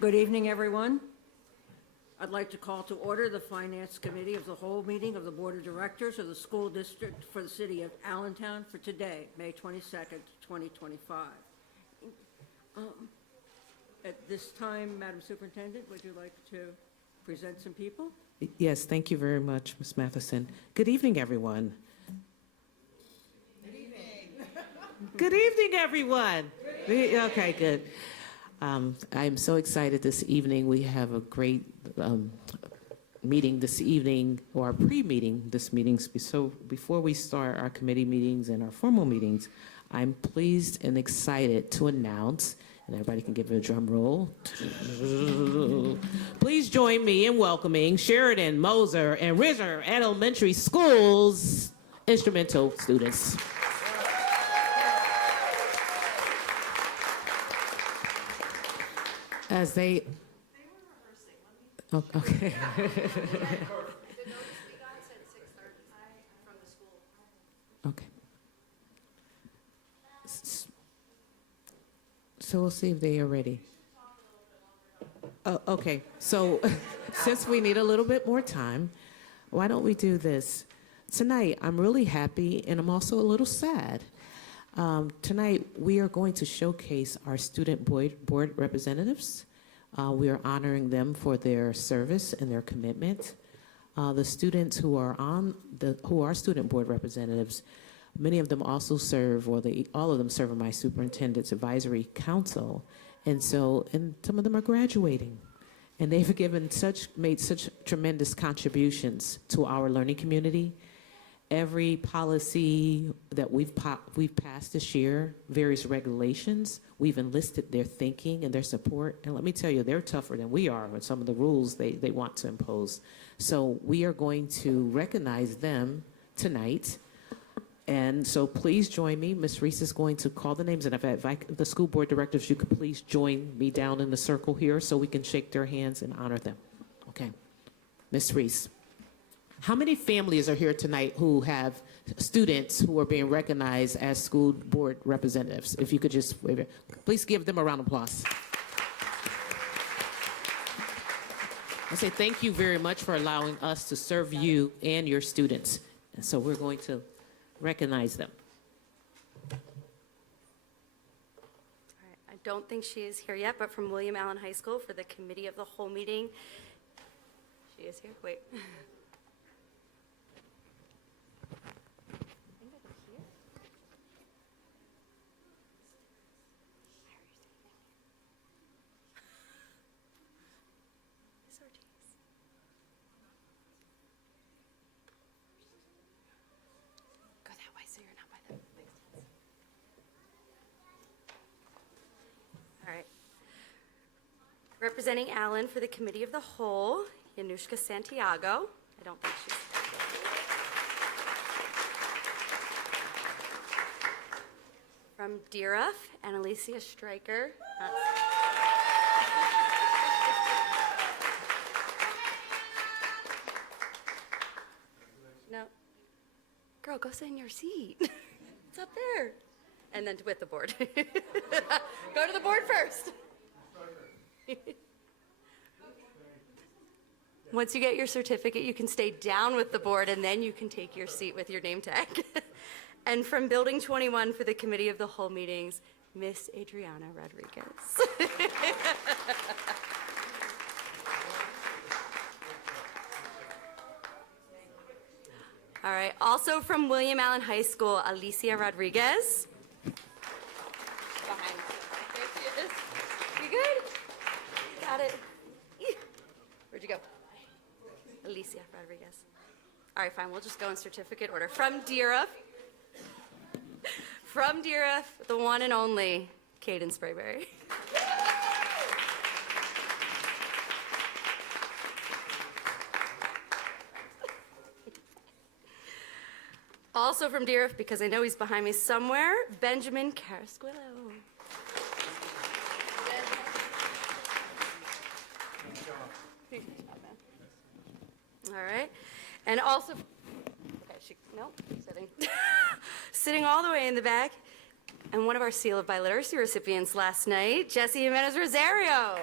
Good evening, everyone. I'd like to call to order the Finance Committee of the whole meeting of the Board of Directors of the School District for the City of Allentown for today, May 22nd, 2025. At this time, Madam Superintendent, would you like to present some people? Yes, thank you very much, Ms. Matheson. Good evening, everyone. Good evening. Good evening, everyone. Okay, good. I'm so excited this evening. We have a great meeting this evening, or pre-meeting this meeting. So before we start our committee meetings and our formal meetings, I'm pleased and excited to announce, and everybody can give it a drum roll. Please join me in welcoming Sheridan, Moser, and Rizzer Elementary Schools instrumental students. As they were rehearsing. Okay. The notice we got said 6:30 from the school. Okay. So we'll see if they are ready. Oh, okay. So since we need a little bit more time, why don't we do this? Tonight, I'm really happy, and I'm also a little sad. Tonight, we are going to showcase our student board representatives. We are honoring them for their service and their commitment. The students who are student board representatives, many of them also serve, all of them serve on my superintendent's advisory council, and some of them are graduating, and they've made such tremendous contributions to our learning community. Every policy that we've passed this year, various regulations, we've enlisted their thinking and their support. And let me tell you, they're tougher than we are with some of the rules they want to impose. So we are going to recognize them tonight. And so please join me. Ms. Reese is going to call the names. And if the school board directors, you could please join me down in the circle here so we can shake their hands and honor them. Okay. Ms. Reese. How many families are here tonight who have students who are being recognized as school board representatives? If you could just, please give them a round of applause. I say thank you very much for allowing us to serve you and your students. And so we're going to recognize them. All right. I don't think she is here yet, but from William Allen High School for the committee of the whole meeting. She is here. Wait. All right. Representing Allen for the Committee of the Whole, Yanushka Santiago. I don't think she's... From DRF, Annalicia Stryker. No. Girl, go sit in your seat. It's up there. And then with the board. Go to the board first. Once you get your certificate, you can stay down with the board, and then you can take your seat with your name tag. And from Building 21 for the Committee of the Whole meetings, Miss Adriana Rodriguez. All right, also from William Allen High School, Alicia Rodriguez. Behind. There she is. You good? Got it. Where'd you go? Alicia Rodriguez. All right, fine, we'll just go in certificate order. From DRF, the one and only Caden Sprayberry. Also from DRF, because I know he's behind me somewhere, Benjamin Carasquillo. All right. And also, okay, nope, sitting. Sitting all the way in the back, and one of our Seal of Biliteracy recipients last night, Jesse Jimenez Rosario.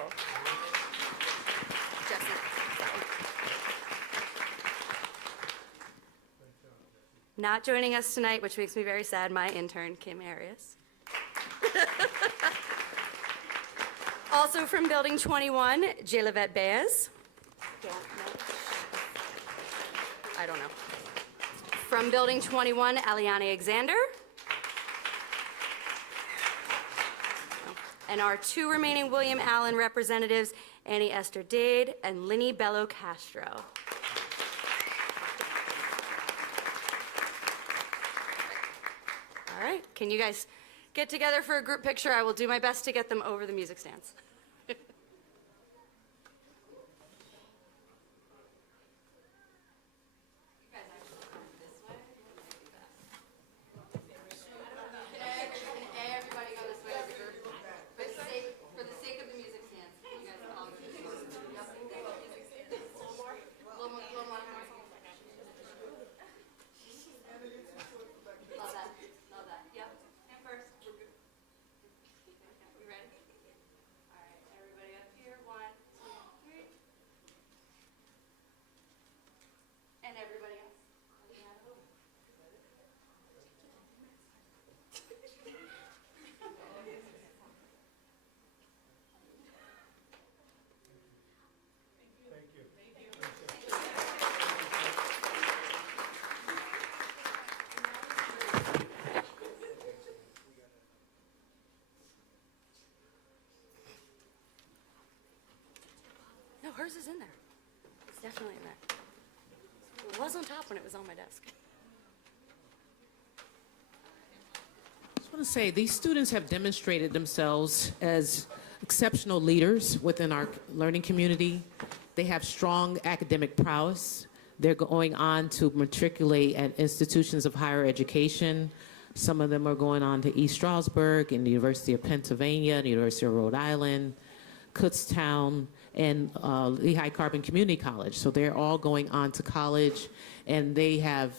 not joining us tonight, which makes me very sad, my intern, Kim Arias. Also from Building 21, Jalevette Baez. I don't know. From Building 21, Aliana Alexander. And our two remaining William Allen representatives, Annie Esther Dade and Linny Bello Castro. All right, can you guys get together for a group picture? I will do my best to get them over the music stands. No, hers is in there. It's definitely in there. It was on top when it was on my desk. I just want to say these students have demonstrated themselves as exceptional leaders within our learning community. They have strong academic prowess. They're going on to matriculate at institutions of higher education. Some of them are going on to East Stroudsburg and the University of Pennsylvania, the University of Rhode Island, Kutztown, and Lehigh Carbon Community College. So they're all going on to college, and they have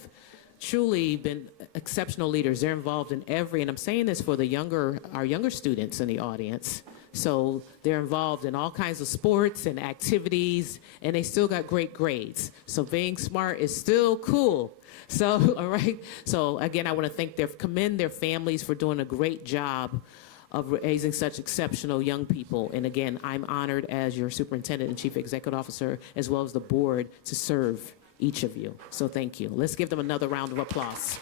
truly been exceptional leaders. They're involved in and I'm saying this for our younger students in the audience. So they're involved in all kinds of sports and activities, and they still got great grades. So being smart is still cool. So, all right. So again, I want to commend their families for doing a great job of raising such exceptional young people. And again, I'm honored as your superintendent and chief executive officer, as well as the board, to serve each of you. So thank you. Let's give them another round of applause.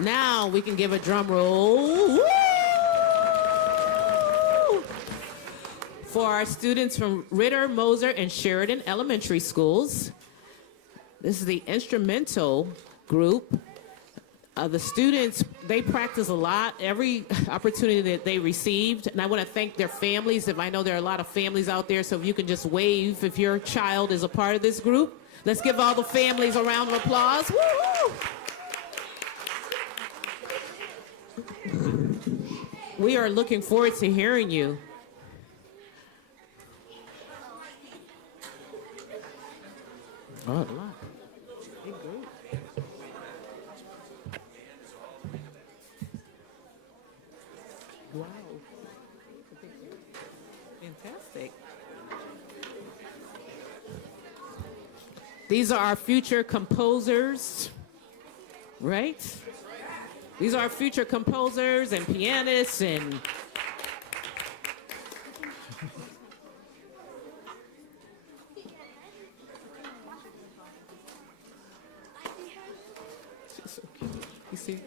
Now we can give a drum roll. Woo! For our students from Ritter, Moser, and Sheridan Elementary Schools. This is the instrumental group. The students, they practice a lot, every opportunity that they received, and I want to thank their families. I know there are a lot of families out there, so if you can just wave if your child is a part of this group. Let's give all the families a round of applause. Woo-hoo! We are looking forward to hearing you. Oh, a lot. Big group. Wow. Fantastic. These are our future composers, right? These are our future composers and pianists and she's so cute. You see?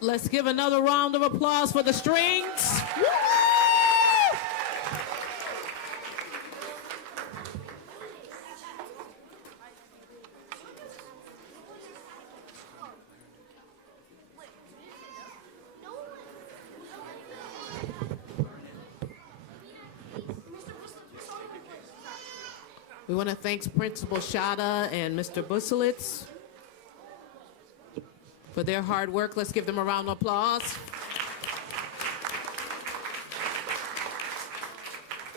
Let's give another round of applause for the strings. Woo! We want to thank Principal Shada and Mr. Buselitz for their hard work. Let's give them a round of applause.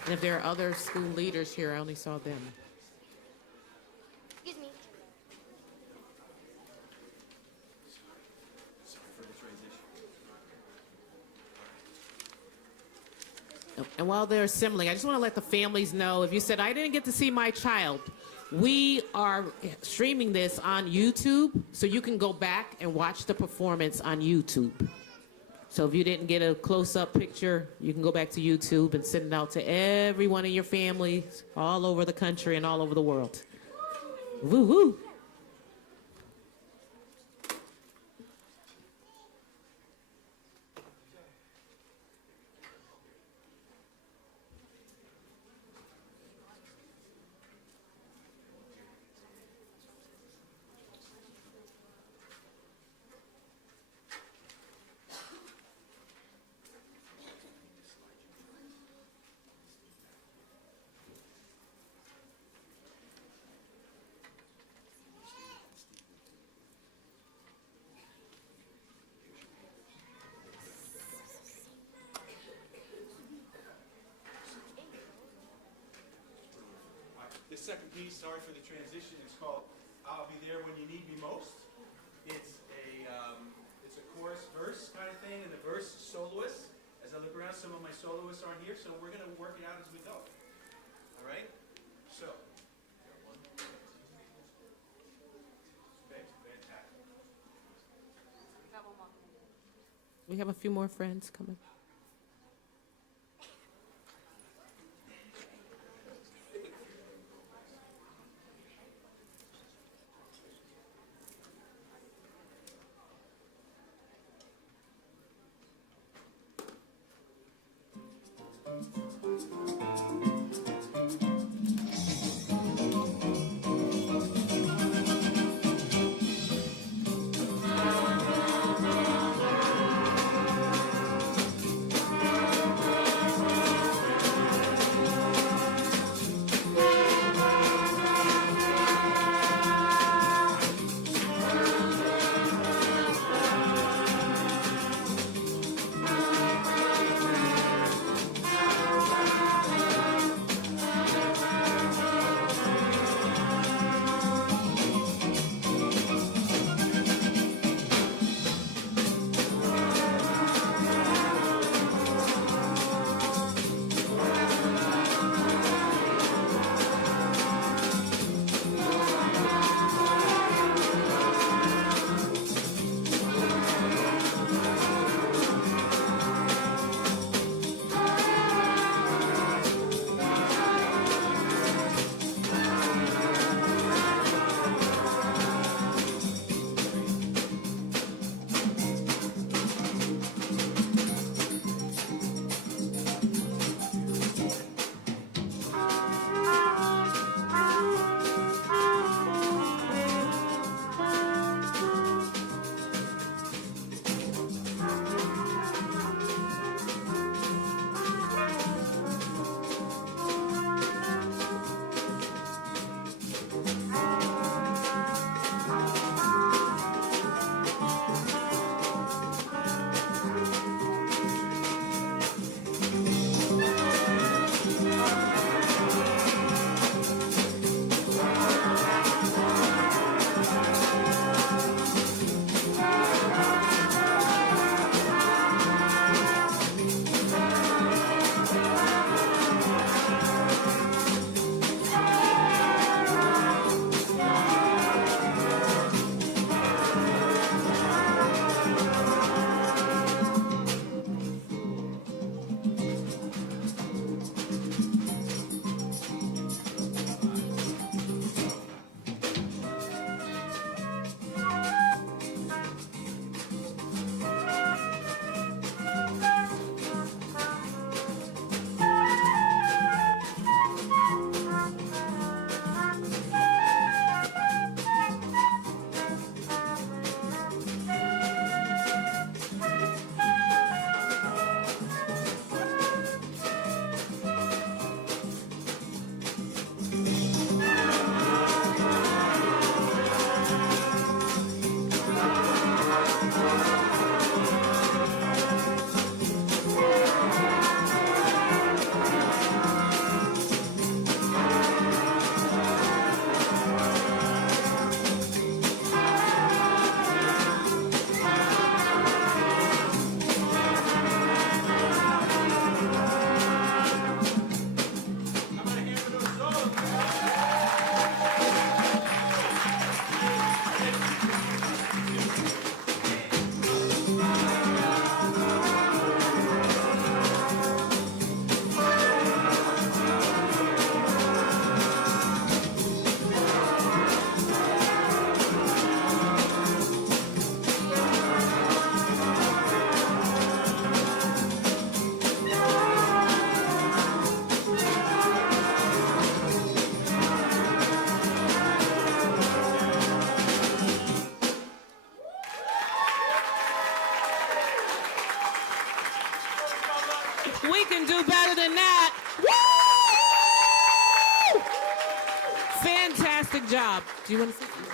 And if there are other school leaders here, I only saw them. Excuse me. And while they're assembling, I just want to let the families know, if you said, I didn't get to see my child, we are streaming this on YouTube, so you can go back and watch the performance on YouTube. So if you didn't get a close-up picture, you can go back to YouTube and send it out to everyone in your family all over the country and all over the world. Woo-hoo! This second piece, sorry for the transition, it's called I'll Be There When You Need Me Most. It's a chorus verse kind of thing, and the verse soloist. As I look around, some of my soloists aren't here, so we're going to work it out as we go. All right? So. Okay, fantastic. We have a few more friends coming. job. Do you want to say something?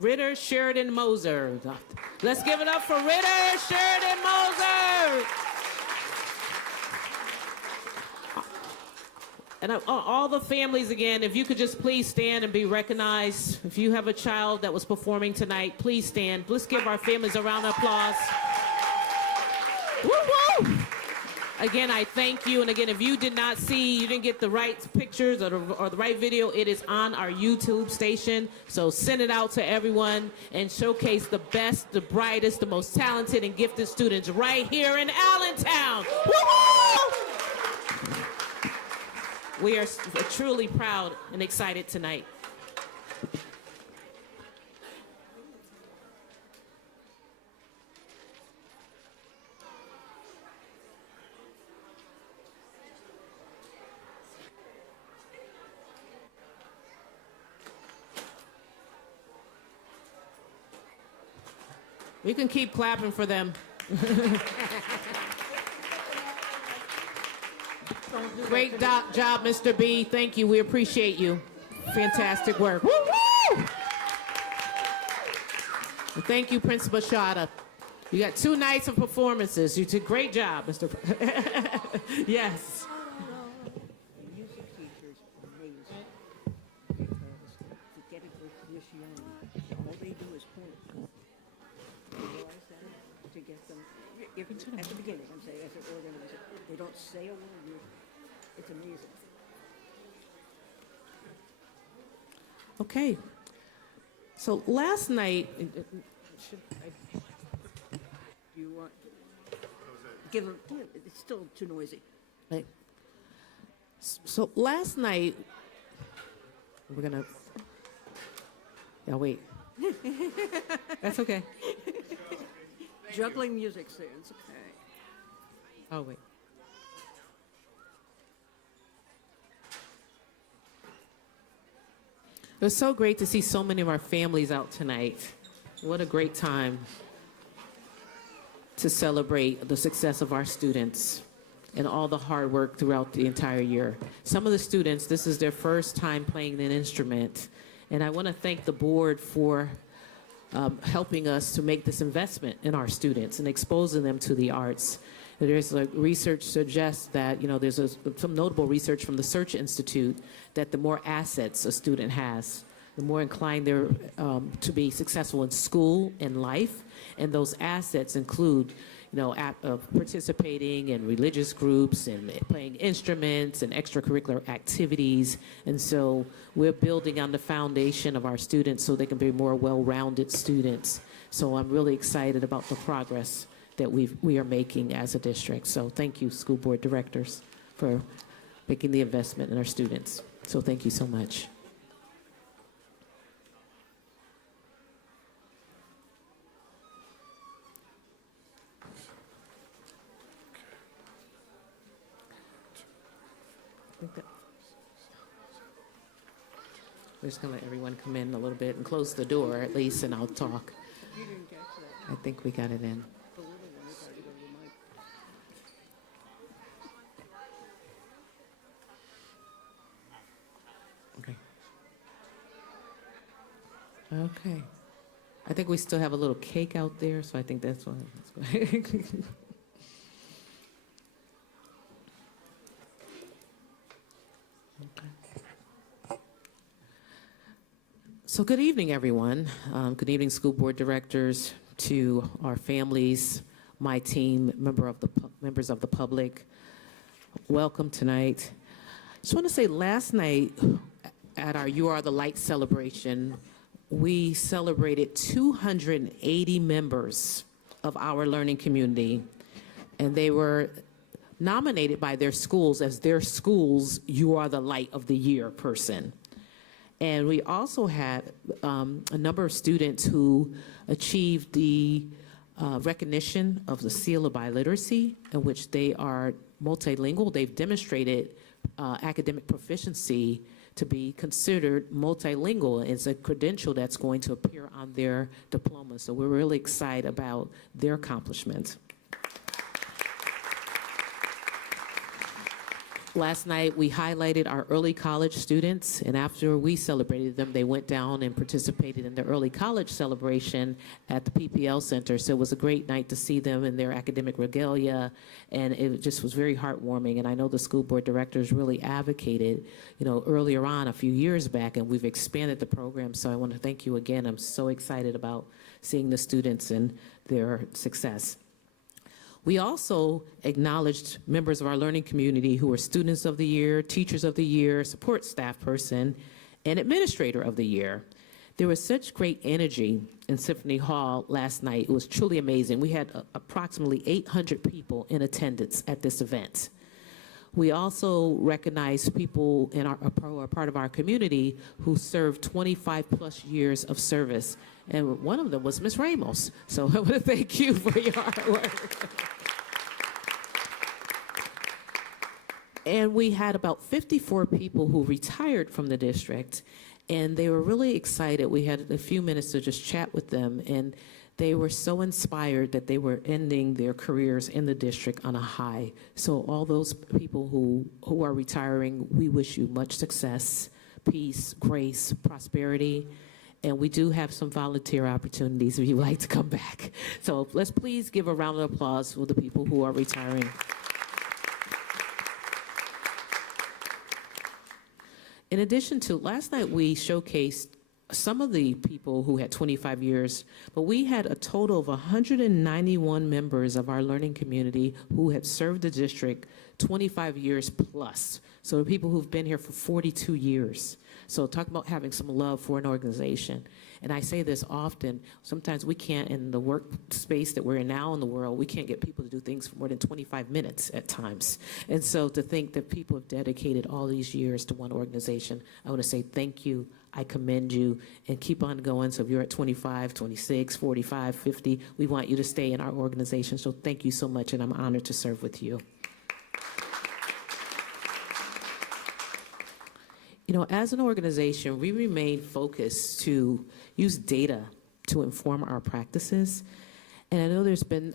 Ritter, Sheridan, Moser. Let's give it up for Ritter, Sheridan, Moser. And all the families, again, if you could just please stand and be recognized. If you have a child that was performing tonight, please stand. Let's give our families a round of applause. Woo woo! Again, I thank you. And again, if you did not see, you didn't get the right pictures or the right video, it is on our YouTube station. So send it out to everyone and showcase the best, the brightest, the most talented and gifted students right here in Allentown. Woo woo! We are truly proud and excited tonight. We can keep clapping for them. Great job, Mr. B. Thank you. We appreciate you. Fantastic work. Woo woo! Thank you, Principal Shada. You got 2 nights of performances. You did a great job, Mr. Yes. Music teachers amazing because to get it this young, all they do is point. You realize that? To get them, if, at the beginning, I'm saying, as an organizer, they don't say a word. It's amazing. Okay. So last night, Do you want, give them, it's still too noisy. right. So last night, we're gonna. Yeah, wait. That's okay. Juggling music stands, okay. Oh, wait. It was so great to see so many of our families out tonight. What a great time to celebrate the success of our students and all the hard work throughout the entire year. Some of the students, this is their first time playing an instrument, and I want to thank the board for helping us to make this investment in our students and exposing them to the arts. There's research suggests that, there's some notable research from the Search Institute that the more assets a student has, the more inclined they're to be successful in school and life. And those assets include, participating in religious groups and playing instruments and extracurricular activities. And so we're building on the foundation of our students so they can be more well-rounded students. So I'm really excited about the progress that we are making as a district. So thank you, school board directors, for making the investment in our students. So thank you so much. We're just gonna let everyone come in a little bit and close the door at least, and I'll talk. You didn't catch that. I think we got it in. The little one, they tried to go to the mic. Okay. Okay. I think we still have a little cake out there, so I think that's why. So good evening, everyone. Good evening, school board directors, to our families, my team, members of the public. Welcome tonight. Just want to say, last night at our You Are the Light celebration, we celebrated 280 members of our learning community, and they were nominated by their schools as their school's You Are the Light of the Year person. And we also had a number of students who achieved the recognition of the Seal of Biliteracy, in which they are multilingual. They've demonstrated academic proficiency to be considered multilingual. It's a credential that's going to appear on their diploma. So we're really excited about their accomplishments. Last night, we highlighted our early college students, and after we celebrated them, they went down and participated in the early college celebration at the PPL Center. So it was a great night to see them in their academic regalia, and it just was very heartwarming. And I know the school board directors really advocated, earlier on, a few years back, and we've expanded the program. So I want to thank you again. I'm so excited about seeing the students and their success. We also acknowledged members of our learning community who were Students of the Year, Teachers of the Year, Support Staff Person, and Administrator of the Year. There was such great energy in Symphony Hall last night. It was truly amazing. We had approximately 800 people in attendance at this event. We also recognized people who are part of our community who served 25 plus years of service. And one of them was Ms. Ramos. So I want to thank you for your hard work. And we had about 54 people who retired from the district, and they were really excited. We had a few minutes to just chat with them, and they were so inspired that they were ending their careers in the district on a high. So all those people who are retiring, we wish you much success, peace, grace, prosperity. And we do have some volunteer opportunities if you would like to come back. So let's please give a round of applause for the people who are retiring. In addition to, last night we showcased some of the people who had 25 years, but we had a total of 191 members of our learning community who had served the district 25 years plus. So people who've been here for 42 years. So talk about having some love for an organization. And I say this often, sometimes we can't, in the workspace that we're in now in the world, we can't get people to do things for more than 25 minutes at times. And so to think that people have dedicated all these years to one organization, I want to say thank you. I commend you, and keep on going. So if you're at 25, 26, 45, 50, we want you to stay in our organization. So thank you so much, and I'm honored to serve with you. As an organization, we remain focused to use data to inform our practices. And I know there's been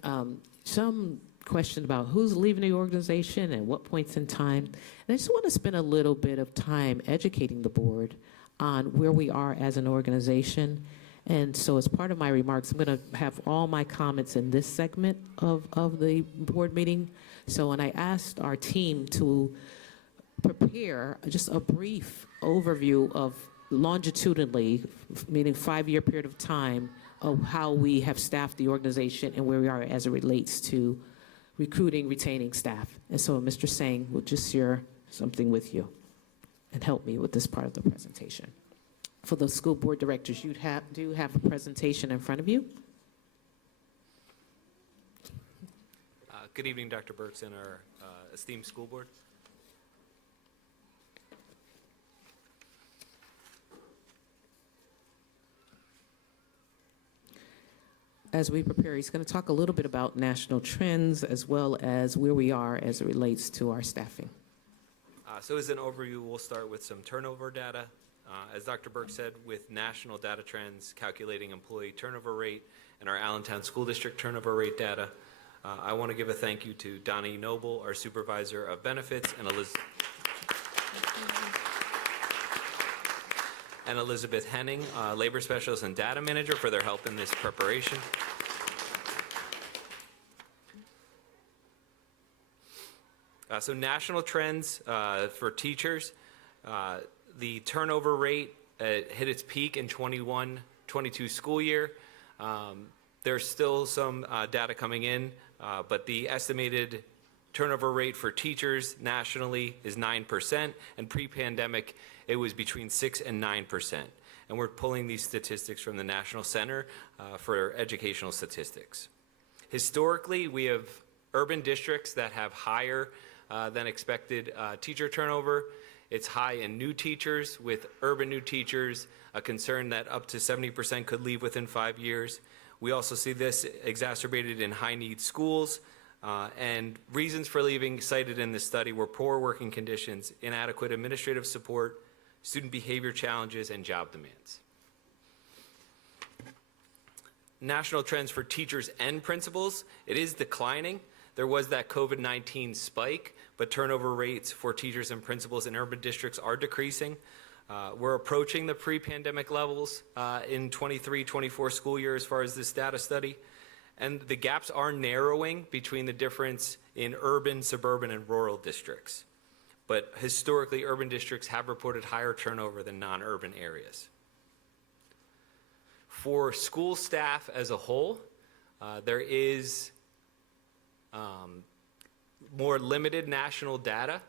some question about who's leaving the organization and what points in time. And I just want to spend a little bit of time educating the board on where we are as an organization. And so as part of my remarks, I'm going to have all my comments in this segment of the board meeting. So when I asked our team to prepare just a brief overview of longitudinally, meaning 5-year period of time, of how we have staffed the organization and where we are as it relates to recruiting, retaining staff. And so Mr. Sang will just share something with you and help me with this part of the presentation. For the school board directors, you do have a presentation in front of you. Good evening, Dr. Burks and our esteemed school board. As we prepare, he's going to talk a little bit about national trends as well as where we are as it relates to our staffing. So as an overview, we'll start with some turnover data. As Dr. Burke said, with national data trends, calculating employee turnover rate, and our Allentown School District turnover rate data, I want to give a thank you to Donnie Noble, our Supervisor of Benefits, and Elizabeth Henning, Labor Specialist and Data Manager, for their help in this preparation. So national trends for teachers. The turnover rate hit its peak in 21-22 school year. There's still some data coming in, but the estimated turnover rate for teachers nationally is 9%, and pre-pandemic it was between 6 and 9%. And we're pulling these statistics from the National Center for Educational Statistics. Historically, we have urban districts that have higher than expected teacher turnover. It's high in new teachers, with urban new teachers a concern that up to 70% could leave within 5 years. We also see this exacerbated in high-need schools, and reasons for leaving cited in this study were poor working conditions, inadequate administrative support, student behavior challenges, and job demands. National trends for teachers and principals, it is declining. there was that COVID-19 spike, but turnover rates for teachers and principals in urban districts are decreasing. We're approaching the pre-pandemic levels in 23-24 school year as far as this data study. And the gaps are narrowing between the difference in urban, suburban, and rural districts. But historically, urban districts have reported higher turnover than non-urban areas. For school staff as a whole, there is more limited national data.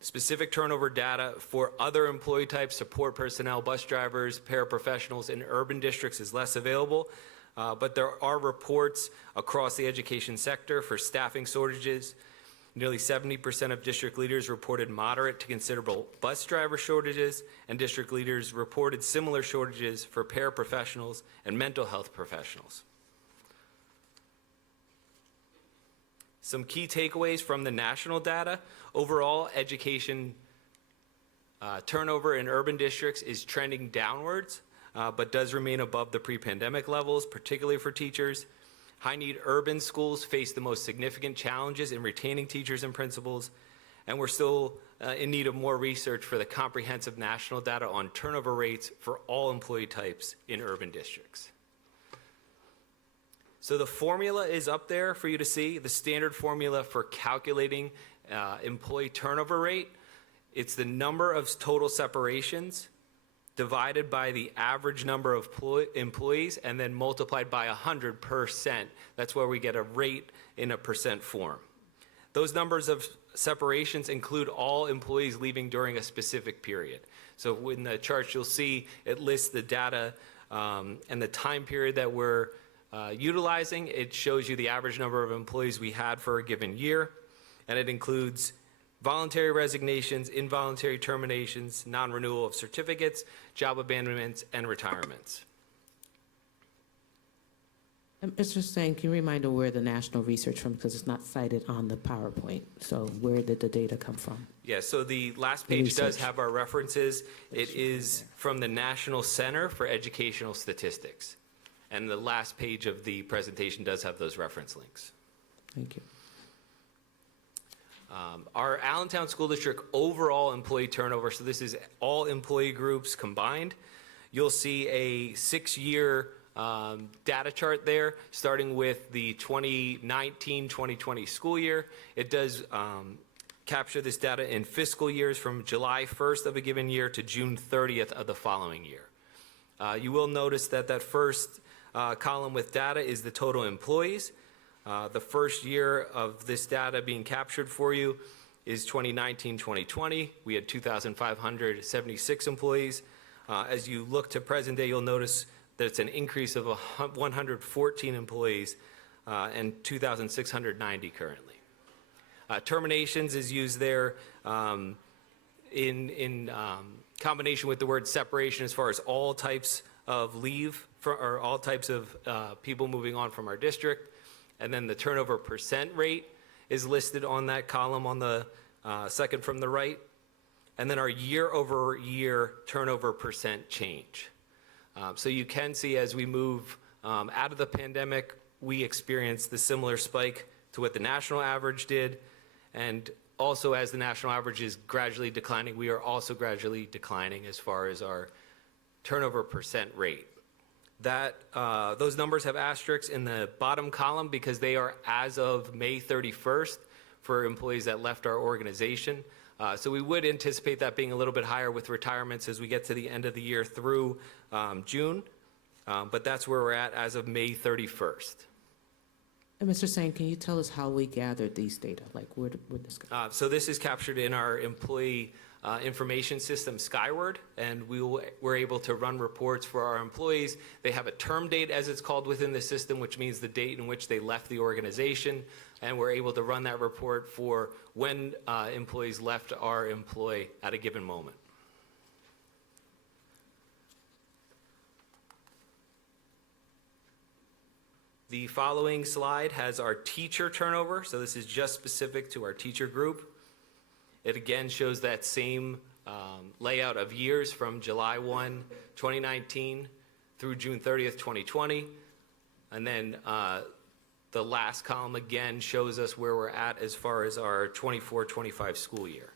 Specific turnover data for other employee types, support personnel, bus drivers, paraprofessionals in urban districts is less available, but there are reports across the education sector for staffing shortages. Nearly 70% of district leaders reported moderate to considerable bus driver shortages, and district leaders reported similar shortages for paraprofessionals and mental health professionals. Some key takeaways from the national data. Overall, education turnover in urban districts is trending downwards, but does remain above the pre-pandemic levels, particularly for teachers. High-need urban schools face the most significant challenges in retaining teachers and principals, and we're still in need of more research for the comprehensive national data on turnover rates for all employee types in urban districts. So the formula is up there for you to see, the standard formula for calculating employee turnover rate. It's the number of total separations divided by the average number of employees and then multiplied by 100%. That's where we get a rate in a percent form. Those numbers of separations include all employees leaving during a specific period. So in the chart you'll see it lists the data and the time period that we're utilizing. It shows you the average number of employees we had for a given year, and it includes voluntary resignations, involuntary terminations, non-renewal of certificates, job abandonments, and retirements. Mr. Singh, can you remind us where the national research from, because it's not cited on the PowerPoint. So where did the data come from? Yeah, so the last page does have our references. It is from the National Center for Educational Statistics. And the last page of the presentation does have those reference links. Thank you. Our Allentown School District overall employee turnover, so this is all employee groups combined. You'll see a 6-year data chart there, starting with the 2019-2020 school year. It does capture this data in fiscal years from July 1st of a given year to June 30th of the following year. You will notice that that first column with data is the total employees. The first year of this data being captured for you is 2019-2020. We had 2,576 employees. As you look to present day, you'll notice that it's an increase of 114 employees and 2,690 currently. Terminations is used there in combination with the word separation as far as all types of leave or all types of people moving on from our district. And then the turnover percent rate is listed on that column on the second from the right. And then our year-over-year turnover percent change. So you can see as we move out of the pandemic, we experienced the similar spike to what the national average did. And also as the national average is gradually declining, we are also gradually declining as far as our turnover percent rate. That those numbers have asterisks in the bottom column because they are as of May 31st for employees that left our organization. So we would anticipate that being a little bit higher with retirements as we get to the end of the year through June. But that's where we're at as of May 31st. And Mr. Singh, can you tell us how we gathered these data? Like where this go? So this is captured in our employee information system Skyward, and we're able to run reports for our employees. They have a term date, as it's called within the system, which means the date in which they left the organization, and we're able to run that report for when employees left our employ at a given moment. The following slide has our teacher turnover, so this is just specific to our teacher group. It again shows that same layout of years from July 1, 2019 through June 30th, 2020. And then The last column again shows us where we're at as far as our 24-25 school year.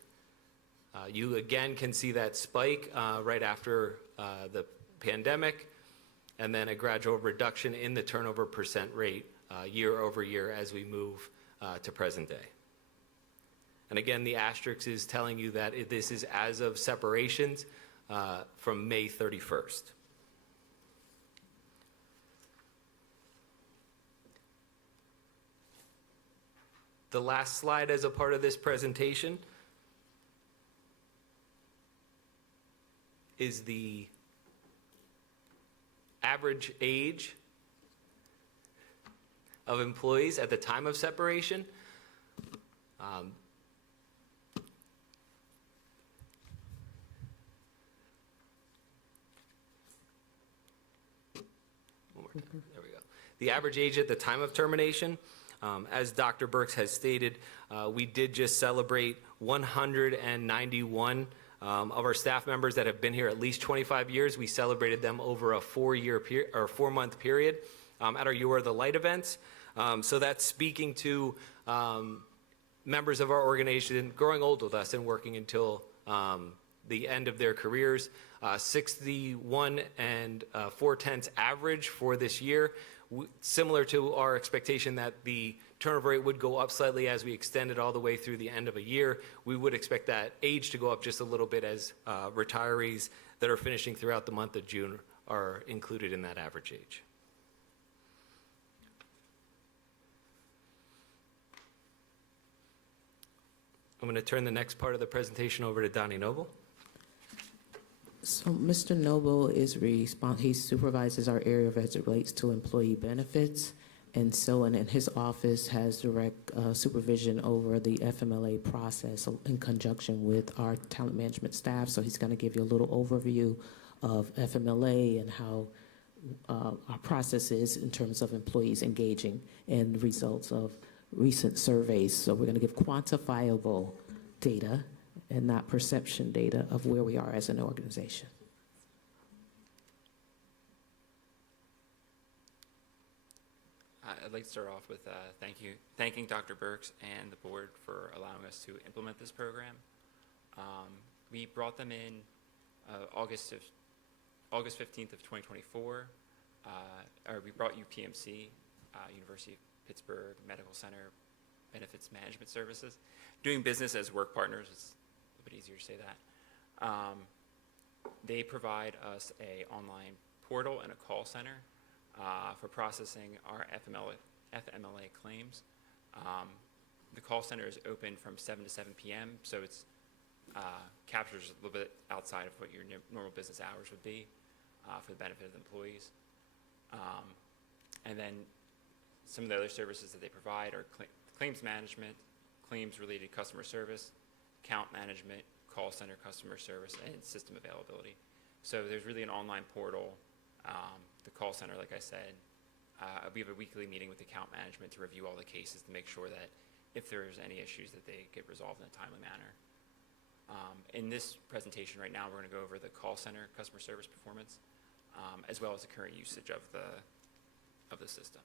You again can see that spike right after the pandemic, and then a gradual reduction in the turnover percent rate year over year as we move to present day. And again, the asterisk is telling you that this is as of separations from May 31st. The last slide as a part of this presentation is the average age of employees at the time of separation. One more time. There we go. The average age at the time of termination. As Dr. Burks has stated, we did just celebrate 191 of our staff members that have been here at least 25 years. We celebrated them over a 4-month period at our You Are the Light events. So that's speaking to members of our organization growing old with us and working until the end of their careers. 61 and 4/10 average for this year. Similar to our expectation that the turnover rate would go up slightly as we extend it all the way through the end of a year, we would expect that age to go up just a little bit as retirees that are finishing throughout the month of June are included in that average age. I'm going to turn the next part of the presentation over to Donnie Noble. So Mr. Noble is he supervises our area as it relates to employee benefits. And so, and in his office has direct supervision over the FMLA process in conjunction with our talent management staff. So he's going to give you a little overview of FMLA and how our process is in terms of employees engaging and results of recent surveys. So we're going to give quantifiable data and not perception data of where we are as an organization. I'd like to start off with thanking Dr. Burks and the board for allowing us to implement this program. We brought them in August 15th of 2024. Or we brought UPMC, University of Pittsburgh Medical Center Benefits Management Services. Doing business as work partners, it's a bit easier to say that. They provide us an online portal and a call center for processing our FMLA claims. The call center is open from 7 to 7 p.m., so it's captures a little bit outside of what your normal business hours would be for the benefit of the employees. And then some of the other services that they provide are claims management, claims-related customer service, account management, call center customer service, and system availability. So there's really an online portal. The call center, like I said, we have a weekly meeting with account management to review all the cases to make sure that if there's any issues that they get resolved in a timely manner. In this presentation right now, we're going to go over the call center customer service performance, as well as the current usage of the system.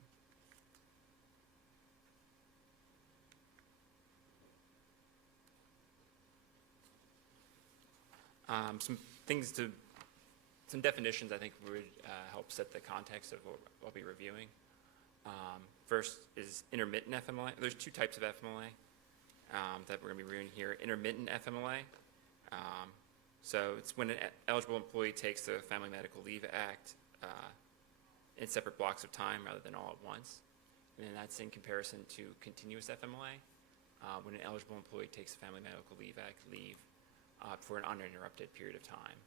Some definitions I think would help set the context of what I'll be reviewing. First is intermittent FMLA. There's two types of FMLA that we're going to be reviewing here. Intermittent FMLA. So it's when an eligible employee takes the Family Medical Leave Act in separate blocks of time rather than all at once. And then that's in comparison to continuous FMLA, when an eligible employee takes the Family Medical Leave Act leave for an uninterrupted period of time.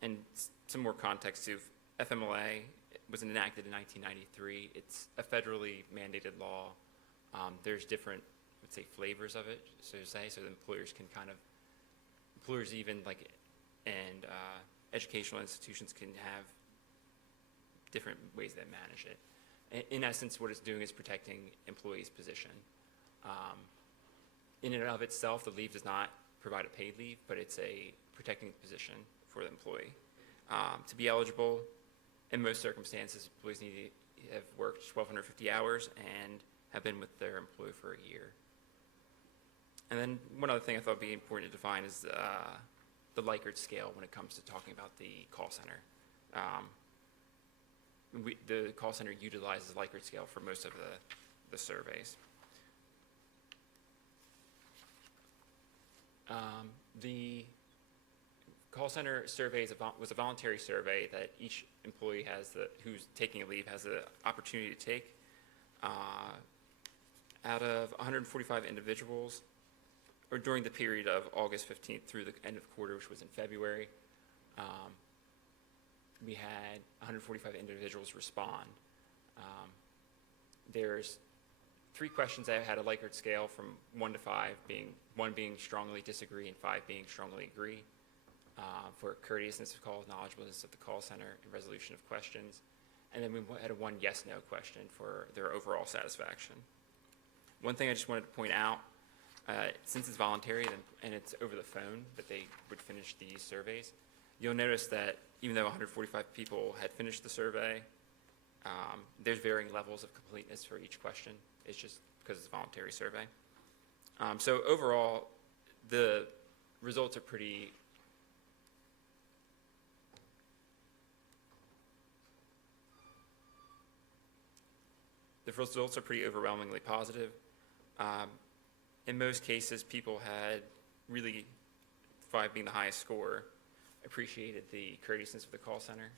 And some more context to FMLA was enacted in 1993. It's a federally mandated law. There's different, I would say, flavors of it, so to say, so the employers can employers even and educational institutions can have different ways that manage it. In essence, what it's doing is protecting employees' position. In and of itself, the leave does not provide a paid leave, but it's a protecting the position for the employee. To be eligible, in most circumstances, employees need to have worked 1,250 hours and have been with their employer for a year. And then one other thing I thought would be important to define is the Likert scale when it comes to talking about the call center. The call center utilizes Likert scale for most of the surveys. The call center survey was a voluntary survey that each employee who's taking a leave has the opportunity to take. Out of 145 individuals, or during the period of August 15th through the end of the quarter, which was in February, we had 145 individuals respond. There's 3 questions that had a Likert scale from 1 to 5, one being strongly disagree and 5 being strongly agree, for courteousness of call, knowledgeableness of the call center, and resolution of questions. And then we had a 1 yes/no question for their overall satisfaction. One thing I just wanted to point out, since it's voluntary and it's over the phone that they would finish these surveys, you'll notice that even though 145 people had finished the survey, there's varying levels of completeness for each question. It's just because it's a voluntary survey. So overall, the results are pretty overwhelmingly positive. In most cases, people had really, 5 being the highest score, appreciated the courteousness of the call center.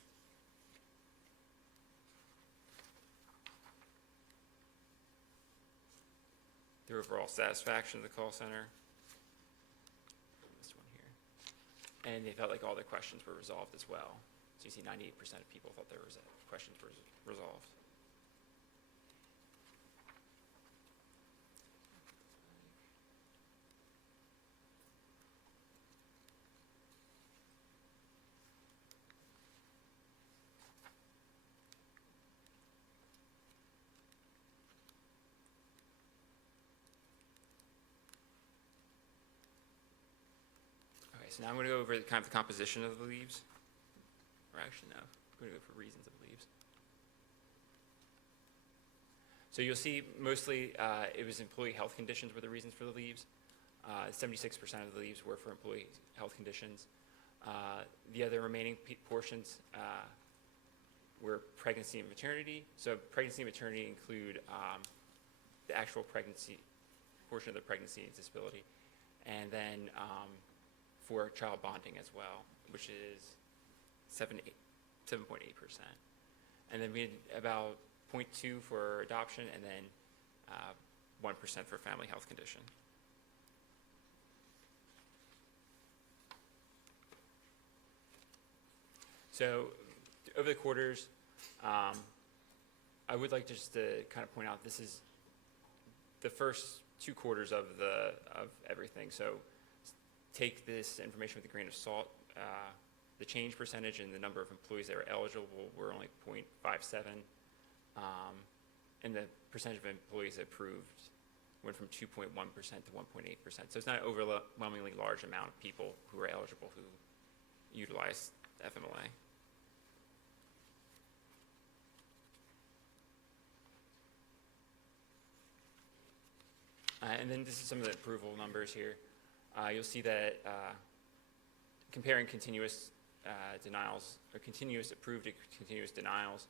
Their overall satisfaction of the call center. This one here. And they felt like all their questions were resolved as well. So you see 98% of people thought their questions were resolved. So now I'm going to go over kind of the composition of the leaves. Or actually, no, I'm going to go for reasons of leaves. So you'll see mostly it was employee health conditions were the reasons for the leaves. 76% of the leaves were for employee health conditions. The other remaining portions were pregnancy and maternity. So pregnancy and maternity include the actual pregnancy portion of the pregnancy and disability. And then for child bonding as well, which is 7.8%. And then we had about 0.2 for adoption, and then 1% for family health condition. So over the quarters, I would like just to kind of point out this is the first 2 quarters of everything. So take this information with a grain of salt. The change percentage and the number of employees that were eligible were only 0.57, and the percentage of employees approved went from 2.1% to 1.8%. So it's not an overwhelmingly large amount of people who are eligible who utilize FMLA. And then this is some of the approval numbers here. You'll see that comparing continuous denials, or continuous approved to continuous denials,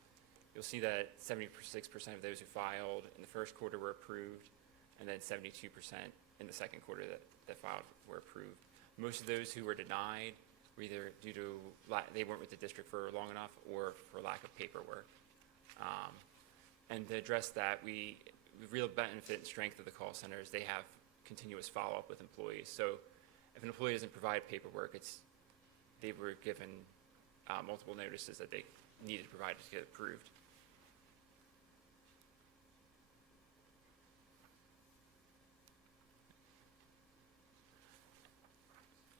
you'll see that 76% of those who filed in the first quarter were approved, and then 72% in the second quarter that filed were approved. Most of those who were denied were either due to they weren't with the district for long enough or for lack of paperwork. And to address that, the real benefit and strength of the call center is they have continuous follow-up with employees. So if an employee doesn't provide paperwork, they were given multiple notices that they needed to provide to get approved.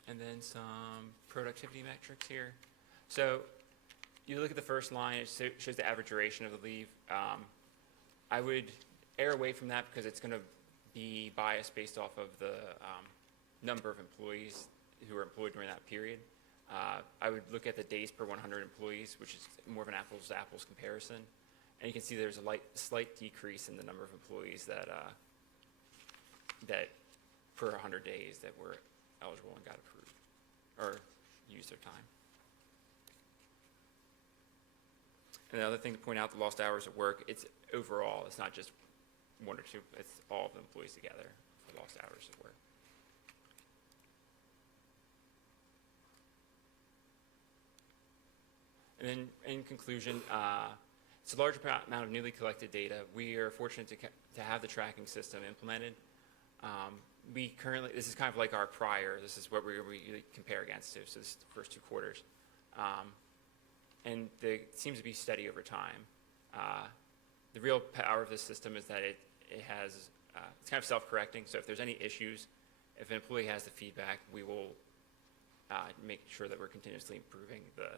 And then some productivity metrics here. So you look at the first line, it shows the average duration of the leave. I would err away from that because it's going to be biased based off of the number of employees who are employed during that period. I would look at the days per 100 employees, which is more of an apples-to-apples comparison. And you can see there's a slight decrease in the number of employees that per 100 days that were eligible and got approved or used their time. And the other thing to point out, the lost hours of work, it's overall, it's not just one or two, it's all of the employees together for lost hours of work. And then in conclusion, it's a large amount of newly collected data. We are fortunate to have the tracking system implemented. We currently, this is kind of like our prior, this is what we compare against to, so this is the first 2 quarters. And it seems to be steady over time. The real power of this system is that it has, it's kind of self-correcting, so if there's any issues, if an employee has the feedback, we will make sure that we're continuously improving the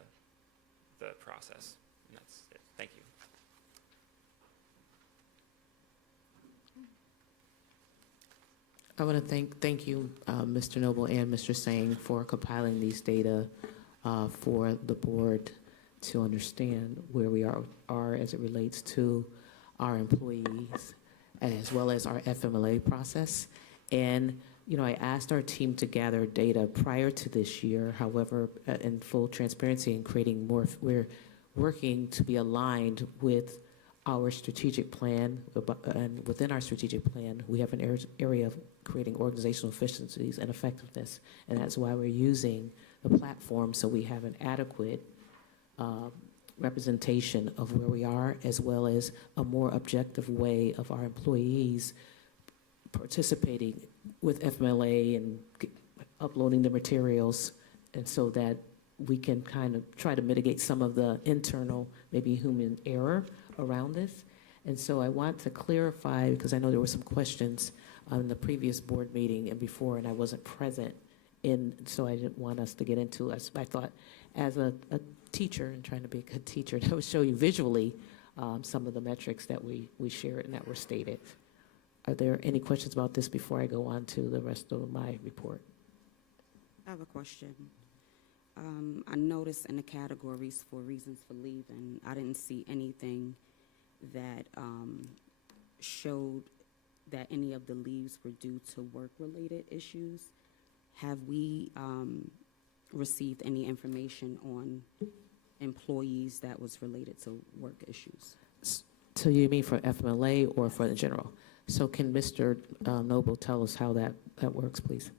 process. And that's it. Thank you. I want to thank you, Mr. Noble and Mr. Singh, for compiling these data for the board to understand where we are as it relates to our employees, as well as our FMLA process. And, you know, I asked our team to gather data prior to this year. However, in full transparency and creating more, we're working to be aligned with our strategic plan, and within our strategic plan, we have an area of creating organizational efficiencies and effectiveness, and that's why we're using the platform so we have an adequate representation of where we are, as well as a more objective way of our employees participating with FMLA and uploading the materials, and so that we can kind of try to mitigate some of the internal, maybe human error around this. And so I want to clarify, because I know there were some questions on the previous board meeting and before, and I wasn't present, so I didn't want us to get into it. I thought, as a teacher, and trying to be a good teacher, that would show you visually some of the metrics that we shared and that were stated. Are there any questions about this before I go on to the rest of my report? I have a question. I noticed in the categories for reasons for leaving, I didn't see anything that showed that any of the leaves were due to work-related issues. Have we received any information on employees that was related to work issues? So you mean for FMLA or for the general? So can Mr. Noble tell us how that works, please?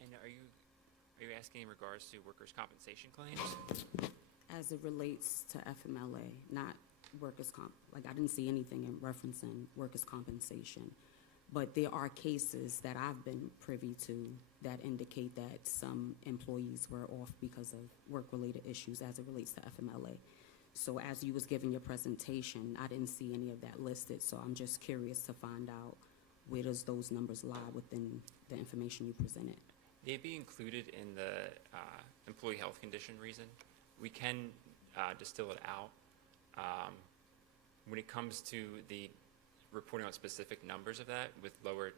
And are you asking in regards to workers' compensation claims? As it relates to FMLA, not workers' comp. Like, I didn't see anything in referencing workers' compensation. But there are cases that I've been privy to that indicate that some employees were off because of work-related issues as it relates to FMLA. So as you was giving your presentation, I didn't see any of that listed. So I'm just curious to find out, where does those numbers lie within the information you presented? They'd be included in the employee health condition reason. We can distill it out. When it comes to the reporting on specific numbers of that with lower,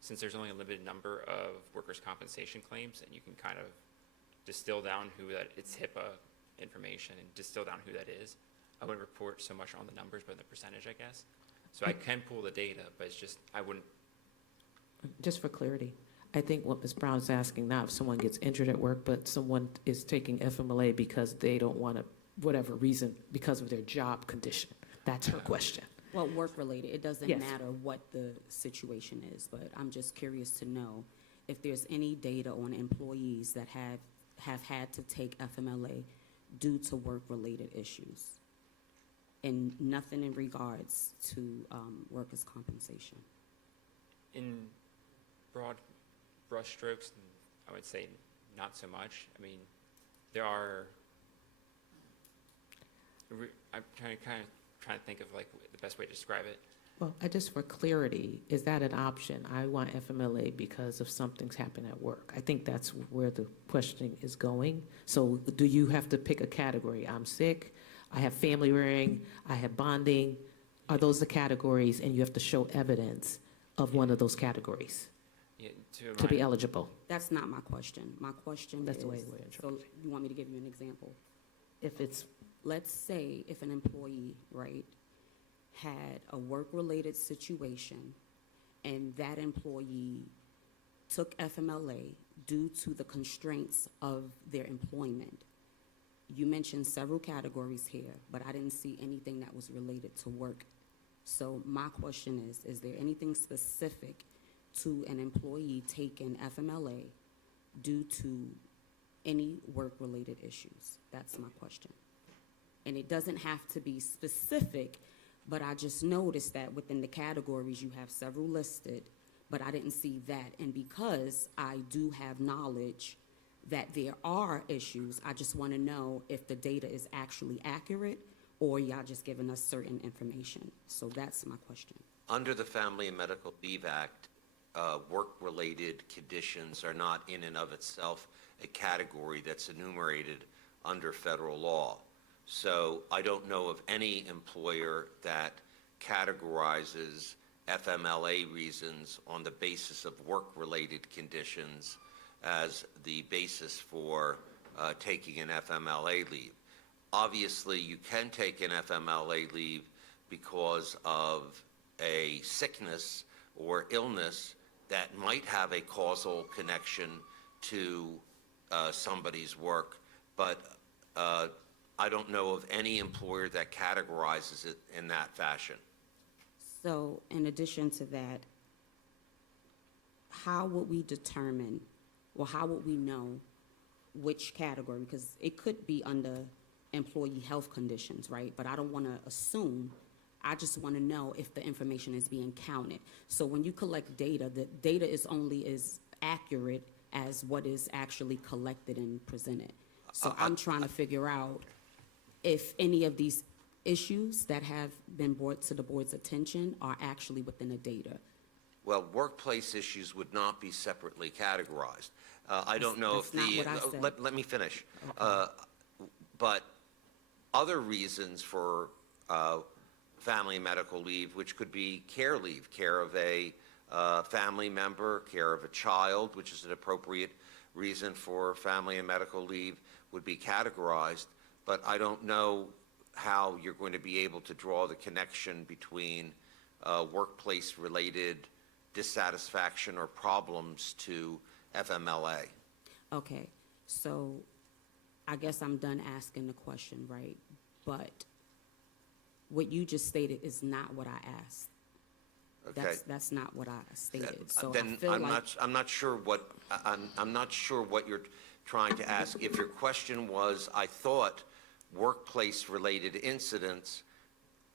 since there's only a limited number of workers' compensation claims, and you can kind of distill down who that, it's HIPAA information, and distill down who that is. I wouldn't report so much on the numbers, but the percentage, I guess. So I can pull the data, but it's just, I wouldn't. Just for clarity, I think what Ms. Brown's asking, not if someone gets injured at work, but someone is taking FMLA because they don't want to, whatever reason, because of their job condition. That's her question. Well, work-related, it doesn't Yes. matter what the situation is, but I'm just curious to know if there's any data on employees that have had to take FMLA due to work-related issues, and nothing in regards to workers' compensation. In broad brushstrokes, I would say not so much. I mean, there are, I'm trying to think of like the best way to describe it. Well, just for clarity, is that an option? I want FMLA because of something's happened at work. I think that's where the questioning is going. So do you have to pick a category? I'm sick, I have family rearing, I have bonding. Are those the categories, and you have to show evidence of one of those categories? Yeah, to be remind- eligible? That's not my question. My question That's is, the way we're so interpreting. you want me to give you an example? If it's, Let's say if an employee, right, had a work-related situation and that employee took FMLA due to the constraints of their employment. You mentioned several categories here, but I didn't see anything that was related to work. So my question is there anything specific to an employee taking FMLA due to any work-related issues? That's my question. And it doesn't have to be specific, but I just noticed that within the categories, you have several listed, but I didn't see that. And because I do have knowledge that there are issues, I just want to know if the data is actually accurate or y'all just giving us certain information. So that's my question. Under the Family and Medical Leave Act, work-related conditions are not in and of itself a category that's enumerated under federal law. So I don't know of any employer that categorizes FMLA reasons on the basis of work-related conditions as the basis for taking an FMLA leave. Obviously, you can take an FMLA leave because of a sickness or illness that might have a causal connection to somebody's work, but I don't know of any employer that categorizes it in that fashion. So in addition to that, how would we determine, or how would we know which category? Because it could be under employee health conditions, right? But I don't want to assume. I just want to know if the information is being counted. So when you collect data, the data is only as accurate as what is actually collected and presented. So I'm trying to figure out if any of these issues that have been brought to the board's attention are actually within the data. Well, workplace issues would not be separately categorized. I don't know if That's the, not what I said. let me finish. But other reasons for family and medical leave, which could be care leave, care of a family member, care of a child, which is an appropriate reason for family and medical leave, would be categorized. But I don't know how you're going to be able to draw the connection between workplace-related dissatisfaction or problems to FMLA. Okay, so I guess I'm done asking the question, right? But what you just stated is not what I asked. Okay. That's not what I stated. So I Then feel like, I'm not sure what you're trying to ask. If your question was, I thought workplace-related incidents,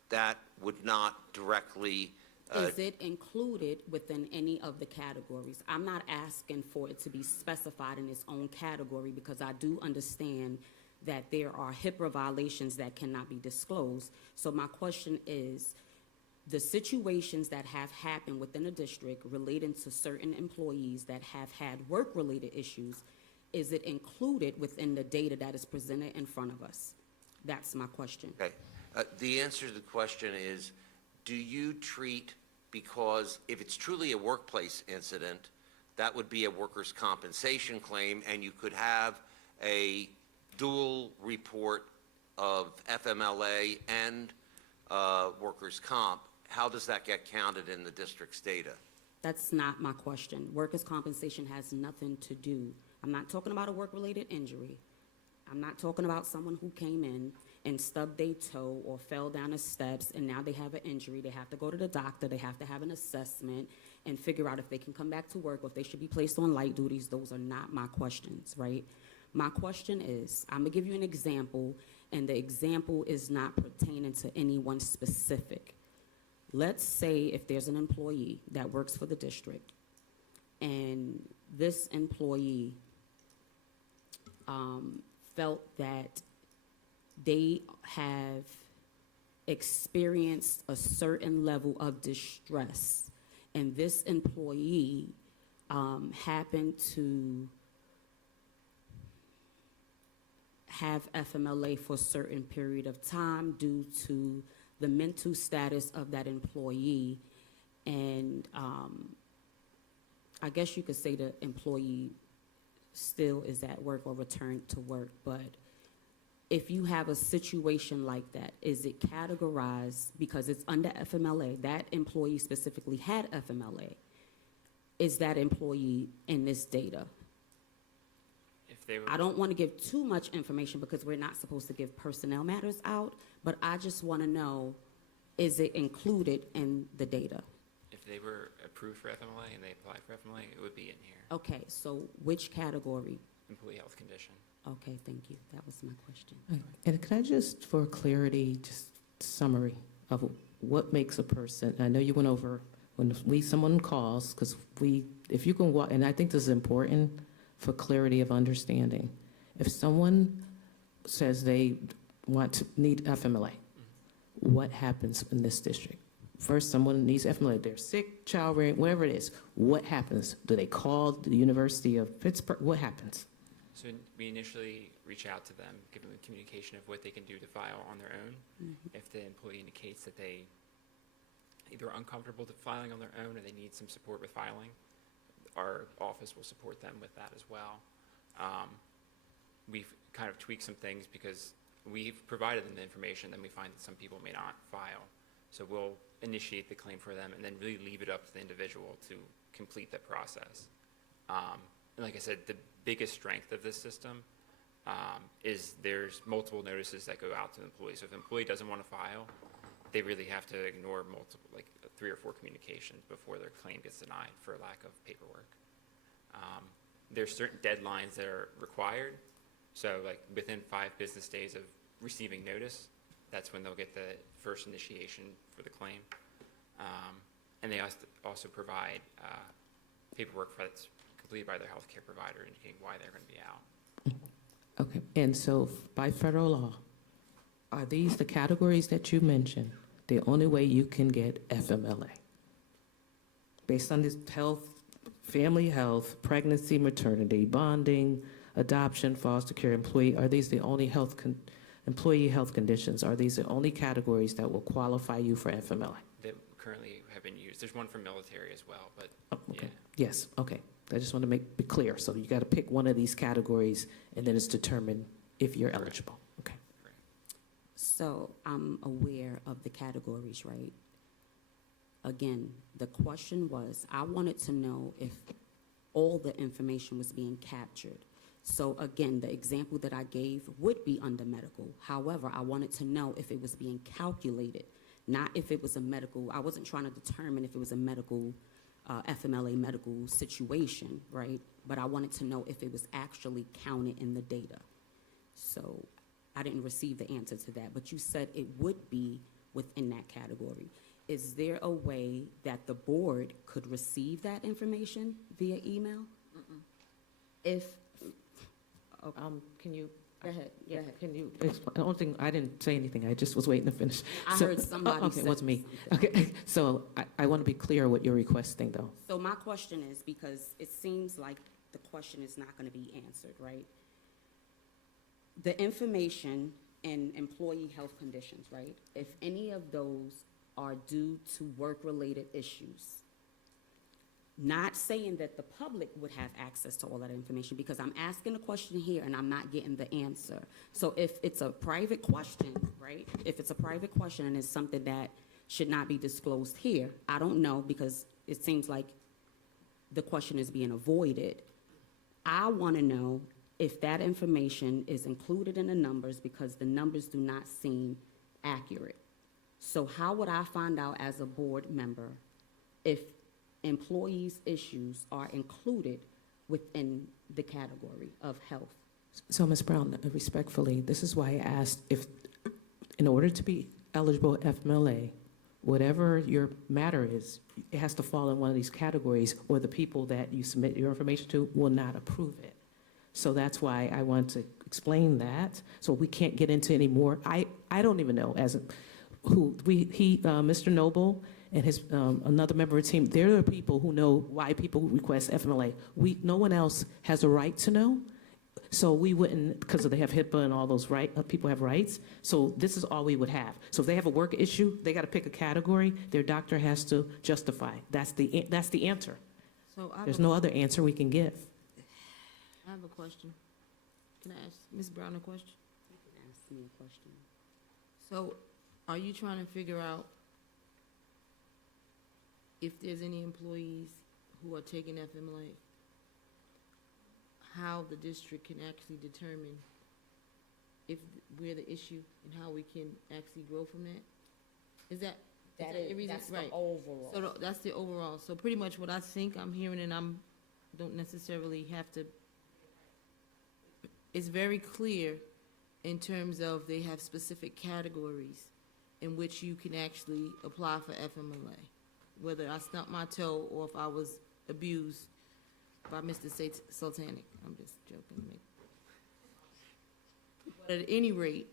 that would not directly. is it included within any of the categories? I'm not asking for it to be specified in its own category because I do understand that there are HIPAA violations that cannot be disclosed. So my question is, the situations that have happened within a district relating to certain employees that have had work-related issues, is it included within the data that is presented in front of us? That's my question. Okay. The answer to the question is, do you treat, because if it's truly a workplace incident, that would be a workers' compensation claim, and you could have a dual report of FMLA and workers' comp. How does that get counted in the district's data? That's not my question. Workers' compensation has nothing to do. I'm not talking about a work-related injury. I'm not talking about someone who came in and stubbed their toe or fell down the steps and now they have an injury. They have to go to the doctor. They have to have an assessment and figure out if they can come back to work or if they should be placed on light duties. Those are not my questions, right? My question is, I'm gonna give you an example, and the example is not pertaining to anyone specific. Let's say if there's an employee that works for the district and this employee felt that they have experienced a certain level of distress, and this employee happened to have FMLA for a certain period of time due to the mental status of that employee, and I guess you could say the employee still is at work or returned to work, but if you have a situation like that, is it categorized, because it's under FMLA, that employee specifically had FMLA, is that employee in this data? If they were, I don't want to give too much information because we're not supposed to give personnel matters out, but I just want to know, is it included in the data? if they were approved for FMLA and they applied for FMLA, it would be in here. Okay, so which category? Employee health condition. Okay, thank you. That was my question. Right. And can I just, for clarity, just summary of what makes a person, I know you went over when someone calls, because if you can walk, and I think this is important for clarity of understanding. If someone says they need FMLA, what happens in this district? First, someone needs FMLA, they're sick, child rearing, whatever it is. What happens? Do they call the University of Pittsburgh? What happens? So we initially reach out to them, give them a communication of what they can do to file on their own. If the employee indicates that they either are uncomfortable with filing on their own or they need some support with filing, our office will support them with that as well. We've kind of tweaked some things because we've provided them the information, then we find that some people may not file. So we'll initiate the claim for them and then really leave it up to the individual to complete that process. And like I said, the biggest strength of this system is there's multiple notices that go out to the employee. So if an employee doesn't want to file, they really have to ignore multiple, like 3 or 4 communications before their claim gets denied for lack of paperwork. There's certain deadlines that are required. So like within 5 business days of receiving notice, that's when they'll get the first initiation for the claim. And they also provide paperwork that's completed by their healthcare provider indicating why they're going to be out. Okay, and so by federal law, are these the categories that you mentioned, the only way you can get FMLA? Based on this health, family health, pregnancy, maternity, bonding, adoption, foster care, employee, are these the only employee health conditions? Are these the only categories that will qualify you for FMLA? That currently have been used. There's one for military as well, but Okay. yeah. Yes, okay. I just want to be clear. So you got to pick one of these categories, and then it's determined if you're eligible. Okay. So I'm aware of the categories, right? Again, the question was, I wanted to know if all the information was being captured. So again, the example that I gave would be under medical. However, I wanted to know if it was being calculated, not if it was a medical. I wasn't trying to determine if it was a medical, FMLA medical situation, right? But I wanted to know if it was actually counted in the data. So I didn't receive the answer to that, but you said it would be within that category. Is there a way that the board could receive that information via email? If, Can you? go ahead, go Yeah, ahead. can you, the only thing, I didn't say anything, I just was waiting to finish. I So- heard somebody Okay, it say- wasn't me. Okay, so I want to be clear what you're requesting, though. So my question is, because it seems like the question is not going to be answered, right? The information in employee health conditions, right? If any of those are due to work-related issues, not saying that the public would have access to all that information, because I'm asking a question here and I'm not getting the answer. So if it's a private question, right? If it's a private question and it's something that should not be disclosed here, I don't know, because it seems like the question is being avoided. I want to know if that information is included in the numbers, because the numbers do not seem accurate. So how would I find out as a board member if employees' issues are included within the category of health? So, Ms. Brown, respectfully, this is why I asked if, in order to be eligible at FMLA, whatever your matter is, it has to fall in one of these categories, or the people that you submit your information to will not approve it. So that's why I want to explain that, so we can't get into any more. I don't even know Mr. Noble and his another member of the team, they're the people who know why people request FMLA. No one else has a right to know, so we wouldn't, because they have HIPAA and all those people have rights. So this is all we would have. So if they have a work issue, they got to pick a category. Their doctor has to justify. That's the answer. So I have There's a- no other answer we can give. I have a question. Can I ask Ms. Brown a question? You can ask me a question. So are you trying to figure out if there's any employees who are taking FMLA? How the district can actually determine if we're the issue and how we can actually grow from that? Is that the reason? That's the Right. overall. So that's the overall. So pretty much what I think I'm hearing, and don't necessarily have to, it's very clear in terms of they have specific categories in which you can actually apply for FMLA. Whether I stumped my toe or if I was abused by Mr. Sultanic. I'm just joking. But at any rate,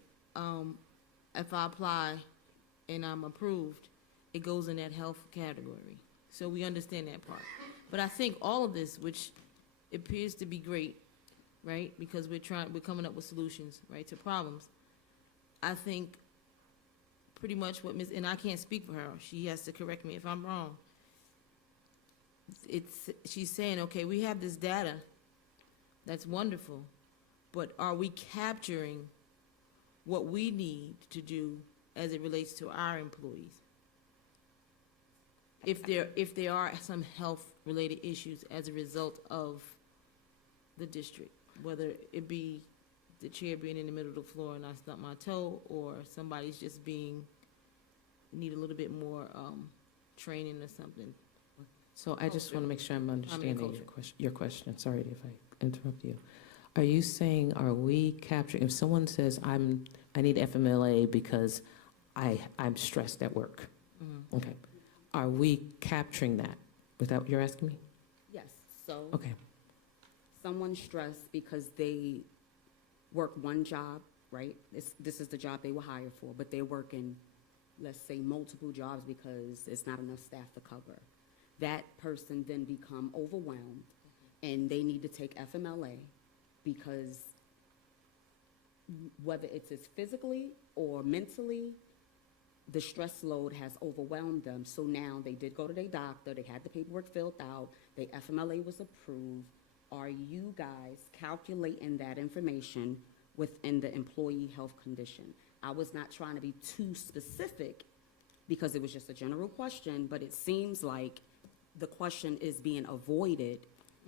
if I apply and I'm approved, it goes in that health category. So we understand that part. But I think all of this, which appears to be great, right? Because we're coming up with solutions, right, to problems. I think pretty much what and I can't speak for her, she has to correct me if I'm wrong. She's saying, okay, we have this data, that's wonderful, but are we capturing what we need to do as it relates to our employees? If there are some health-related issues as a result of the district, whether it be the chair being in the middle of the floor and I stump my toe, or somebody's just need a little bit more training or something. So I just want to make sure I'm understanding culture. your question. Sorry if I interrupt you. Are you saying, are we capturing, if someone says, I need FMLA because I'm stressed at work? Mhm. Okay. Are we capturing that? Is that what you're asking me? Yes, so. Okay. Someone's stressed because they work one job, right? This is the job they were hired for, but they're working, let's say, multiple jobs because it's not enough staff to cover. That person then become overwhelmed, and they need to take FMLA because whether it's physically or mentally, the stress load has overwhelmed them. So now they did go to their doctor, they had the paperwork filled out, their FMLA was approved. Are you guys calculating that information within the employee health condition? I was not trying to be too specific because it was just a general question, but it seems like the question is being avoided,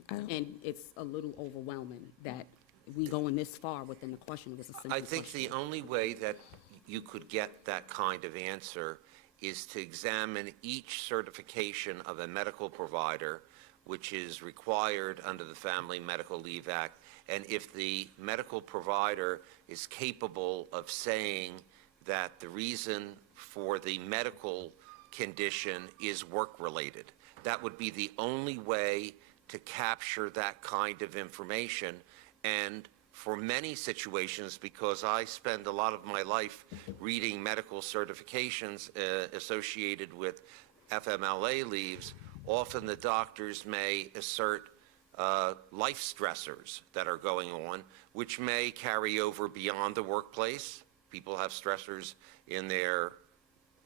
and it's a little overwhelming that we going this far within the question. It was a simple I think question. the only way that you could get that kind of answer is to examine each certification of a medical provider, which is required under the Family Medical Leave Act, and if the medical provider is capable of saying that the reason for the medical condition is work-related. That would be the only way to capture that kind of information. And for many situations, because I spend a lot of my life reading medical certifications associated with FMLA leaves, often the doctors may assert life stressors that are going on, which may carry over beyond the workplace. People have stressors in their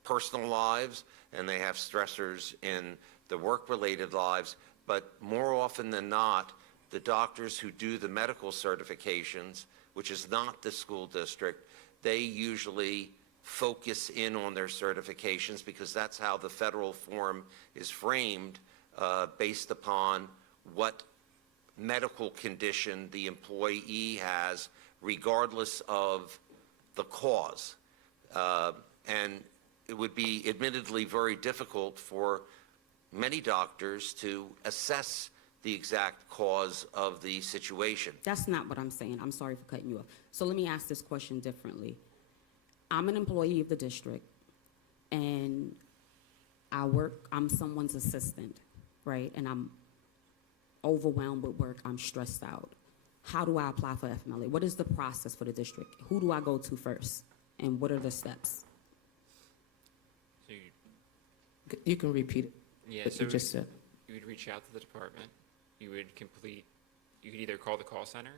personal lives, and they have stressors in the work-related lives, but more often than not, the doctors who do the medical certifications, which is not the school district, they usually focus in on their certifications because that's how the federal form is framed, based upon what medical condition the employee has, regardless of the cause. And it would be admittedly very difficult for many doctors to assess the exact cause of the situation. That's not what I'm saying. I'm sorry for cutting you off. So let me ask this question differently. I'm an employee of the district, and I'm someone's assistant, right? And I'm overwhelmed with work. I'm stressed out. How do I apply for FMLA? What is the process for the district? Who do I go to first? And what are the steps? So You can repeat it. yeah, What so you just said. you would reach out to the department. You could either call the call center.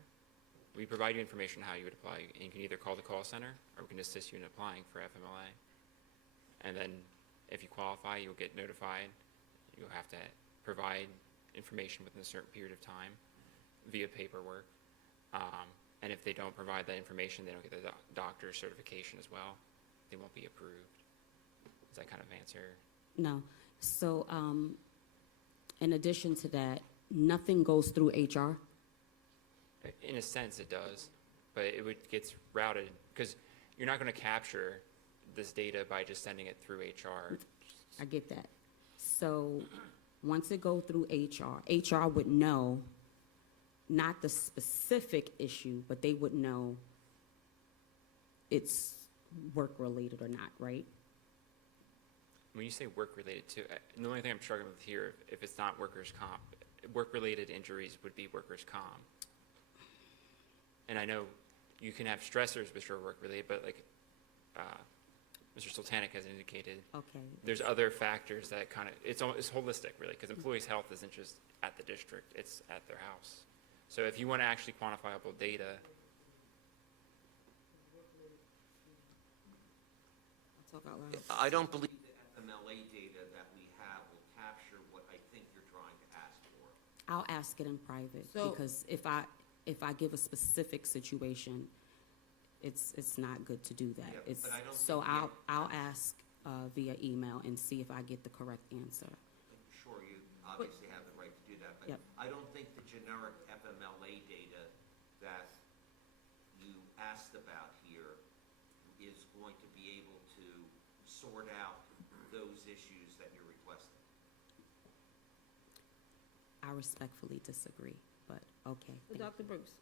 We provide you information on how you would apply, and you can either call the call center, or we can assist you in applying for FMLA. And then if you qualify, you'll get notified. You'll have to provide information within a certain period of time via paperwork. And if they don't provide that information, they don't get the doctor's certification as well. They won't be approved. Does that kind of answer? No. So, in addition to that, nothing goes through HR? In a sense, it does, but gets routed, because you're not going to capture this data by just sending it through HR. I get that. So, once it go through HR would know not the specific issue, but they would know it's work-related or not, right? When you say work-related too, the only thing I'm struggling with here, if it's not workers' comp, work-related injuries would be workers' comp. And I know you can have stressors which are work-related, but like Mr. Sultanic has indicated, Okay. there's other factors that kind of, it's holistic really, because employees' health isn't just at the district, it's at their house. So if you want to actually quantifiable data, I'll talk out loud. I don't believe the FMLA data that we have will capture what I think you're trying to ask for. I'll ask it in private, So- because if I give a specific situation, it's not good to do that. Yeah, It's, but I don't so think- I'll ask via email and see if I get the correct answer. Sure, you obviously have the right to do that, but Yep. I don't think the generic FMLA data that you asked about here is going to be able to sort out those issues that you're requesting. I respectfully disagree, but okay. So Dr. Bruce,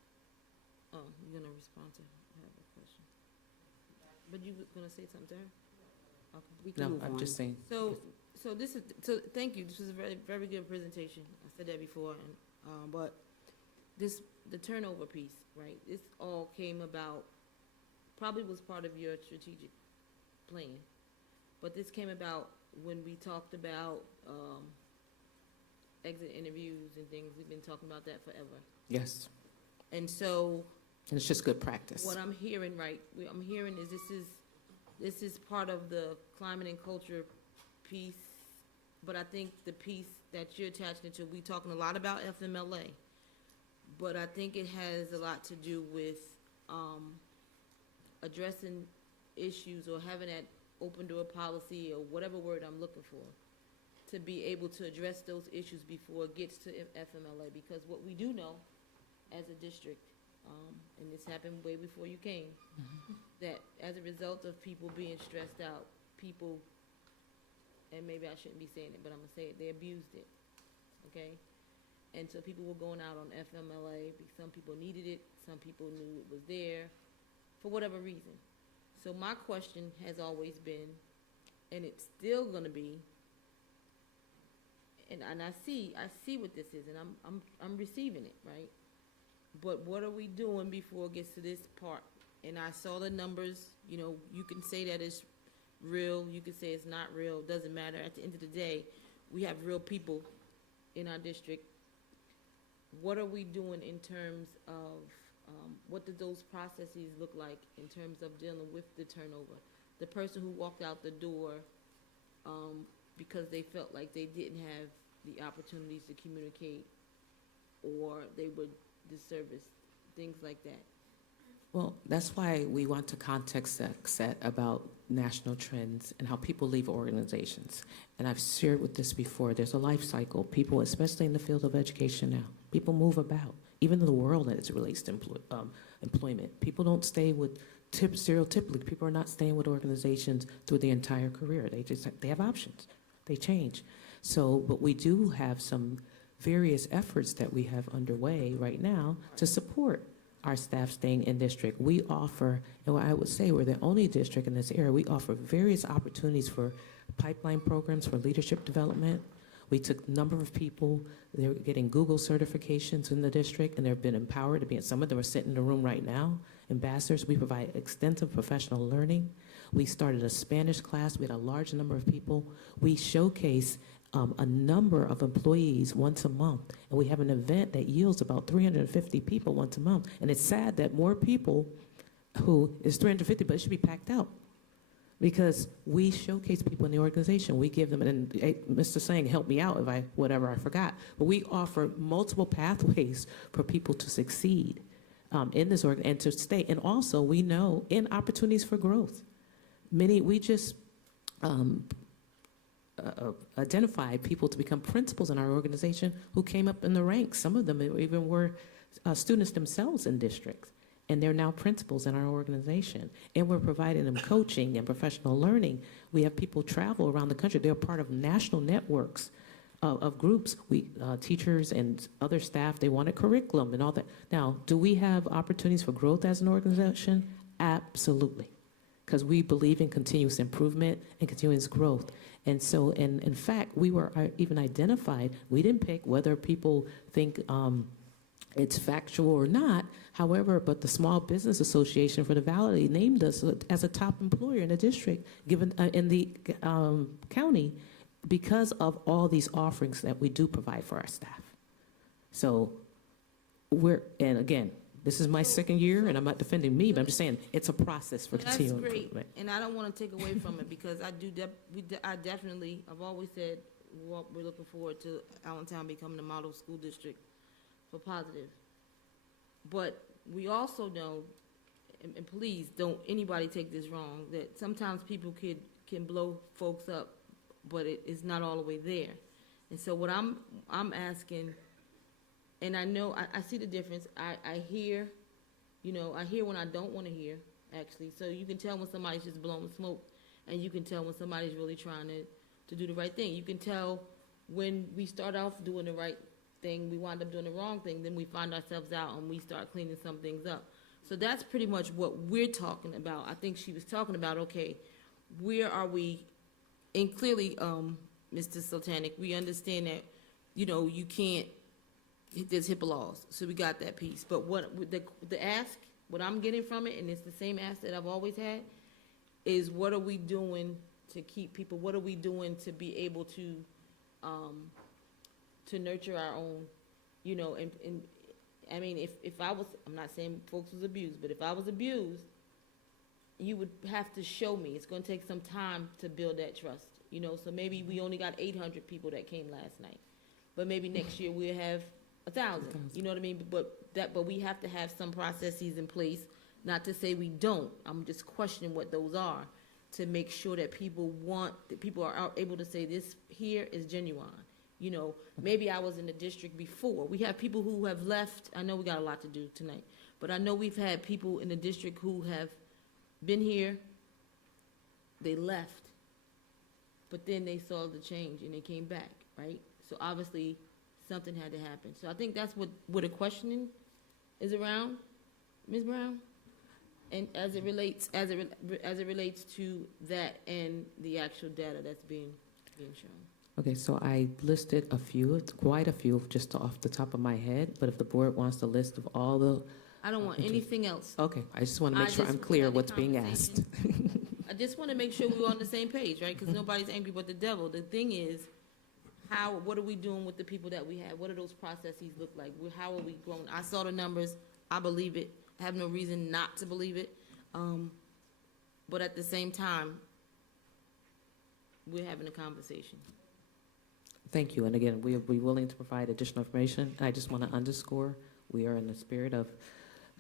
oh, you're gonna respond to, I have a question. But you were gonna say something to her? Okay. We can No, move I'm on. just saying. So thank you, this was a very, very good presentation. I said that before, and, but the turnover piece, right? This all came about, probably was part of your strategic plan. But this came about when we talked about, exit interviews and things. We've been talking about that forever. Yes, And so, and it's just good practice. what I'm hearing, right, I'm hearing is this is part of the climate and culture piece, but I think the piece that you're attaching it to, we talking a lot about FMLA, but I think it has a lot to do with, addressing issues or having that open door policy or whatever word I'm looking for, to be able to address those issues before it gets to FMLA, because what we do know as a district, and this happened way before you came, that as a result of people being stressed out, people, and maybe I shouldn't be saying it, but I'm gonna say it, they abused it, okay? And so people were going out on FMLA, some people needed it, some people knew it was there, for whatever reason. So my question has always been, and it's still gonna be, and I see what this is, and I'm receiving it, right? But what are we doing before it gets to this part? And I saw the numbers, you know, you can say that it's real, you can say it's not real, doesn't matter. At the end of the day, we have real people in our district. What are we doing in terms of, what do those processes look like in terms of dealing with the turnover? The person who walked out the door, because they felt like they didn't have the opportunities to communicate, or they were disserviced, things like that. Well, that's why we want to context set about national trends and how people leave organizations. And I've shared with this before, there's a life cycle. People, especially in the field of education now, people move about, even in the world as it relates to employment. People don't stay with, stereotypically, people are not staying with organizations through the entire career. They have options. They change. So, but we do have some various efforts that we have underway right now to support our staff staying in district. We offer, and I would say we're the only district in this area, we offer various opportunities for pipeline programs for leadership development. We took a number of people, they're getting Google certifications in the district, and they've been empowered to be, some of them are sitting in the room right now, ambassadors. We provide extensive professional learning. We started a Spanish class. We had a large number of people. We showcase a number of employees once a month, and we have an event that yields about 350 people once a month. And it's sad that more people it's 350, but it should be packed out. because we showcase people in the organization. We give them, and Mr. Sang, help me out if whatever I forgot, but we offer multiple pathways for people to succeed in this org and to stay. And also, we know in opportunities for growth. We just identified people to become principals in our organization who came up in the ranks. Some of them even were students themselves in districts, and they're now principals in our organization. And we're providing them coaching and professional learning. We have people travel around the country. They're part of national networks of groups. Teachers and other staff, they wanted curriculum and all that. Now, do we have opportunities for growth as an organization? Absolutely, because we believe in continuous improvement and continuous growth. And so, in fact, we were even identified, we didn't pick whether people think it's factual or not, however, but the Small Business Association for the Valley named us as a top employer in the district, given in the county, because of all these offerings that we do provide for our staff. So and again, this is my second year, and I'm not defending me, but I'm just saying it's a process for continual improvement. That's great, and I don't want to take away from it, because I've always said what we're looking forward to Allentown becoming a model school district for positive. But we also know, and please don't anybody take this wrong, that sometimes people can blow folks up, but it is not all the way there. And so what I'm asking, and I know, I see the difference. I hear, I hear when I don't want to hear, actually. So you can tell when somebody's just blowing smoke, and you can tell when somebody's really trying to do the right thing. You can tell when we start off doing the right thing, we wind up doing the wrong thing, then we find ourselves out and we start cleaning some things up. So that's pretty much what we're talking about. I think she was talking about, okay, where are we? And clearly, Mr. Sultanic, we understand that, you can't, there's HIPAA laws, so we got that piece. But what the ask, what I'm getting from it, and it's the same ask that I've always had, is what are we doing to keep people, what are we doing to be able to nurture our own, and I mean, if I was, I'm not saying folks was abused, but if I was abused, you would have to show me. It's going to take some time to build that trust, so maybe we only got 800 people that came last night, but maybe next year we'll have 1,000, you know what I mean? But we have to have some processes in place, not to say we don't. I'm just questioning what those are, to make sure that people are able to say this here is genuine. Maybe I was in the district before. We have people who have left. I know we got a lot to do tonight, but I know we've had people in the district who have been here, they left, but then they saw the change and they came back, right? So obviously something had to happen. So I think that's what the questioning is around, Ms. Brown, and as it relates to that and the actual data that's being shown. Okay, so I listed quite a few, just off the top of my head, but if the board wants the list of all the... I don't want anything else. Okay, I just want to make sure I'm clear what's being asked. I just want to make sure we're on the same page, right? Because nobody's angry but the devil. The thing is, what are we doing with the people that we have? What do those processes look like? How are we growing? I saw the numbers. I believe it. I have no reason not to believe it. But at the same time, we're having a conversation. Thank you. And again, we'll be willing to provide additional information. I just want to underscore, we are in the spirit of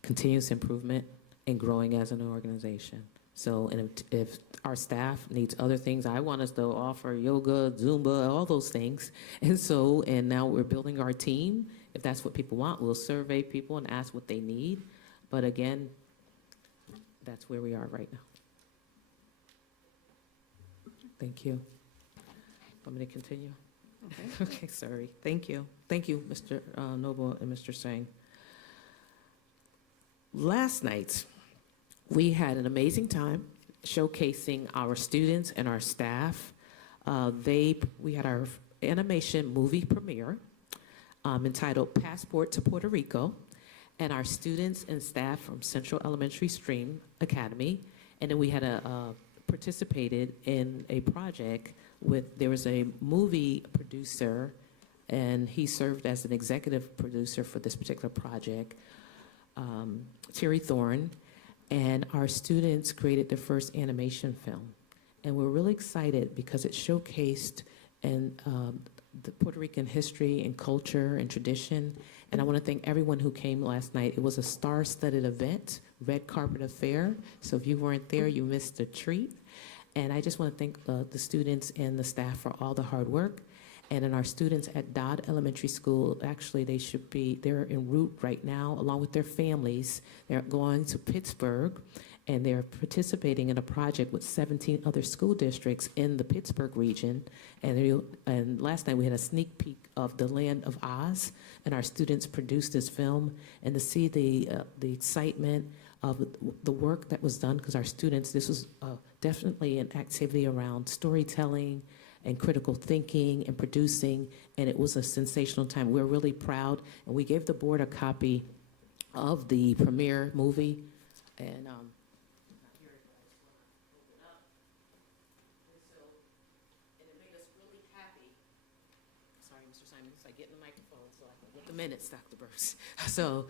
continuous improvement and growing as an organization. So, and if our staff needs other things, I want us to offer yoga, Zumba, all those things. And now we're building our team. If that's what people want, we'll survey people and ask what they need. But again, that's where we are right now. Thank you. Want me to continue? Okay. Okay, sorry. Thank you. Thank you, Mr. Noble and Mr. Sang. Last night, we had an amazing time showcasing our students and our staff. We had our animation movie premiere entitled Passport to Puerto Rico, and our students and staff from Central Elementary Stream Academy. And then we had participated in a project there was a movie producer, and he served as an executive producer for this particular project, Terry Thorne, and our students created their first animation film. And we're really excited because it showcased the Puerto Rican history and culture and tradition. And I want to thank everyone who came last night. It was a star-studded event, red carpet affair. So if you weren't there, you missed a treat. And I just want to thank the students and the staff for all the hard work. And then our students at Dodd Elementary School, actually they're en route right now, along with their families. They're going to Pittsburgh, and they're participating in a project with 17 other school districts in the Pittsburgh region. And last night we had a sneak peek of The Land of Oz, and our students produced this film. And to see the excitement of the work that was done, because our students, this was definitely an activity around storytelling and critical thinking and producing, and it was a sensational time. We're really proud, and we gave the board a copy of the premiere movie, and it made us really happy. Sorry, Mr. Simon, it's like getting the microphone so I can get the minutes, Dr. Bruce. So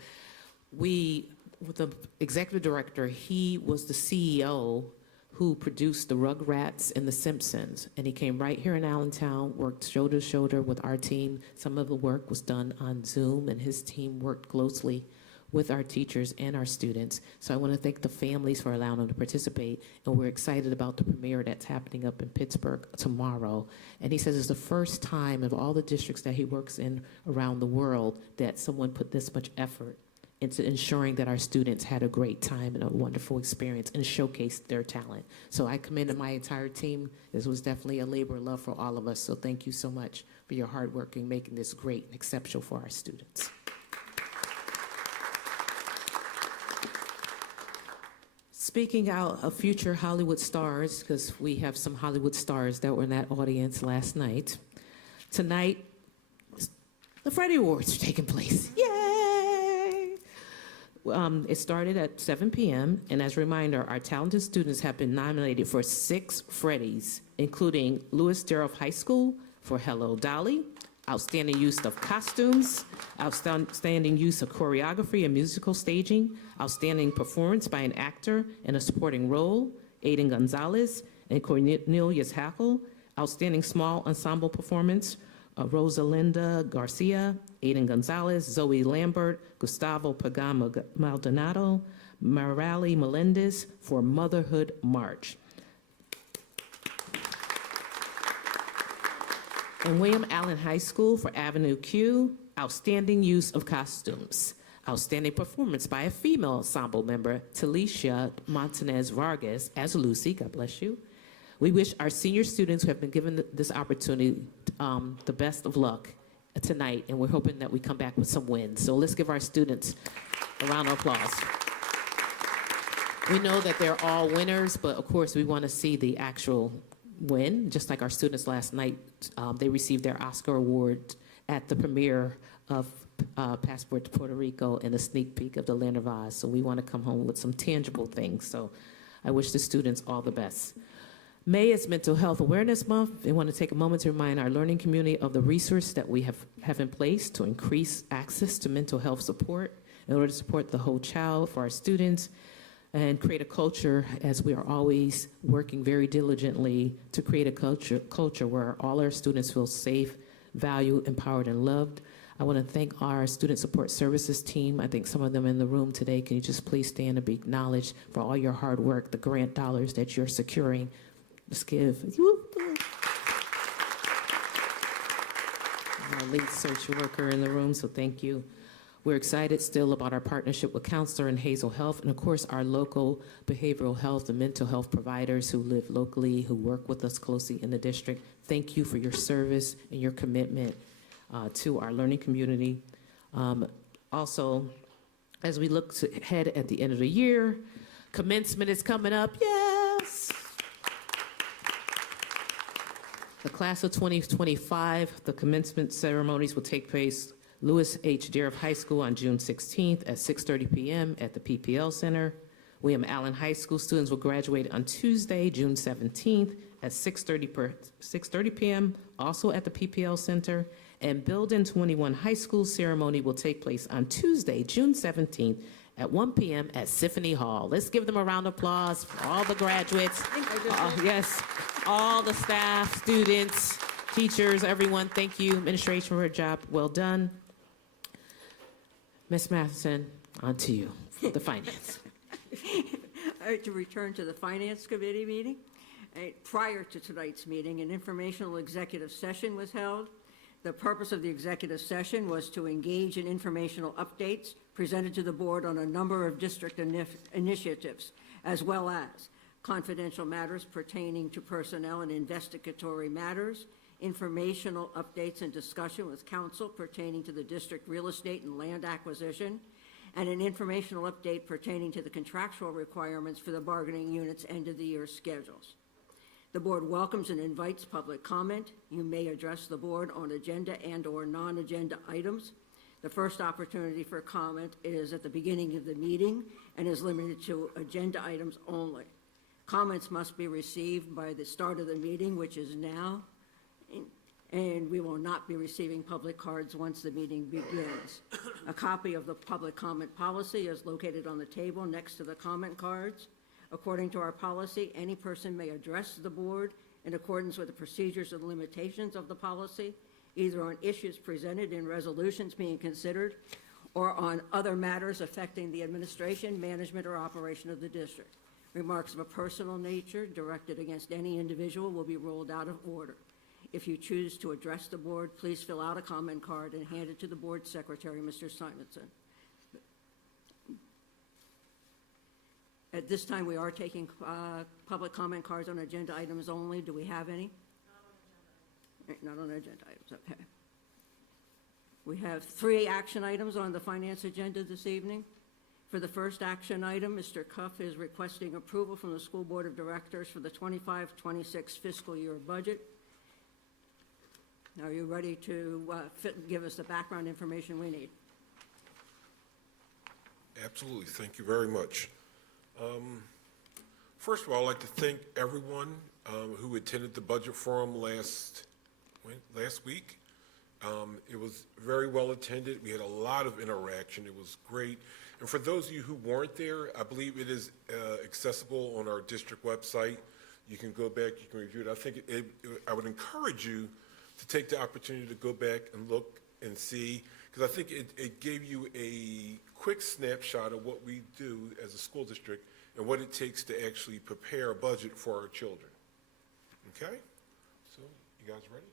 with the executive director, he was the CEO who produced the Rugrats and the Simpsons. And he came right here in Allentown, worked shoulder to shoulder with our team. Some of the work was done on Zoom, and his team worked closely with our teachers and our students. So I want to thank the families for allowing them to participate. And we're excited about the premiere that's happening up in Pittsburgh tomorrow. And he says it's the first time of all the districts that he works in around the world that someone put this much effort into ensuring that our students had a great time and a wonderful experience and showcased their talent. So I commend my entire team. This was definitely a labor of love for all of us. So thank you so much for your hard work in making this great and exceptional for our students. Speaking out of future Hollywood stars, because we have some Hollywood stars that were in that audience last night. Tonight, the Freddie Awards are taking place. Yay! It started at 7 p.m., and as a reminder, our talented students have been nominated for 6 Freddies, including Lewis Darrell High School for Hello Dolly, outstanding use of costumes, outstanding use of choreography and musical staging, outstanding performance by an actor in a supporting role, Aiden Gonzalez and Cornelius Hackle, outstanding small ensemble performance, Rosalinda Garcia, Aiden Gonzalez, Zoe Lambert, Gustavo Pagan Maldonado, Marali Melendez for Motherhood March. And William Allen High School for Avenue Q, outstanding use of costumes. Outstanding performance by a female ensemble member, Talisha Montanez Vargas as Lucy, God bless you. We wish our senior students who have been given this opportunity the best of luck tonight, and we're hoping that we come back with some wins. So let's give our students a round of applause. We know that they're all winners, but of course we want to see the actual win, just like our students last night. They received their Oscar award at the premiere of Passport to Puerto Rico and a sneak peek of The Land of Oz. So we want to come home with some tangible things. So I wish the students all the best. May is Mental Health Awareness Month. We want to take a moment to remind our learning community of the resources that we have in place to increase access to mental health support in order to support the whole child for our students and create a culture, as we are always working very diligently to create a culture where all our students feel safe, valued, empowered, and loved. I want to thank our Student Support Services team. I think some of them in the room today. Can you just please stand and be acknowledged for all your hard work, the grant dollars that you're securing. Let's give. Our lead social worker in the room, so thank you. We're excited still about our partnership with Counselor and Hazel Health, and of course our local behavioral health and mental health providers who live locally, who work with us closely in the district. Thank you for your service and your commitment to our learning community. Also, as we look ahead at the end of the year, commencement is coming up, yes! The class of 2025, the commencement ceremonies will take place Lewis H. Darrell High School on June 16th at 6:30 p.m. at the PPL Center. William Allen High School students will graduate on Tuesday, June 17th at 6:30 p.m., also at the PPL Center. And Building 21 High School ceremony will take place on Tuesday, June 17th at 1 p.m. at Symphony Hall. Let's give them a round of applause for all the graduates. Yes, all the staff, students, teachers, everyone. Thank you, administration, for a job well done. Ms. Matheson, on to you for the finance. To return to the Finance Committee meeting. Prior to tonight's meeting, an informational executive session was held. The purpose of the executive session was to engage in informational updates presented to the board on a number of district initiatives, as well as confidential matters pertaining to personnel and investigatory matters, informational updates and discussion with council pertaining to the district real estate and land acquisition, and an informational update pertaining to the contractual requirements for the bargaining unit's end-of-the-year schedules. The board welcomes and invites public comment. You may address the board on agenda and/or non-agenda items. The first opportunity for comment is at the beginning of the meeting and is limited to agenda items only. Comments must be received by the start of the meeting, which is now, and we will not be receiving public cards once the meeting begins. A copy of the public comment policy is located on the table next to the comment cards. According to our policy, any person may address the board in accordance with the procedures and limitations of the policy, either on issues presented in resolutions being considered or on other matters affecting the administration, management, or operation of the district. Remarks of a personal nature directed against any individual will be ruled out of order. If you choose to address the board, please fill out a comment card and hand it to the board secretary, Mr. Simonson. At this time, we are taking public comment cards on agenda items only. Do we have any? Not on agenda items, okay. We have 3 action items on the finance agenda this evening. For the first action item, Mr. Cuff is requesting approval from the School Board of Directors for the 25-26 fiscal year budget. Are you ready to give us the background information we need? Absolutely. Thank you very much. First of all, I'd like to thank everyone who attended the budget forum last week. It was very well attended. We had a lot of interaction. It was great. And for those of you who weren't there, I believe it is accessible on our district website. You can go back, you can review it. I think I would encourage you to take the opportunity to go back and look and see, because I think it gave you a quick snapshot of what we do as a school district and what it takes to actually prepare a budget for our children. Okay? So, you guys ready?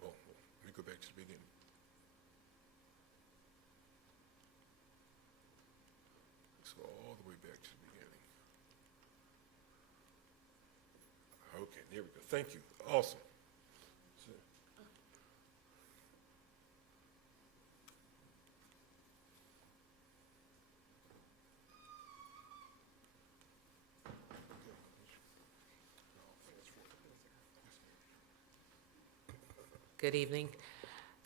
Well, let me go back to the beginning. Let's go all the way back to the beginning. Okay, there we go. Thank you. Awesome. So, Good evening.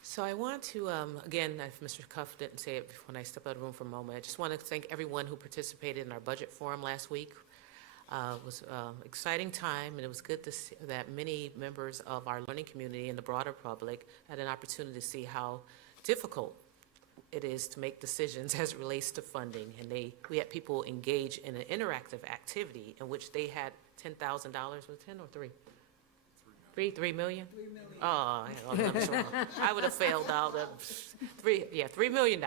So I want to, again, if Mr. Cuff didn't say it when I stepped out of the room for a moment, I just want to thank everyone who participated in our budget forum last week. It was an exciting time, and it was good to see that many members of our learning community and the broader public had an opportunity to see how difficult it is to make decisions as it relates to funding. And we had people engage in an interactive activity in which they had $10,000, was 10 or 3? 3 million? 3 million. Oh, I would have failed out of $3 million.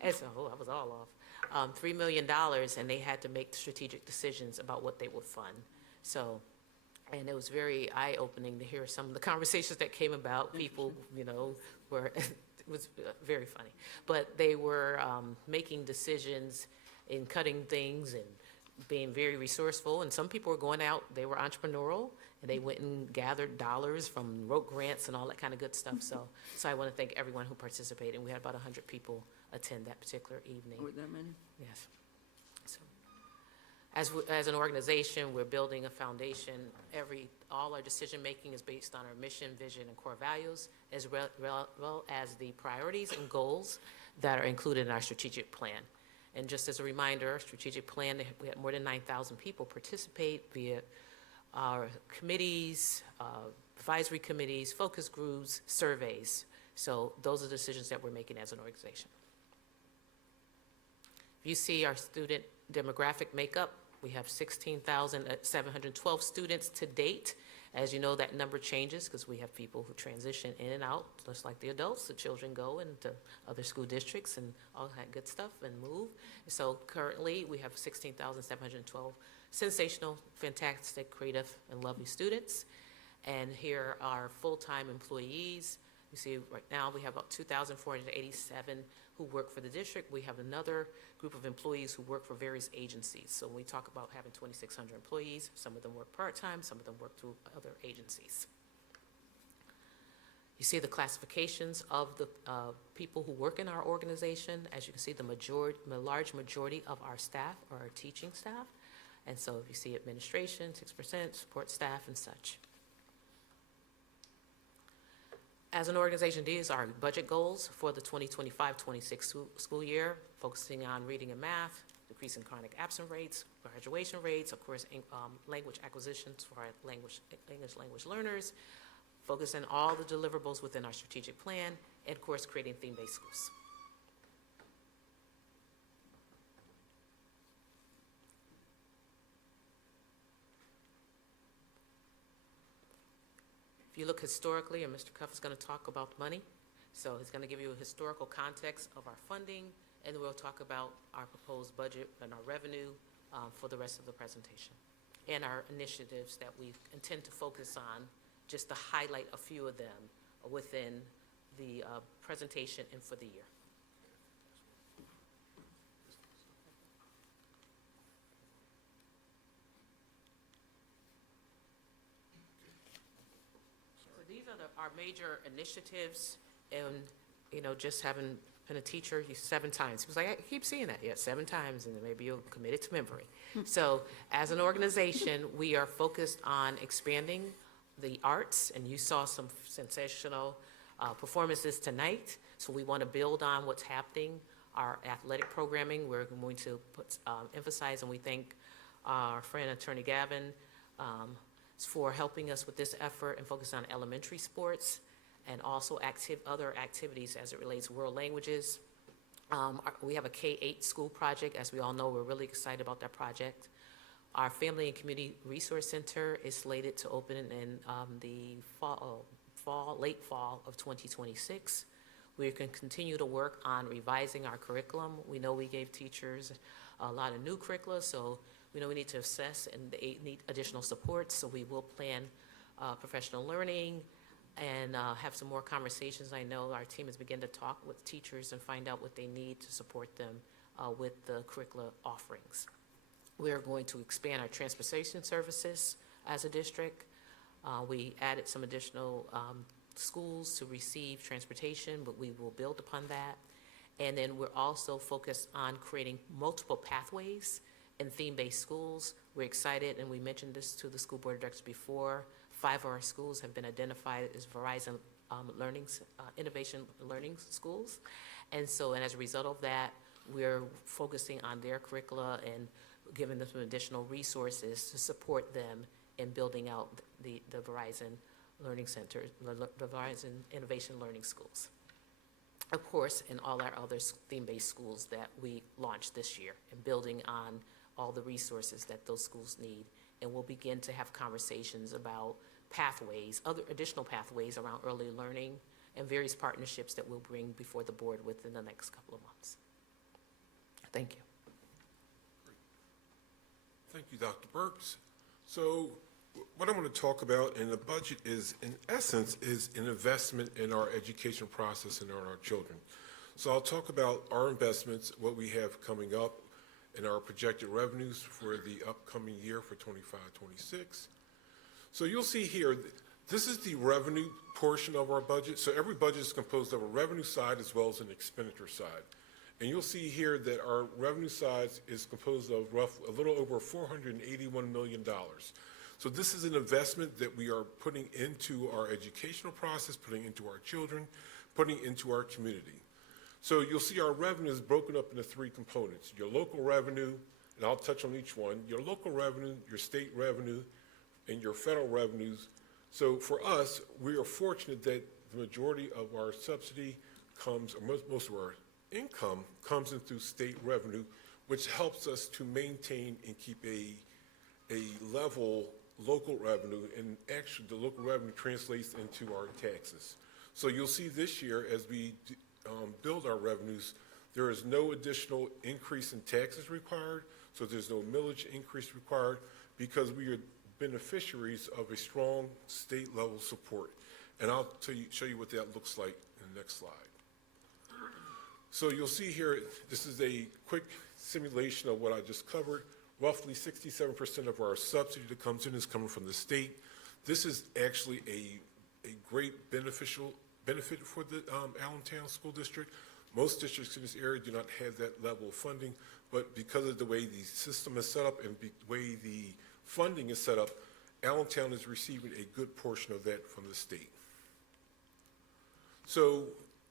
And so, I was all off. $3 million, and they had to make strategic decisions about what they would fund. So, and it was very eye-opening to hear some of the conversations that came about. People, were, it was very funny. But they were making decisions in cutting things and being very resourceful. And some people were going out, they were entrepreneurial, and they went and gathered dollars from wrote grants and all that kind of good stuff. So I want to thank everyone who participated. We had about 100 people attend that particular evening. Were there many? Yes. So, as an organization, we're building a foundation. All our decision-making is based on our mission, vision, and core values, as well as the priorities and goals that are included in our strategic plan. And just as a reminder, our strategic plan, we had more than 9,000 people participate via our committees, advisory committees, focus groups, surveys. So those are the decisions that we're making as an organization. You see our student demographic makeup. We have 16,712 students to date. As you know, that number changes because we have people who transition in and out, just like the adults. The children go into other school districts and all that good stuff and move. So currently, we have 16,712 sensational, fantastic, creative, and lovely students. And here are full-time employees. You see right now we have about 2,487 who work for the district. We have another group of employees who work for various agencies. So when we talk about having 2,600 employees, some of them work part-time, some of them work through other agencies. You see the classifications of the people who work in our organization. As you can see, the large majority of our staff are our teaching staff. And so if you see administration, 6%, support staff, and such. As an organization, these are budget goals for the 2025-26 school year, focusing on reading and math, decreasing chronic absent rates, graduation rates, of course, language acquisitions for our English language learners, focus on all the deliverables within our strategic plan, and of course, creating theme-based schools. If you look historically, and Mr. Cuff is going to talk about money, so he's going to give you a historical context of our funding, and we'll talk about our proposed budget and our revenue for the rest of the presentation, and our initiatives that we intend to focus on, just to highlight a few of them within the presentation and for the year. These are our major initiatives, and, just having been a teacher 7 times. He was like, I keep seeing that. Yeah, 7 times, and then maybe you'll commit it to memory. So as an organization, we are focused on expanding the arts, and you saw some sensational performances tonight. So we want to build on what's happening. Our athletic programming, we're going to emphasize, and we thank our friend Attorney Gavin for helping us with this effort and focus on elementary sports and also other activities as it relates to world languages. We have a K-8 school project. As we all know, we're really excited about that project. Our Family and Community Resource Center is slated to open in the late fall of 2026. We can continue to work on revising our curriculum. We know we gave teachers a lot of new curricula, so we know we need to assess and they need additional support, so we will plan professional learning and have some more conversations. I know our team has begun to talk with teachers and find out what they need to support them with the curricula offerings. We are going to expand our transportation services as a district. We added some additional schools to receive transportation, but we will build upon that. And then we're also focused on creating multiple pathways in theme-based schools. We're excited, and we mentioned this to the school board of directors before. 5 of our schools have been identified as Verizon Innovation Learning Schools. And as a result of that, we're focusing on their curricula and giving them some additional resources to support them in building out the Verizon Learning Center, the Verizon Innovation Learning Schools. Of course, in all our other theme-based schools that we launched this year, and building on all the resources that those schools need. And we'll begin to have conversations about pathways, other additional pathways around early learning, and various partnerships that we'll bring before the board within the next couple of months. Thank you. Thank you, Dr. Burks. So what I'm going to talk about in the budget is, in essence, is an investment in our education process and in our children. So I'll talk about our investments, what we have coming up, and our projected revenues for the upcoming year for 25-26. So you'll see here, this is the revenue portion of our budget. So every budget is composed of a revenue side as well as an expenditure side. And you'll see here that our revenue side is composed of a little over $481 million. So this is an investment that we are putting into our educational process, putting into our children, putting into our community. So you'll see our revenue is broken up into 3 components. Your local revenue, and I'll touch on each one, your local revenue, your state revenue, and your federal revenues. So for us, we are fortunate that the majority of our subsidy comes, or most of our income comes in through state revenue, which helps us to maintain and keep a level local revenue, and actually the local revenue translates into our taxes. So you'll see this year as we build our revenues, there is no additional increase in taxes required, so there's no millage increase required because we are beneficiaries of a strong state level support. And I'll show you what that looks like in the next slide. So you'll see here, this is a quick simulation of what I just covered. Roughly 67% of our subsidy that comes in is coming from the state. This is actually a great benefit for the Allentown School District. Most districts in this area do not have that level of funding, but because of the way the system is set up and the way the funding is set up, Allentown is receiving a good portion of that from the state. So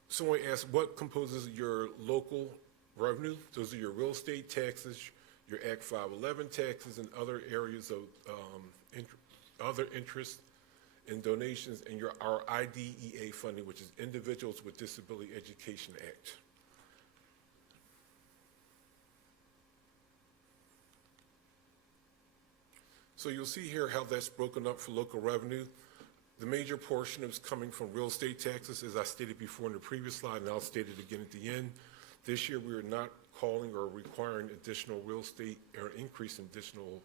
someone asked, what composes your local revenue? Those are your real estate taxes, your Act 511 taxes, and other areas of other interest and donations, and our IDEA funding, which is Individuals with Disability Education Act. So you'll see here how that's broken up for local revenue. The major portion is coming from real estate taxes, as I stated before in the previous slide, and I'll state it again at the end. This year, we are not calling or requiring additional real estate or increase in additional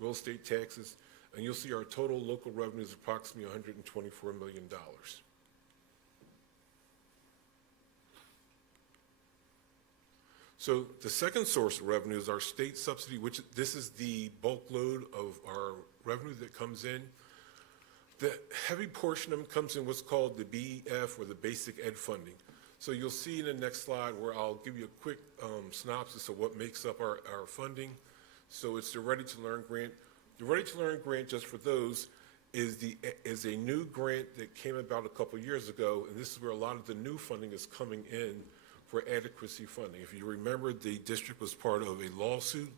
real estate taxes. And you'll see our total local revenue is approximately $124 million. So the second source of revenue is our state subsidy, which this is the bulk load of our revenue that comes in. The heavy portion of it comes in what's called the BEF, or the basic ed funding. So you'll see in the next slide where I'll give you a quick synopsis of what makes up our funding. So it's the Ready to Learn grant. The Ready to Learn grant, just for those, is a new grant that came about a couple years ago, and this is where a lot of the new funding is coming in for adequacy funding. If you remember, the district was part of a lawsuit,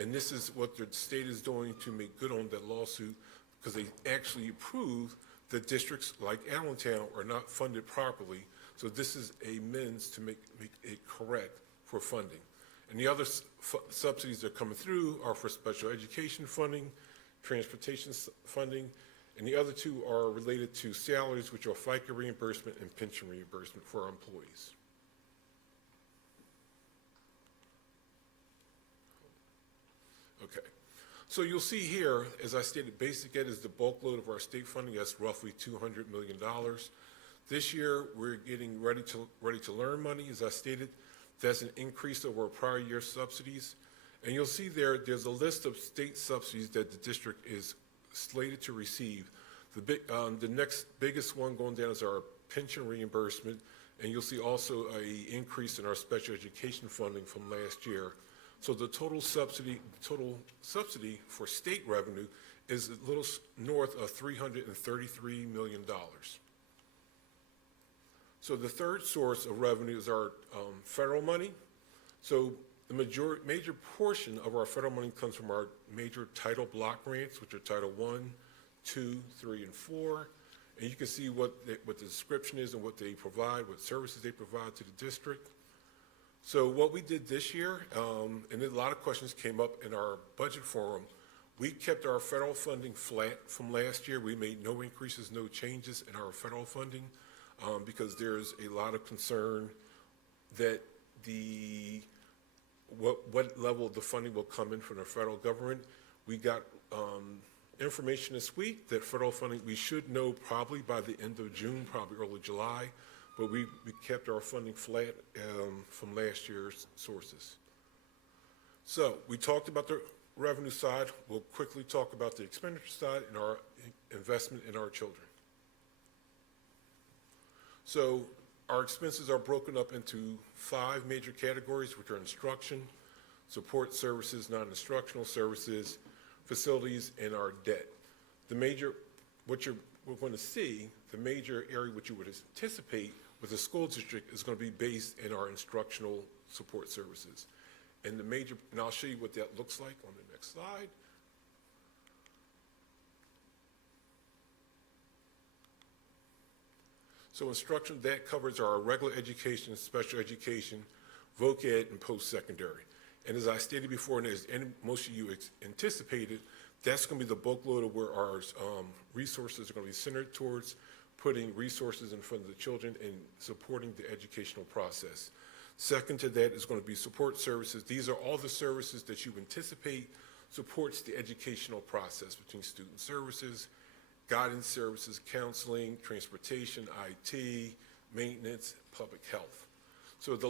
and this is what the state is doing to make good on that lawsuit, because they actually prove that districts like Allentown are not funded properly. So this is a means to make it correct for funding. And the other subsidies that are coming through are for special education funding, transportation funding, and the other two are related to salaries, which are FICA reimbursement and pension reimbursement for our employees. Okay, so you'll see here, as I stated, basic ed is the bulk load of our state funding. That's roughly $200 million. This year, we're getting ready to learn money, as I stated. That's an increase over our prior year subsidies. And you'll see there's a list of state subsidies that the district is slated to receive. The next biggest one going down is our pension reimbursement, and you'll see also an increase in our special education funding from last year. So the total subsidy for state revenue is a little north of $333 million. So the third source of revenue is our federal money. So the major portion of our federal money comes from our major title block grants, which are Title I, II, III, and IV. And you can see what the description is and what they provide, what services they provide to the district. So what we did this year, and a lot of questions came up in our budget forum, we kept our federal funding flat from last year. We made no increases, no changes in our federal funding. Because there's a lot of concern that what level of the funding will come in from the federal government. We got information this week that federal funding, we should know probably by the end of June, probably early July, but we kept our funding flat from last year's sources. So we talked about the revenue side. We'll quickly talk about the expenditure side and our investment in our children. So our expenses are broken up into 5 major categories, which are instruction, support services, non-instructional services, facilities, and our debt. We're going to see, the major area which you would anticipate with the school district is going to be based in our instructional support services. And I'll show you what that looks like on the next slide. So instruction, that covers our regular education, special education, voc ed, and post-secondary. And as I stated before, and as most of you anticipated, that's going to be the bulk load of where our resources are going to be centered towards putting resources in front of the children and supporting the educational process. Second to that is going to be support services. These are all the services that you anticipate supports the educational process between student services, guidance services, counseling, transportation, IT, maintenance, public health. So the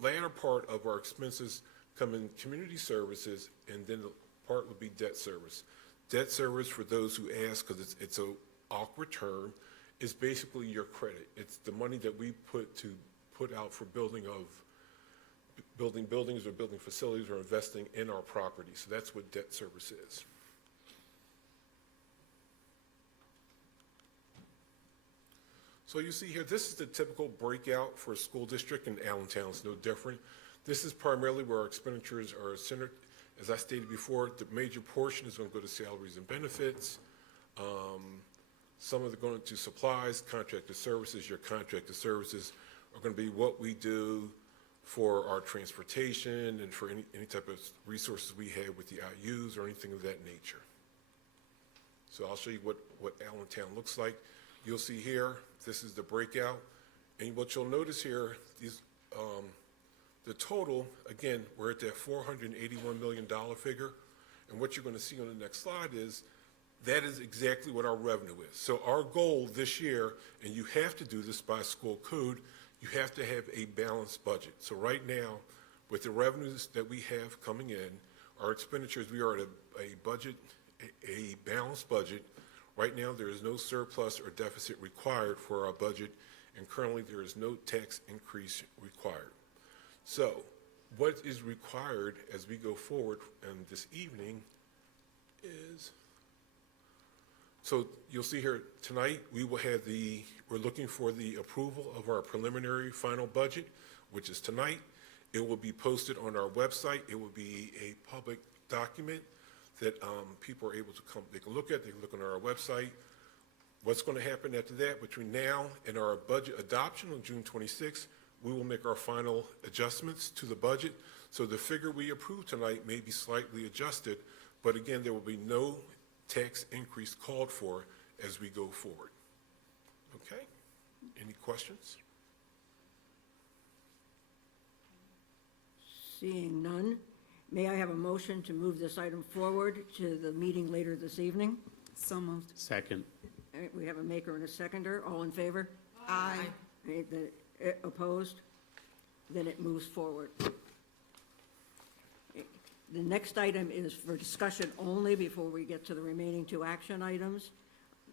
latter part of our expenses come in community services, and then the part would be debt service. Debt service, for those who ask, because it's an awkward term, is basically your credit. It's the money that we put out for building buildings or building facilities or investing in our property. So that's what debt service is. So you see here, this is the typical breakout for a school district, and Allentown is no different. This is primarily where our expenditures are centered. As I stated before, the major portion is going to go to salaries and benefits. Some of it going to supplies, contracted services. Your contracted services are going to be what we do for our transportation and for any type of resources we have with the IUs or anything of that nature. So I'll show you what Allentown looks like. You'll see here, this is the breakout. And what you'll notice here, the total, again, we're at that $481 million figure. And what you're going to see on the next slide is that is exactly what our revenue is. So our goal this year, and you have to do this by school code, you have to have a balanced budget. So right now, with the revenues that we have coming in, our expenditures, we are at a balanced budget. Right now, there is no surplus or deficit required for our budget, and currently there is no tax increase required. So what is required as we go forward this evening is, so you'll see here tonight, we're looking for the approval of our preliminary final budget, which is tonight. It will be posted on our website. It will be a public document that people are able to come, they can look at, they can look on our website. What's going to happen after that, between now and our budget adoption on June 26th, we will make our final adjustments to the budget. So the figure we approve tonight may be slightly adjusted, but again, there will be no tax increase called for as we go forward. Okay? Any questions? Seeing none, may I have a motion to move this item forward to the meeting later this evening? So moved. Second. All right, we have a maker and a seconder. All in favor? Aye. Any opposed? Then it moves forward. The next item is for discussion only before we get to the remaining two action items.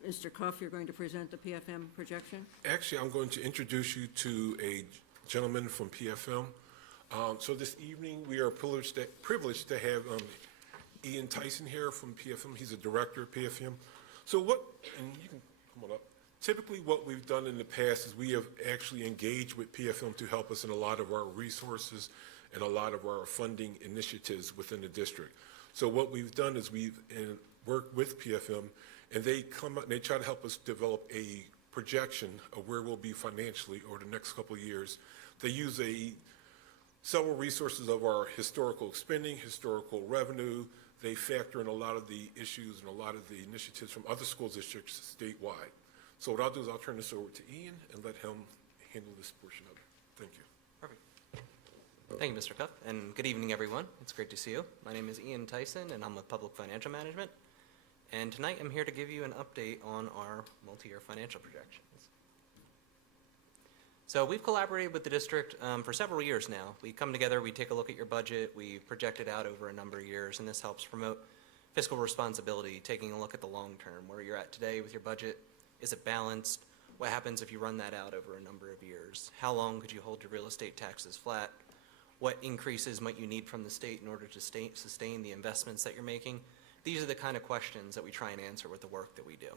Mr. Cuff, you're going to present the PFM projection? Actually, I'm going to introduce you to a gentleman from PFM. So this evening, we are privileged to have Ian Tyson here from PFM. He's a director of PFM. So and you can come on up. Typically, what we've done in the past is we have actually engaged with PFM to help us in a lot of our resources and a lot of our funding initiatives within the district. So what we've done is we've worked with PFM, and they come out and they try to help us develop a projection of where we'll be financially over the next couple of years. They use several resources of our historical spending, historical revenue. They factor in a lot of the issues and a lot of the initiatives from other school districts statewide. So what I'll do is I'll turn this over to Ian and let him handle this portion of it. Thank you. Perfect. Thank you, Mr. Cuff, and good evening, everyone. It's great to see you. My name is Ian Tyson, and I'm with Public Financial Management. And tonight, I'm here to give you an update on our multi-year financial projections. So we've collaborated with the district for several years now. We come together, we take a look at your budget, we project it out over a number of years, and this helps promote fiscal responsibility, taking a look at the long term, where you're at today with your budget. Is it balanced? What happens if you run that out over a number of years? How long could you hold your real estate taxes flat? What increases might you need from the state in order to sustain the investments that you're making? These are the kind of questions that we try and answer with the work that we do.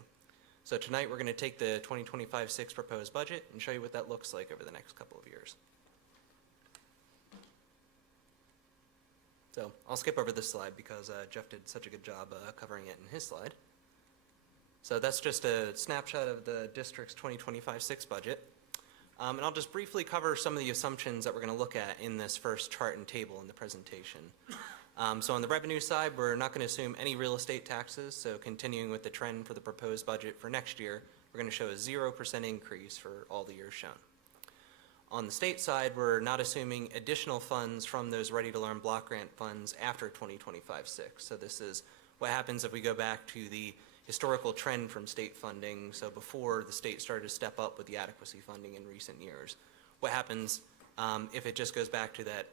So tonight we're going to take the 2025-6 proposed budget and show you what that looks like over the next couple of years. So I'll skip over this slide because Jeff did such a good job covering it in his slide. So that's just a snapshot of the district's 2025-6 budget. And I'll just briefly cover some of the assumptions that we're going to look at in this first chart and table in the presentation. So on the revenue side, we're not going to assume any real estate taxes, so continuing with the trend for the proposed budget for next year, we're going to show a 0% increase for all the years shown. On the state side, we're not assuming additional funds from those Ready to Learn block grant funds after 2025-6. So this is what happens if we go back to the historical trend from state funding, so before the state started to step up with the adequacy funding in recent years. What happens if it just goes back to that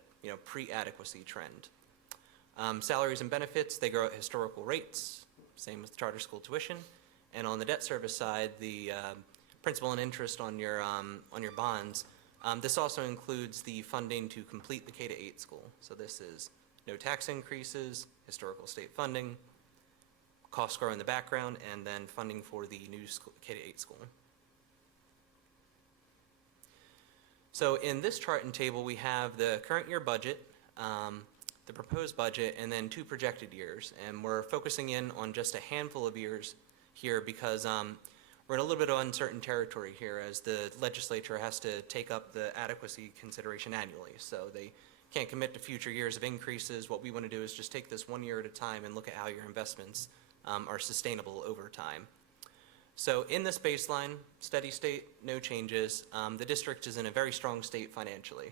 pre-adequacy trend? Salaries and benefits, they grow at historical rates, same with charter school tuition. And on the debt service side, the principal and interest on your bonds, this also includes the funding to complete the K-8 school. So this is no tax increases, historical state funding, costs grow in the background, and then funding for the new K-8 school. So in this chart and table, we have the current year budget, the proposed budget, and then 2 projected years. And we're focusing in on just a handful of years here because we're in a little bit of uncertain territory here as the legislature has to take up the adequacy consideration annually. So they can't commit to future years of increases. What we want to do is just take this 1 year at a time and look at how your investments are sustainable over time. So in this baseline, steady state, no changes, the district is in a very strong state financially.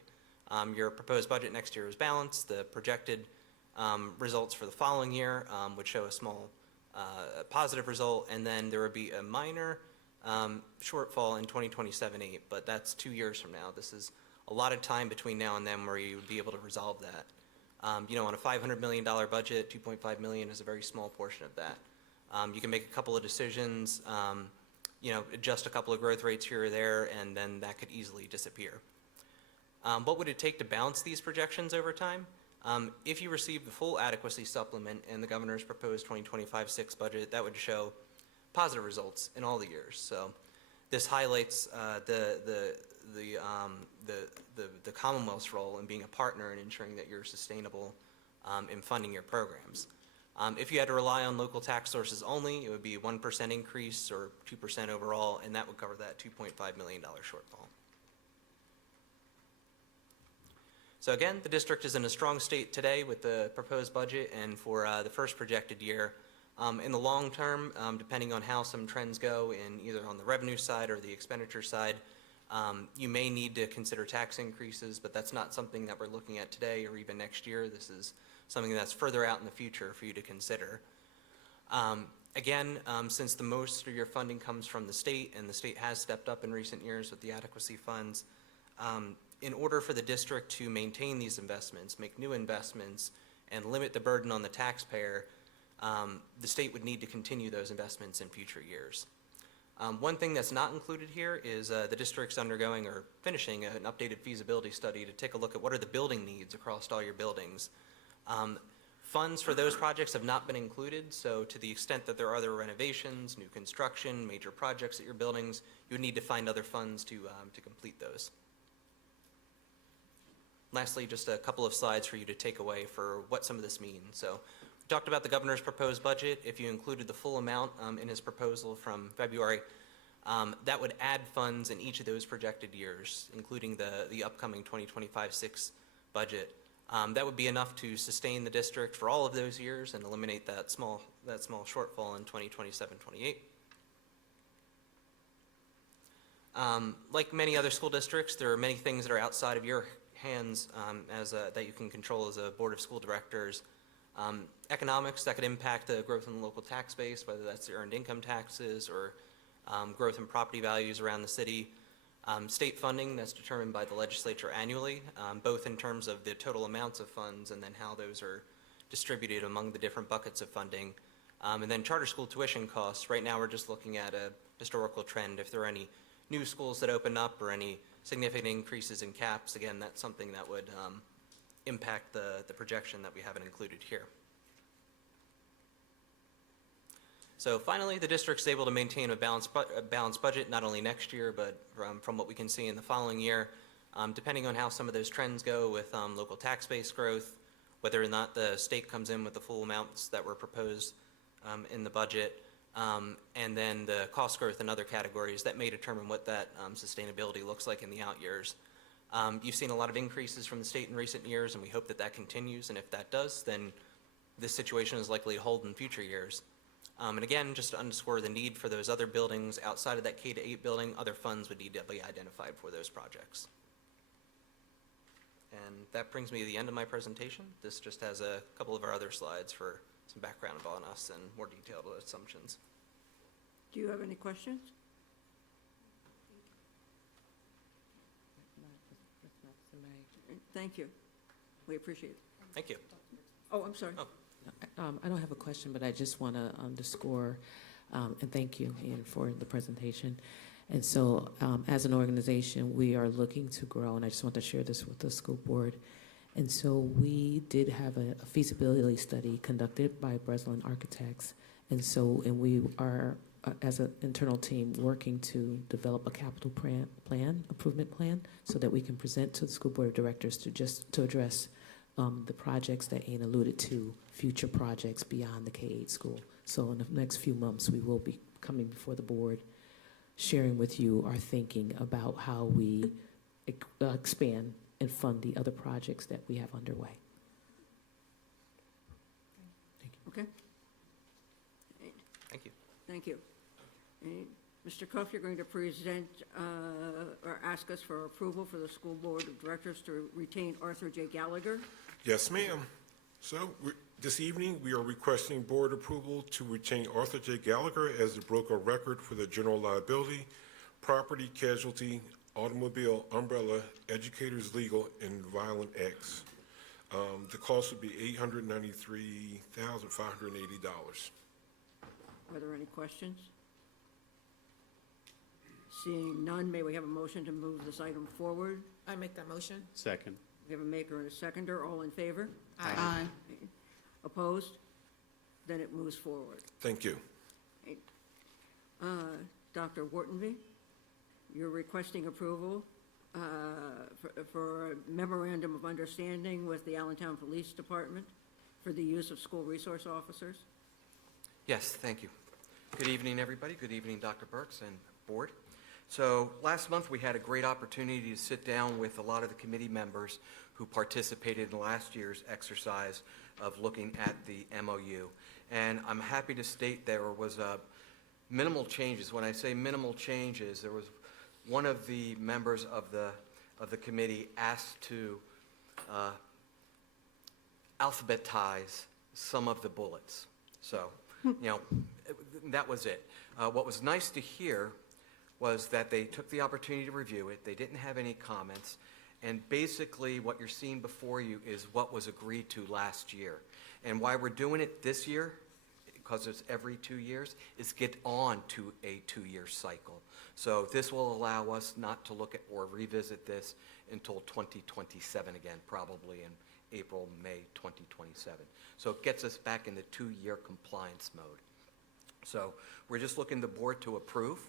Your proposed budget next year is balanced. The projected results for the following year would show a small positive result, and then there would be a minor shortfall in 2027-8, but that's 2 years from now. This is a lot of time between now and then where you would be able to resolve that. On a $500 million budget, $2.5 million is a very small portion of that. You can make a couple of decisions, adjust a couple of growth rates here or there, and then that could easily disappear. What would it take to balance these projections over time? If you receive the full adequacy supplement and the governor's proposed 2025-6 budget, that would show positive results in all the years. So this highlights the Commonwealth's role in being a partner and ensuring that you're sustainable in funding your programs. If you had to rely on local tax sources only, it would be a 1% increase or 2% overall, and that would cover that $2.5 million shortfall. So again, the district is in a strong state today with the proposed budget and for the first projected year. In the long term, depending on how some trends go in either on the revenue side or the expenditure side, you may need to consider tax increases, but that's not something that we're looking at today or even next year. This is something that's further out in the future for you to consider. Again, since the most of your funding comes from the state, and the state has stepped up in recent years with the adequacy funds, in order for the district to maintain these investments, make new investments, and limit the burden on the taxpayer, the state would need to continue those investments in future years. One thing that's not included here is the district's undergoing or finishing an updated feasibility study to take a look at what are the building needs across all your buildings. Funds for those projects have not been included, so to the extent that there are other renovations, new construction, major projects at your buildings, you would need to find other funds to complete those. Lastly, just a couple of slides for you to take away for what some of this means. So we talked about the governor's proposed budget. If you included the full amount in his proposal from February, that would add funds in each of those projected years, including the upcoming 2025-6 budget. That would be enough to sustain the district for all of those years and eliminate that small shortfall in 2027-28. Like many other school districts, there are many things that are outside of your hands that you can control as a board of school directors. Economics that could impact the growth in the local tax base, whether that's the earned income taxes or growth in property values around the city. State funding that's determined by the legislature annually, both in terms of the total amounts of funds and then how those are distributed among the different buckets of funding. And then charter school tuition costs. Right now we're just looking at a historical trend. If there are any new schools that open up or any significant increases in caps, again, that's something that would impact the projection that we haven't included here. So finally, the district's able to maintain a balanced budget, not only next year, but from what we can see in the following year, depending on how some of those trends go with local tax base growth, whether or not the state comes in with the full amounts that were proposed in the budget, and then the cost growth in other categories that may determine what that sustainability looks like in the out years. You've seen a lot of increases from the state in recent years, and we hope that that continues, and if that does, then this situation is likely to hold in future years. And again, just to underscore the need for those other buildings outside of that K-8 building, other funds would need to be identified for those projects. And that brings me to the end of my presentation. This just has a couple of our other slides for some background on us and more detailed assumptions. Do you have any questions? Thank you. We appreciate it. Thank you. Oh, I'm sorry. Oh. I don't have a question, but I just want to underscore, and thank you, Ian, for the presentation. And so, as an organization, we are looking to grow, and I just want to share this with the school board. And so we did have a feasibility study conducted by Breslin Architects. And we are, as an internal team, working to develop a capital improvement plan, so that we can present to the school board of directors to address the projects that Ian alluded to, future projects beyond the K-8 school. So in the next few months, we will be coming before the board, sharing with you our thinking about how we expand and fund the other projects that we have underway. Okay. Thank you. Thank you. And Mr. Cuff, you're going to present or ask us for approval for the school board of directors to retain Arthur J. Gallagher. Yes, ma'am. So this evening, we are requesting board approval to retain Arthur J. Gallagher as the broker of record for the general liability, property casualty, automobile, umbrella, educators legal, and violent acts. The cost would be $893,580. Are there any questions? Seeing none, may we have a motion to move this item forward? I make that motion. Second. We have a maker and a seconder. All in favor? Aye. Opposed? Then it moves forward. Thank you. Dr. Whartonby, you're requesting approval for a memorandum of understanding with the Allentown Police Department for the use of school resource officers. Yes, thank you. Good evening, everybody. Good evening, Dr. Burks and board. So last month, we had a great opportunity to sit down with a lot of the committee members who participated in last year's exercise of looking at the MOU. And I'm happy to state there was minimal changes. When I say minimal changes, there was one of the members of the committee asked to alphabetize some of the bullets. So, that was it. What was nice to hear was that they took the opportunity to review it. They didn't have any comments. And basically what you're seeing before you is what was agreed to last year. And why we're doing it this year, because it's every 2 years, is get on to a 2-year cycle. So this will allow us not to look at or revisit this until 2027 again, probably in April, May 2027. So it gets us back in the 2-year compliance mode. So we're just looking the board to approve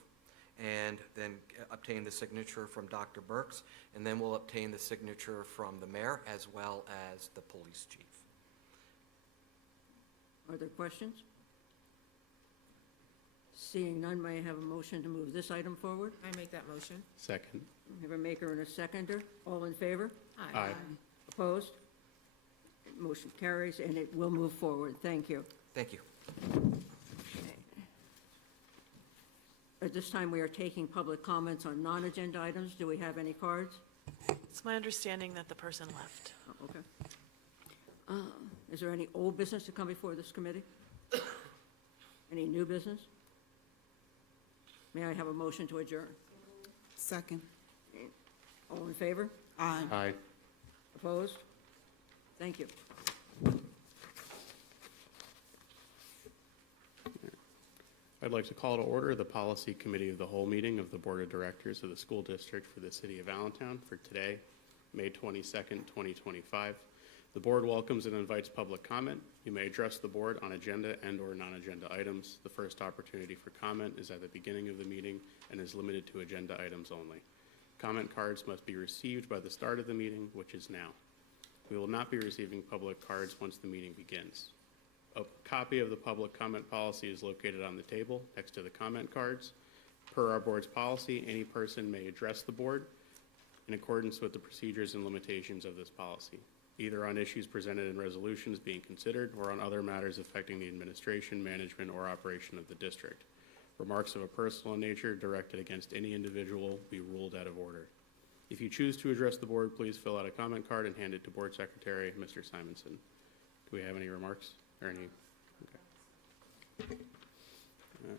and then obtain the signature from Dr. Burks, and then we'll obtain the signature from the mayor as well as the police chief. Are there questions? Seeing none, may I have a motion to move this item forward? I make that motion. Second. We have a maker and a seconder. All in favor? Aye. Opposed? Motion carries, and it will move forward. Thank you. Thank you. At this time, we are taking public comments on non-agenda items. Do we have any cards? It's my understanding that the person left. Oh, okay. Is there any old business to come before this committee? Any new business? May I have a motion to adjourn? Second. All in favor? Aye. Aye. Opposed? Thank you. I'd like to call to order the Policy Committee of the Whole meeting of the Board of Directors of the School District for the City of Allentown for today, May 22nd, 2025. The board welcomes and invites public comment. You may address the board on agenda and/or non-agenda items. The first opportunity for comment is at the beginning of the meeting and is limited to agenda items only. Comment cards must be received by the start of the meeting, which is now. We will not be receiving public cards once the meeting begins. A copy of the public comment policy is located on the table next to the comment cards. Per our board's policy, any person may address the board in accordance with the procedures and limitations of this policy, either on issues presented in resolutions being considered or on other matters affecting the administration, management, or operation of the district. Remarks of a personal nature directed against any individual will be ruled out of order. If you choose to address the board, please fill out a comment card and hand it to Board Secretary, Mr. Simonson. Do we have any remarks or any? Okay. All right.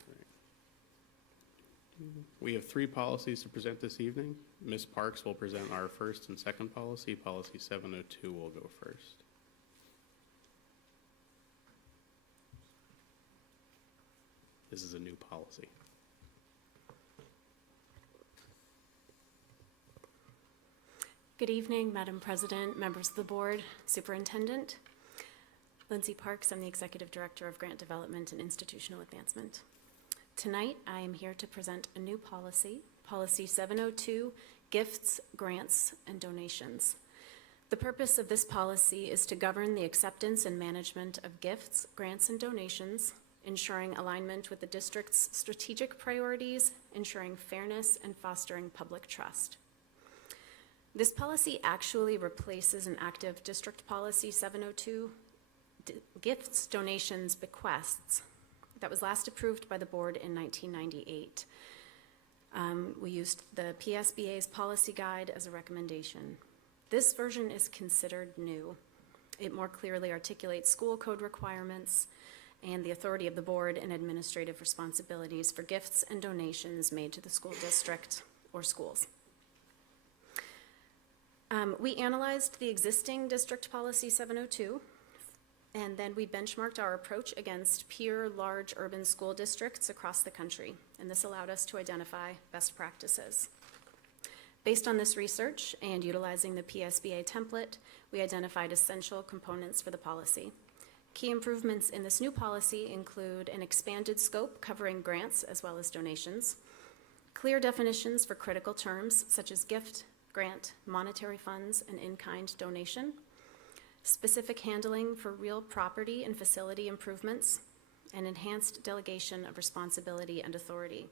We have 3 policies to present this evening. Ms. Parks will present our first and second policy. Policy 702 will go first. This is a new policy. Good evening, Madam President, members of the board, Superintendent. Lindsay Parks, I'm the Executive Director of Grant Development and Institutional Advancement. Tonight, I am here to present a new policy, Policy 702, Gifts, Grants, and Donations. The purpose of this policy is to govern the acceptance and management of gifts, grants, and donations, ensuring alignment with the district's strategic priorities, ensuring fairness, and fostering public trust. This policy actually replaces an active district policy 702, Gifts, Donations, Bequests, that was last approved by the board in 1998. We used the PSBA's policy guide as a recommendation. This version is considered new. It more clearly articulates school code requirements and the authority of the board and administrative responsibilities for gifts and donations made to the school district or schools. We analyzed the existing district policy 702, and then we benchmarked our approach against peer large urban school districts across the country, and this allowed us to identify best practices. Based on this research and utilizing the PSBA template, we identified essential components for the policy. Key improvements in this new policy include an expanded scope covering grants as well as donations, clear definitions for critical terms such as gift, grant, monetary funds, and in-kind donation, specific handling for real property and facility improvements, and enhanced delegation of responsibility and authority.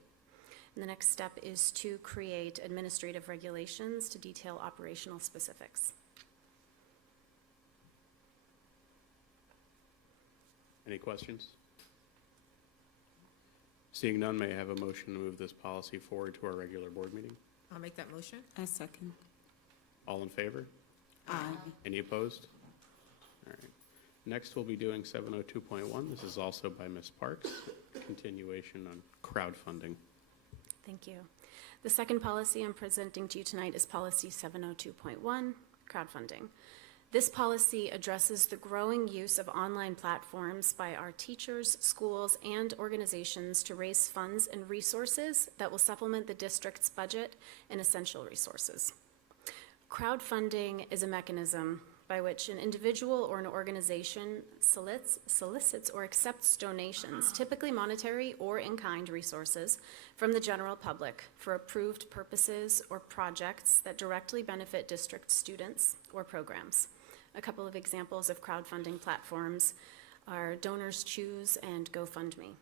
And the next step is to create administrative regulations to detail operational specifics. Any questions? Seeing none, may I have a motion to move this policy forward to our regular board meeting? I'll make that motion. I second. All in favor? Aye. Any opposed? All right. Next, we'll be doing 702.1. This is also by Ms. Parks, continuation on crowdfunding. Thank you. The second policy I'm presenting to you tonight is Policy 702.1, crowdfunding. This policy addresses the growing use of online platforms by our teachers, schools, and organizations to raise funds and resources that will supplement the district's budget and essential resources. Crowdfunding is a mechanism by which an individual or an organization solicits or accepts donations, typically monetary or in-kind resources, from the general public for approved purposes or projects that directly benefit district students or programs. A couple of examples of crowdfunding platforms are Donors Choose and GoFundMe.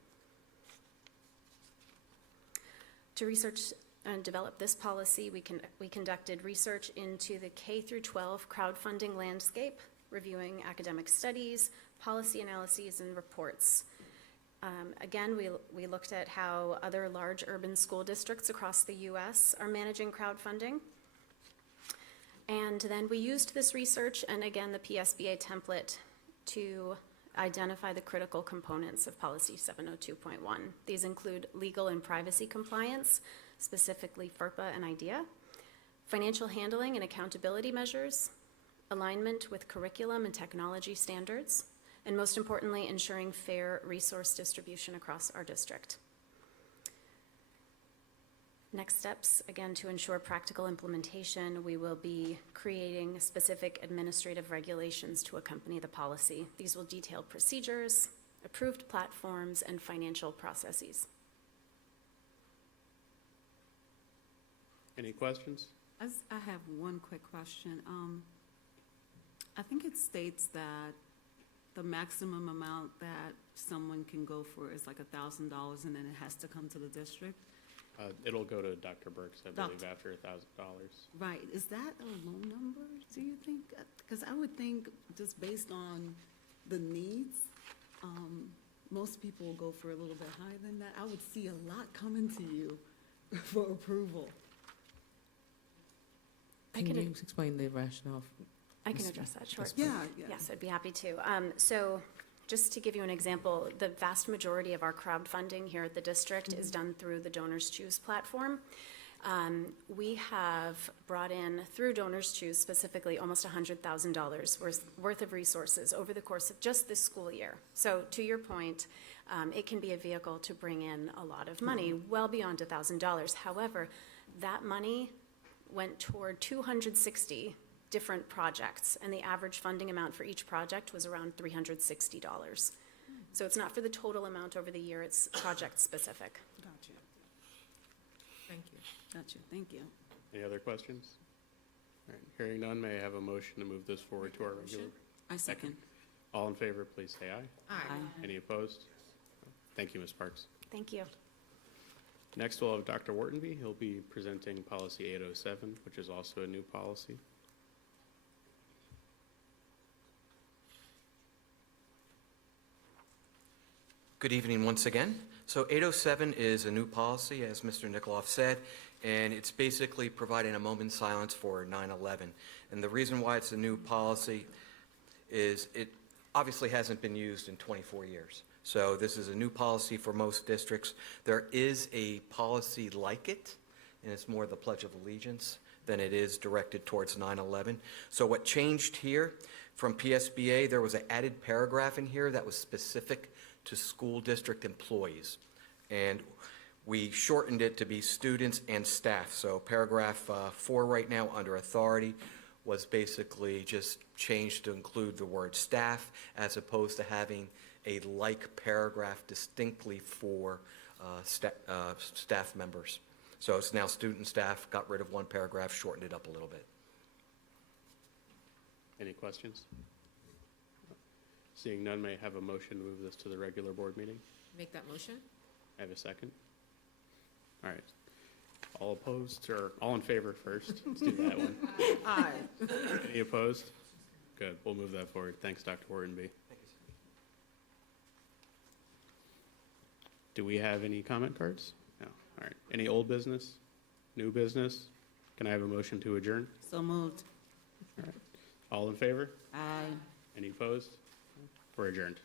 To research and develop this policy, we conducted research into the K-12 crowdfunding landscape, reviewing academic studies, policy analyses, and reports. Again, we looked at how other large urban school districts across the U.S. are managing crowdfunding. And then we used this research and again the PSBA template to identify the critical components of Policy 702.1. These include legal and privacy compliance, specifically FERPA and IDEA, financial handling and accountability measures, alignment with curriculum and technology standards, and most importantly, ensuring fair resource distribution across our district. Next steps, again, to ensure practical implementation, we will be creating specific administrative regulations to accompany the policy. These will detail procedures, approved platforms, and financial processes. Any questions? I have one quick question. I think it states that the maximum amount that someone can go for is like $1,000 and then it has to come to the district? It'll go to Dr. Burks, I believe, Doc- after $1,000. Right, is that a low number, do you think? Because I would think, just based on the needs, most people will go for a little bit higher than that. I would see a lot coming to you for approval. I Can can- you explain the rationale? I can address that, sure. Yeah, yeah. Yes, I'd be happy to. So just to give you an example, the vast majority of our crowdfunding here at the district is done through the Donors Choose platform. We have brought in, through Donors Choose specifically, almost $100,000 worth of resources over the course of just this school year. So to your point, it can be a vehicle to bring in a lot of money, well beyond $1,000. However, that money went toward 260 different projects, and the average funding amount for each project was around $360. So it's not for the total amount over the year, it's project-specific. Gotcha. Thank you. Gotcha, thank you. Any other questions? All right, hearing none, may I have a motion to move this forward to our regular? I second. All in favor, please say aye. Aye. Any opposed? Thank you, Ms. Parks. Thank you. Next, we'll have Dr. Whartonby. He'll be presenting policy 807, which is also a new policy. Good evening once again. So 807 is a new policy, as Mr. Nikoloff said, and it's basically providing a moment's silence for 9/11. And the reason why it's a new policy is it obviously hasn't been used in 24 years. So this is a new policy for most districts. There is a policy like it, and it's more the Pledge of Allegiance than it is directed towards 9/11. So what changed here from PSBA, there was an added paragraph in here that was specific to school district employees. And we shortened it to be students and staff. So paragraph 4 right now under authority was basically just changed to include the word staff as opposed to having a like paragraph distinctly for staff members. So it's now student staff, got rid of one paragraph, shortened it up a little bit. Any questions? Seeing none, may I have a motion to move this to the regular board meeting? Make that motion? I have a second. All right. All opposed, or all in favor first? Let's do that one. Aye. Any opposed? Good, we'll move that forward. Thanks, Dr. Whartonby. Do we have any comment cards? No. All right. Any old business? New business? Can I have a motion to adjourn? So moved. All right. All in favor? Aye. Any opposed? We're adjourned.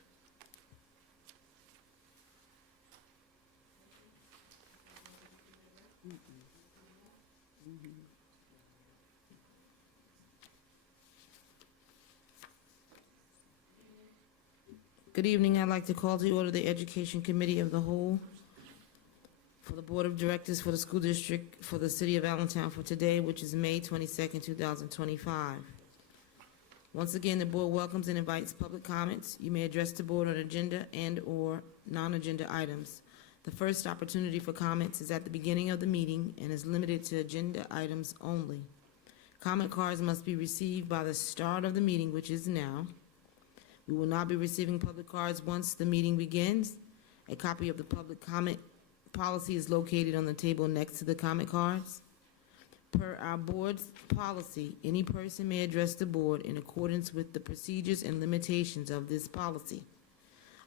Good evening. I'd like to call to order the Education Committee of the Whole for the Board of Directors for the School District for the City of Allentown for today, which is May 22nd, 2025. Once again, the board welcomes and invites public comments. You may address the board on agenda and/or non-agenda items. The first opportunity for comments is at the beginning of the meeting and is limited to agenda items only. Comment cards must be received by the start of the meeting, which is now. We will not be receiving public cards once the meeting begins. A copy of the public comment policy is located on the table next to the comment cards. Per our board's policy, any person may address the board in accordance with the procedures and limitations of this policy,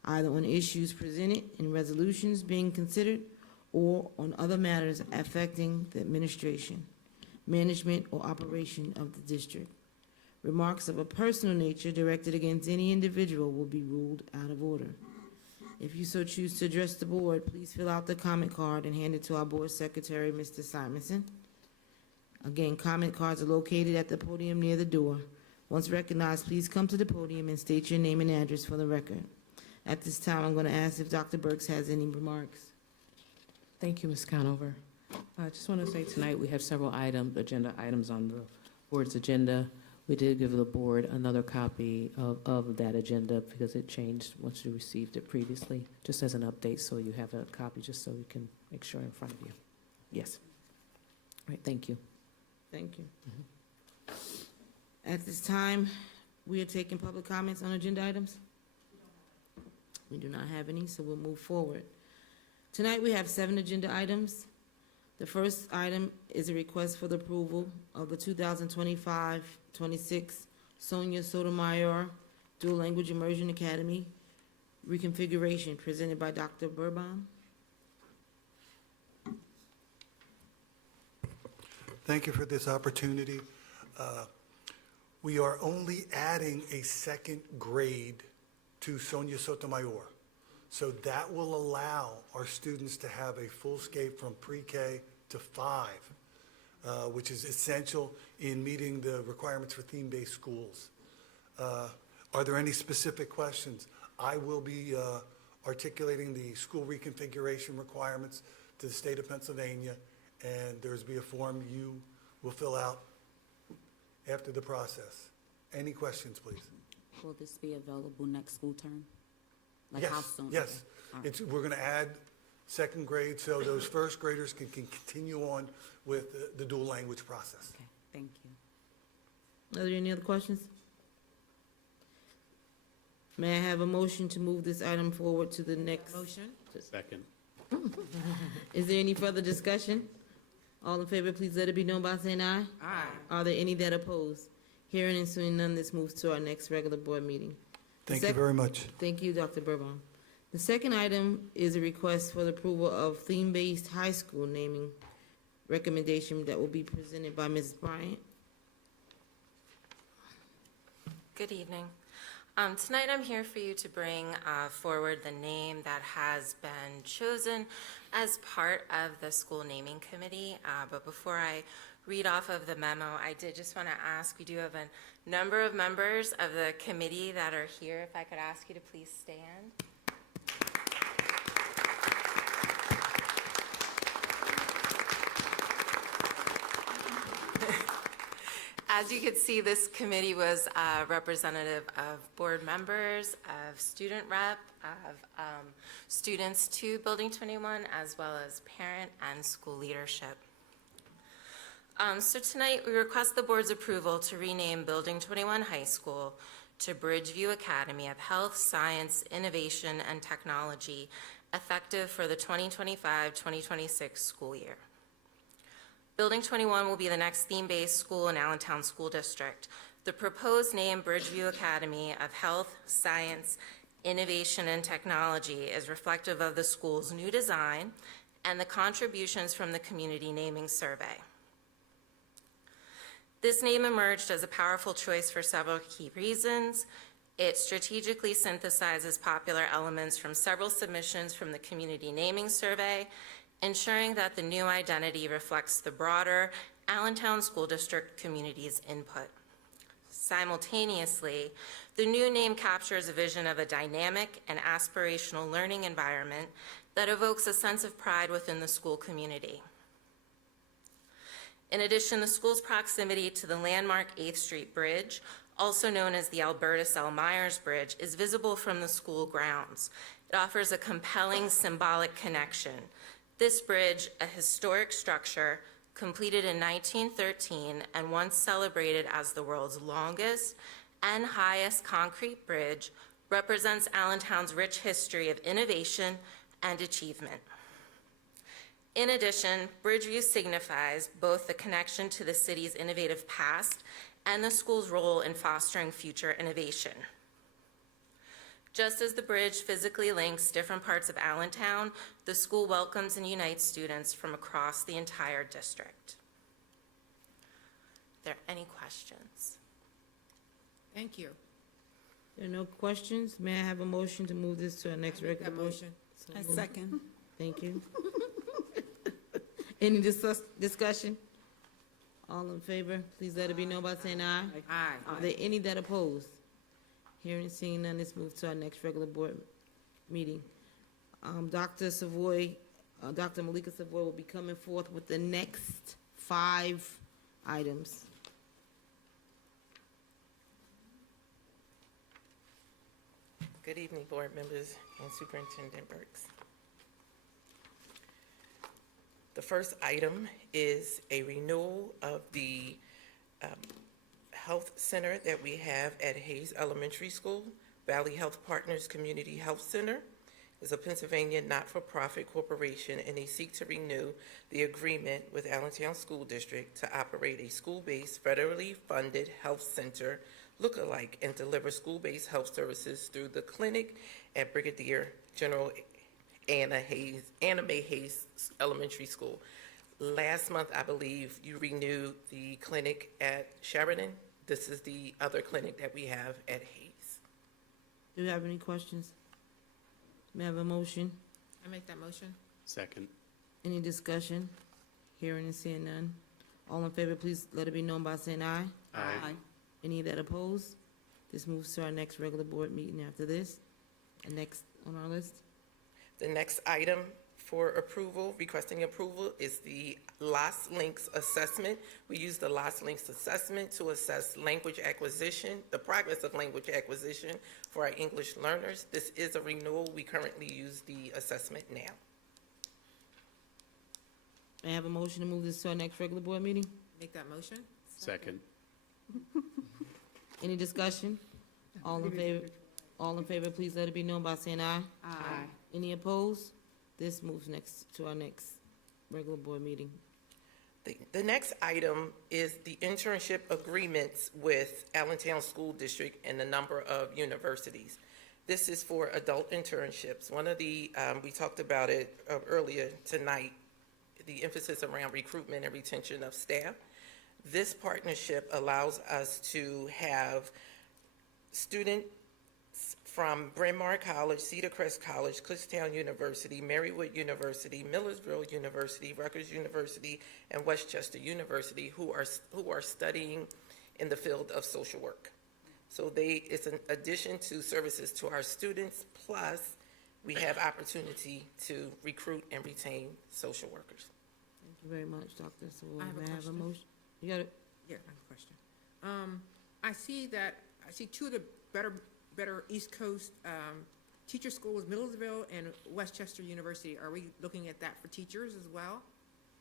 either on issues presented in resolutions being considered or on other matters affecting the administration, management, or operation of the district. Remarks of a personal nature directed against any individual will be ruled out of order. If you so choose to address the board, please fill out the comment card and hand it to our board secretary, Mr. Simonson. Again, comment cards are located at the podium near the door. Once recognized, please come to the podium and state your name and address for the record. At this time, I'm going to ask if Dr. Burks has any remarks. Thank you, Ms. Conover. I just want to say tonight we have several agenda items on the board's agenda. We did give the board another copy of that agenda because it changed once you received it previously, just as an update, so you have a copy just so you can make sure in front of you. Yes. All right, thank you. Thank you. At this time, we are taking public comments on agenda items. We do not have any, so we'll move forward. Tonight, we have 7 agenda items. The first item is a request for the approval of the 2025-26 Sonia Sotomayor Dual Language Immersion Academy reconfiguration presented by Dr. Burbine. Thank you for this opportunity. We are only adding a second grade to Sonia Sotomayor. So that will allow our students to have a full scape from pre-K to 5, which is essential in meeting the requirements for theme-based schools. Are there any specific questions? I will be articulating the school reconfiguration requirements to the state of Pennsylvania, and there's be a form you will fill out after the process. Any questions, please? Will this be available next school term? Like Yes, how soon? yes. Okay. All right. We're going to add second grade, so those first graders can continue on with the dual language process. Okay, thank you. Are there any other questions? May I have a motion to move this item forward to the next? Motion? Second. Is there any further discussion? All in favor, please let it be known by saying aye. Aye. Are there any that oppose? Hearing and seeing none, this moves to our next regular board meeting. Thank you very much. Thank you, Dr. Burbine. The second item is a request for the approval of theme-based high school naming recommendation that will be presented by Mrs. Bryant. Good evening. Tonight I'm here for you to bring forward the name that has been chosen as part of the school naming committee. But before I read off of the memo, I did just want to ask, we do have a number of members of the committee that are here. If I could ask you to please stand. As you can see, this committee was representative of board members, of student rep, of students to Building 21, as well as parent and school leadership. So tonight, we request the board's approval to rename Building 21 High School to Bridgeview Academy of Health, Science, Innovation, and Technology, effective for the 2025-2026 school year. Building 21 will be the next theme-based school in Allentown School District. The proposed name, Bridgeview Academy of Health, Science, Innovation, and Technology, is reflective of the school's new design and the contributions from the community naming survey. This name emerged as a powerful choice for several key reasons. It strategically synthesizes popular elements from several submissions from the community naming survey, ensuring that the new identity reflects the broader Allentown School District community's input. Simultaneously, the new name captures a vision of a dynamic and aspirational learning environment that evokes a sense of pride within the school community. In addition, the school's proximity to the landmark 8th Street Bridge, also known as the Albertus L. Myers Bridge, is visible from the school grounds. It offers a compelling symbolic connection. This bridge, a historic structure, completed in 1913 and once celebrated as the world's longest and highest concrete bridge, represents Allentown's rich history of innovation and achievement. In addition, Bridgeview signifies both the connection to the city's innovative past and the school's role in fostering future innovation. Just as the bridge physically links different parts of Allentown, the school welcomes and unites students from across the entire district. Are there any questions? Thank you. There are no questions. May I have a motion to move this to our next regular board? I second. Thank you. Any discussion? All in favor, please let it be known by saying aye. Aye. Are there any that oppose? Hearing and seeing none, let's move to our next regular board meeting. Dr. Malika Savoy will be coming forth with the next 5 items. Good evening, board members and Superintendent Burks. The first item is a renewal of the health center that we have at Hayes Elementary School. Valley Health Partners Community Health Center is a Pennsylvania not-for-profit corporation, and they seek to renew the agreement with Allentown School District to operate a school-based, federally funded health center look-alike and deliver school-based health services through the clinic at Brigadier General Anna Mae Hayes Elementary School. Last month, I believe, you renewed the clinic at Sheridan. This is the other clinic that we have at Hayes. Do you have any questions? May I have a motion? I make that motion. Second. Any discussion? Hearing and seeing none. All in favor, please let it be known by saying aye. Aye. Any that oppose? This moves to our next regular board meeting after this. And next on our list? The next item for approval, requesting approval, is the Lost Links assessment. We use the Lost Links assessment to assess language acquisition, the progress of language acquisition for our English learners. This is a renewal. We currently use the assessment now. May I have a motion to move this to our next regular board meeting? Make that motion? Second. Any discussion? All in favor, please let it be known by saying aye. Aye. Any opposed? This moves next to our next regular board meeting. The next item is the internship agreements with Allentown School District and a number of universities. This is for adult internships. One of the, we talked about it earlier tonight, the emphasis around recruitment and retention of staff. This partnership allows us to have students from Bryn Mawr College, Cedar Crest College, Kutztown University, Marywood University, Millersville University, Rutgers University, and Westchester University who are studying in the field of social work. So it's an addition to services to our students, plus we have opportunity to recruit and retain social workers. Thank you very much, Dr. Sewell. I have a May I have a question. motion? You got it? Yeah, I have a question. I see two of the better East Coast teacher schools, Millersville and Westchester University. Are we looking at that for teachers as well?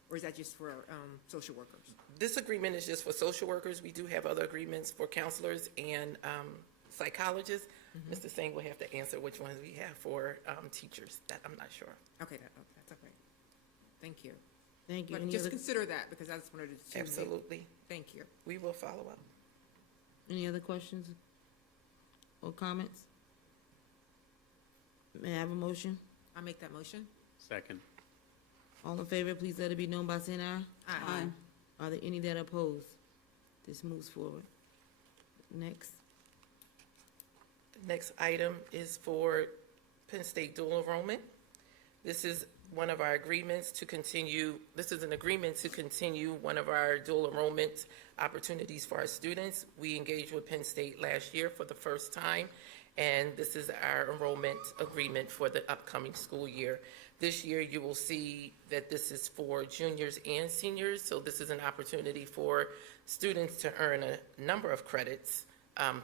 Or is that just for social workers? This agreement is just for social workers. We do have other agreements for counselors and psychologists. Mr. Singh will have to answer which ones we have for teachers. That I'm not sure. Okay, that's okay. Thank you. Thank you. But Any just other, consider that because I just wanted to. Absolutely. Thank you. We will follow up. any other questions or comments? May I have a motion? I'll make that motion. Second. All in favor, please let it be known by saying aye. Aye. Are there any that oppose? This moves forward. Next. The next item is for Penn State dual enrollment. This is one of our agreements to continue, this is an agreement to continue one of our dual enrollment opportunities for our students. We engaged with Penn State last year for the first time, and this is our enrollment agreement for the upcoming school year. This year, you will see that this is for juniors and seniors, so this is an opportunity for students to earn a number of credits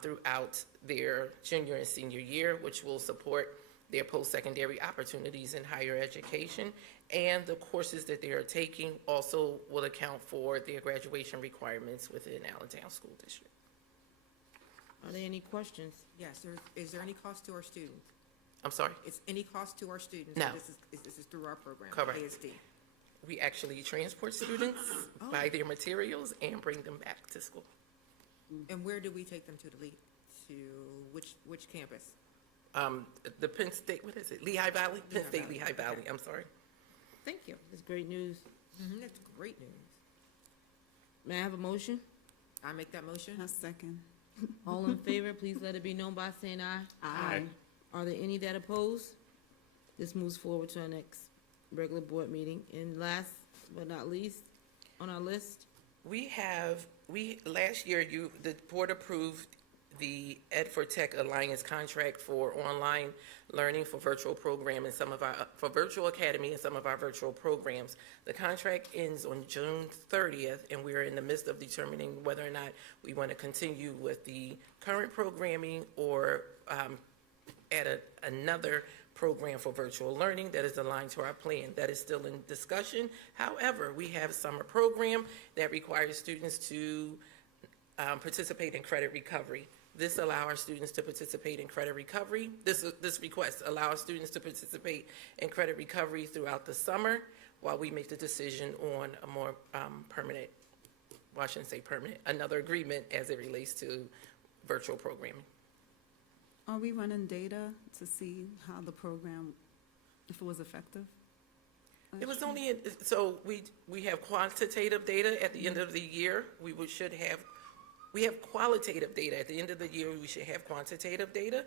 throughout their junior and senior year, which will support their post-secondary opportunities in higher education, and the courses that they are taking also will account for their graduation requirements within Allentown School District. Are there any questions? Yes, is there any cost to our students? I'm sorry? Is any cost to our students? No. Or this is through our program? Correct. ASD. We actually transport students, buy their materials, and bring them back to school. And where do we take them to which campus? The Penn State, what is it, Lehigh Valley? Penn State Lehigh Valley, I'm sorry. Thank you. That's great news. That's great news. May I have a motion? I make that motion. A second. All in favor, please let it be known by saying aye. Aye. Are there any that oppose? This moves forward to our next regular board meeting. And last but not least, on our list, Last year, the board approved the Ed for Tech Alliance contract for online learning for virtual program and for Virtual Academy and some of our virtual programs. The contract ends on June 30th, and we're in the midst of determining whether or not we want to continue with the current programming or add another program for virtual learning that is aligned to our plan. That is still in discussion. However, we have a summer program that requires students to participate in credit recovery. This allows our students to participate in credit recovery. This request allows students to participate in credit recovery throughout the summer while we make the decision on a more permanent, well, I shouldn't say permanent, another agreement as it relates to virtual programming. Are we running data to see how the program, if it was effective? It was only, so we have quantitative data at the end of the year. We have qualitative data. At the end of the year, we should have quantitative data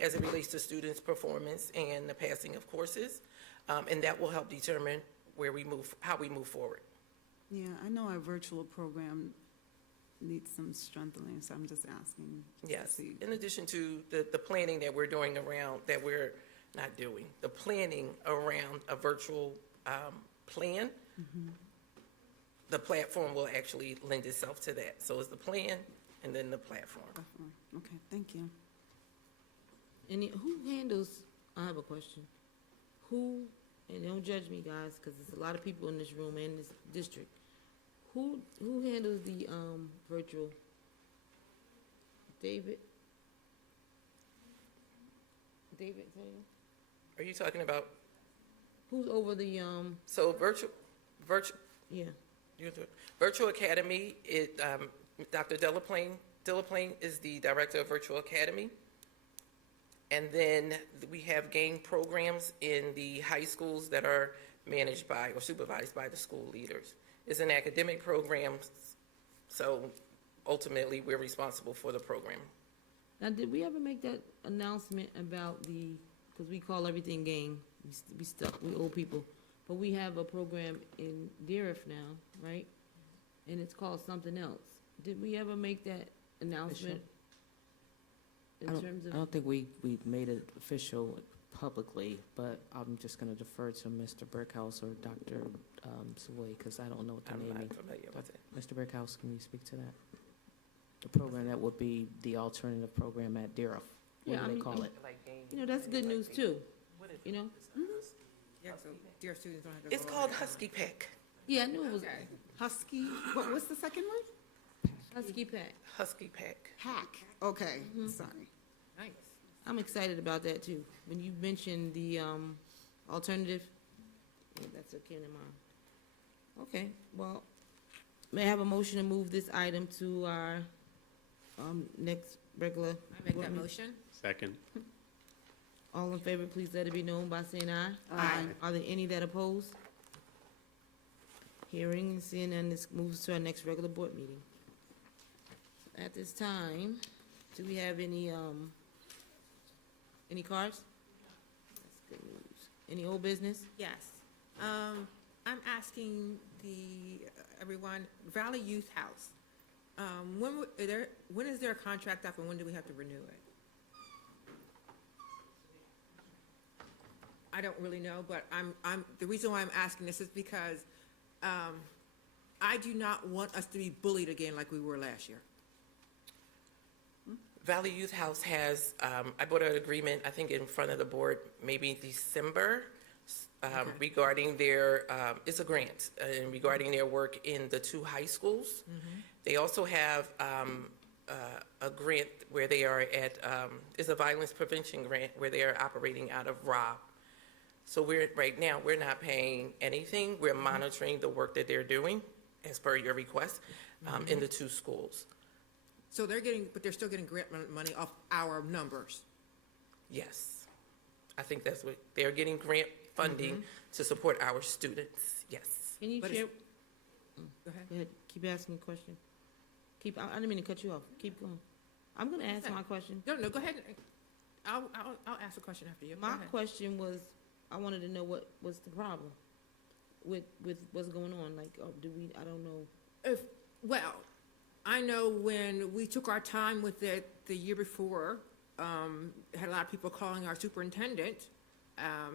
as it relates to students' performance and the passing of courses. And that will help determine how we move forward. Yeah, I know our virtual program needs some strengthening, so I'm just asking. Yes, in addition to the planning that we're doing the planning around a virtual plan, the platform will actually lend itself to that. So it's the plan and then the platform. Okay, thank you. Who handles, I have a question. Who, and don't judge me, guys, because there's a lot of people in this room and this district. Who handles the virtual? David? David Taylor? Are you talking about? Who's over the So virtual. Yeah. Virtual Academy. Dr. Delaplane is the director of Virtual Academy. And then we have game programs in the high schools that are managed by or supervised by the school leaders. It's an academic program, so ultimately we're responsible for the program. Now, did we ever make that announcement about because we call everything game, we stuck, we old people, but we have a program in Deeriff now, right? And it's called something else. Did we ever make that announcement? I don't think we made it official publicly, but I'm just going to defer to Mr. Brickhouse or Dr. Savoy, because I don't know what the name is. I'm not familiar with it. Mr. Brickhouse, can you speak to that? The program that would be the alternative program at Deeriff. What do they call it? That's good news too, Yeah, so dear students don't have to go. It's called Husky Pack. Yeah, I knew it was Husky, what's the second word? Husky Pack. Husky Pack. Hack, okay, sorry. Nice. I'm excited about that too. When you mentioned the alternative, yeah, that's okay in mind. Okay, well, may I have a motion to move this item to our next regular? I make board that meeting? motion. Second. All in favor, please let it be known by saying aye. Aye. Are there any that oppose? Hearing and seeing none, this moves to our next regular board meeting. At this time, do we have any cards? That's good news. Any old business? Yes. I'm asking everyone, Valley Youth House, when is their contract up and when do we have to renew it? I don't really know, but the reason why I'm asking this is because I do not want us to be bullied again like we were last year. Valley Youth House has, I brought an agreement, I think in front of the board, maybe December, regarding their, it's a grant, regarding their work in the 2 high schools. They also have a grant where they are at, it's a violence prevention grant where they are operating out of Robb. So right now, we're not paying anything. We're monitoring the work that they're doing, as per your request, in the 2 schools. So but they're still getting grant money off our numbers. Yes. I think that's what, they're getting grant funding to support our students, yes. Can you But share? Go ahead. Go ahead, keep asking a question. I didn't mean to cut you off. Keep going. I'm gonna ask my question. No, go ahead. I'll ask a question after you. Go My ahead. question was, I wanted to know what was the problem with what's going on, like, I don't know. Well, I know when we took our time with it the year before, had a lot of people calling our superintendent,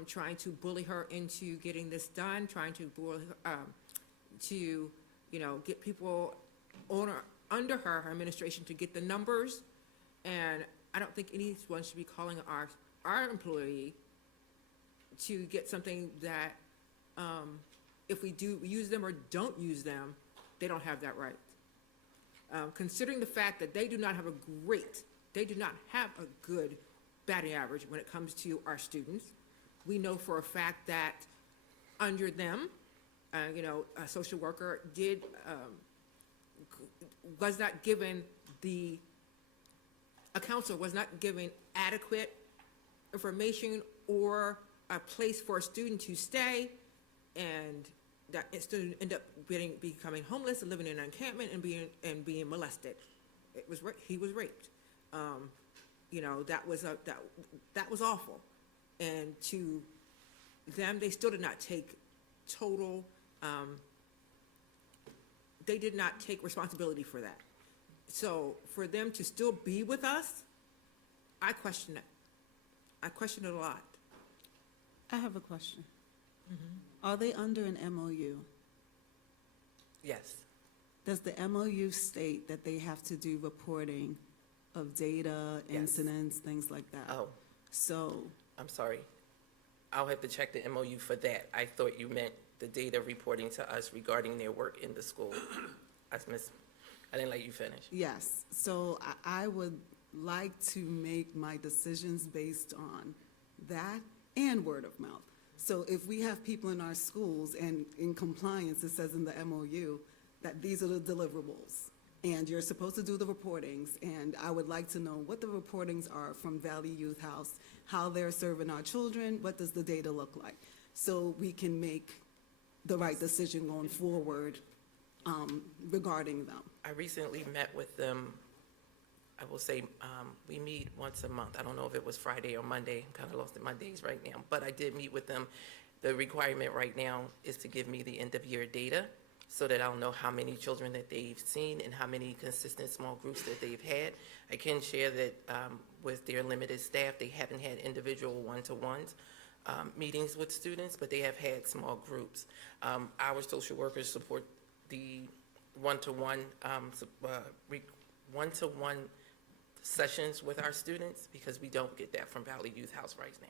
trying to bully her into getting this done, trying to bully her, to, get people under her administration to get the numbers. And I don't think anyone should be calling our employee to get something that, if we do use them or don't use them, they don't have that right. considering the fact that they do not have a good batting average when it comes to our students. We know for a fact that under them, a social worker was not given a counselor was not given adequate information or a place for a student to stay, and that student ended up becoming homeless and living in an encampment and being molested. He was raped. That was awful. And to them, they still did not take total. They did not take responsibility for that. So for them to still be with us, I question it. I question it a lot. I have a question. Are they under an MOU? Yes. Does the MOU state that they have to do reporting of data, Yes. incidents, things like that? Oh, So, I'm sorry. I'll have to check the MOU for that. I thought you meant the data reporting to us regarding their work in the school. I didn't let you finish. yes. So I would like to make my decisions based on that and word of mouth. So if we have people in our schools and in compliance, it says in the MOU that these are the deliverables and you're supposed to do the reportings, and I would like to know what the reportings are from Valley Youth House, how they're serving our children, what does the data look like, so we can make the right decision going forward regarding them. I recently met with them. I will say, we meet once a month. I don't know if it was Friday or Monday. I'm kind of lost in my days right now, but I did meet with them. The requirement right now is to give me the end-of-year data so that I'll know how many children that they've seen and how many consistent small groups that they've had. I can share that with their limited staff, they haven't had individual one-to-ones meetings with students, but they have had small groups. Our social workers support the one-to-one sessions with our students because we don't get that from Valley Youth House right now.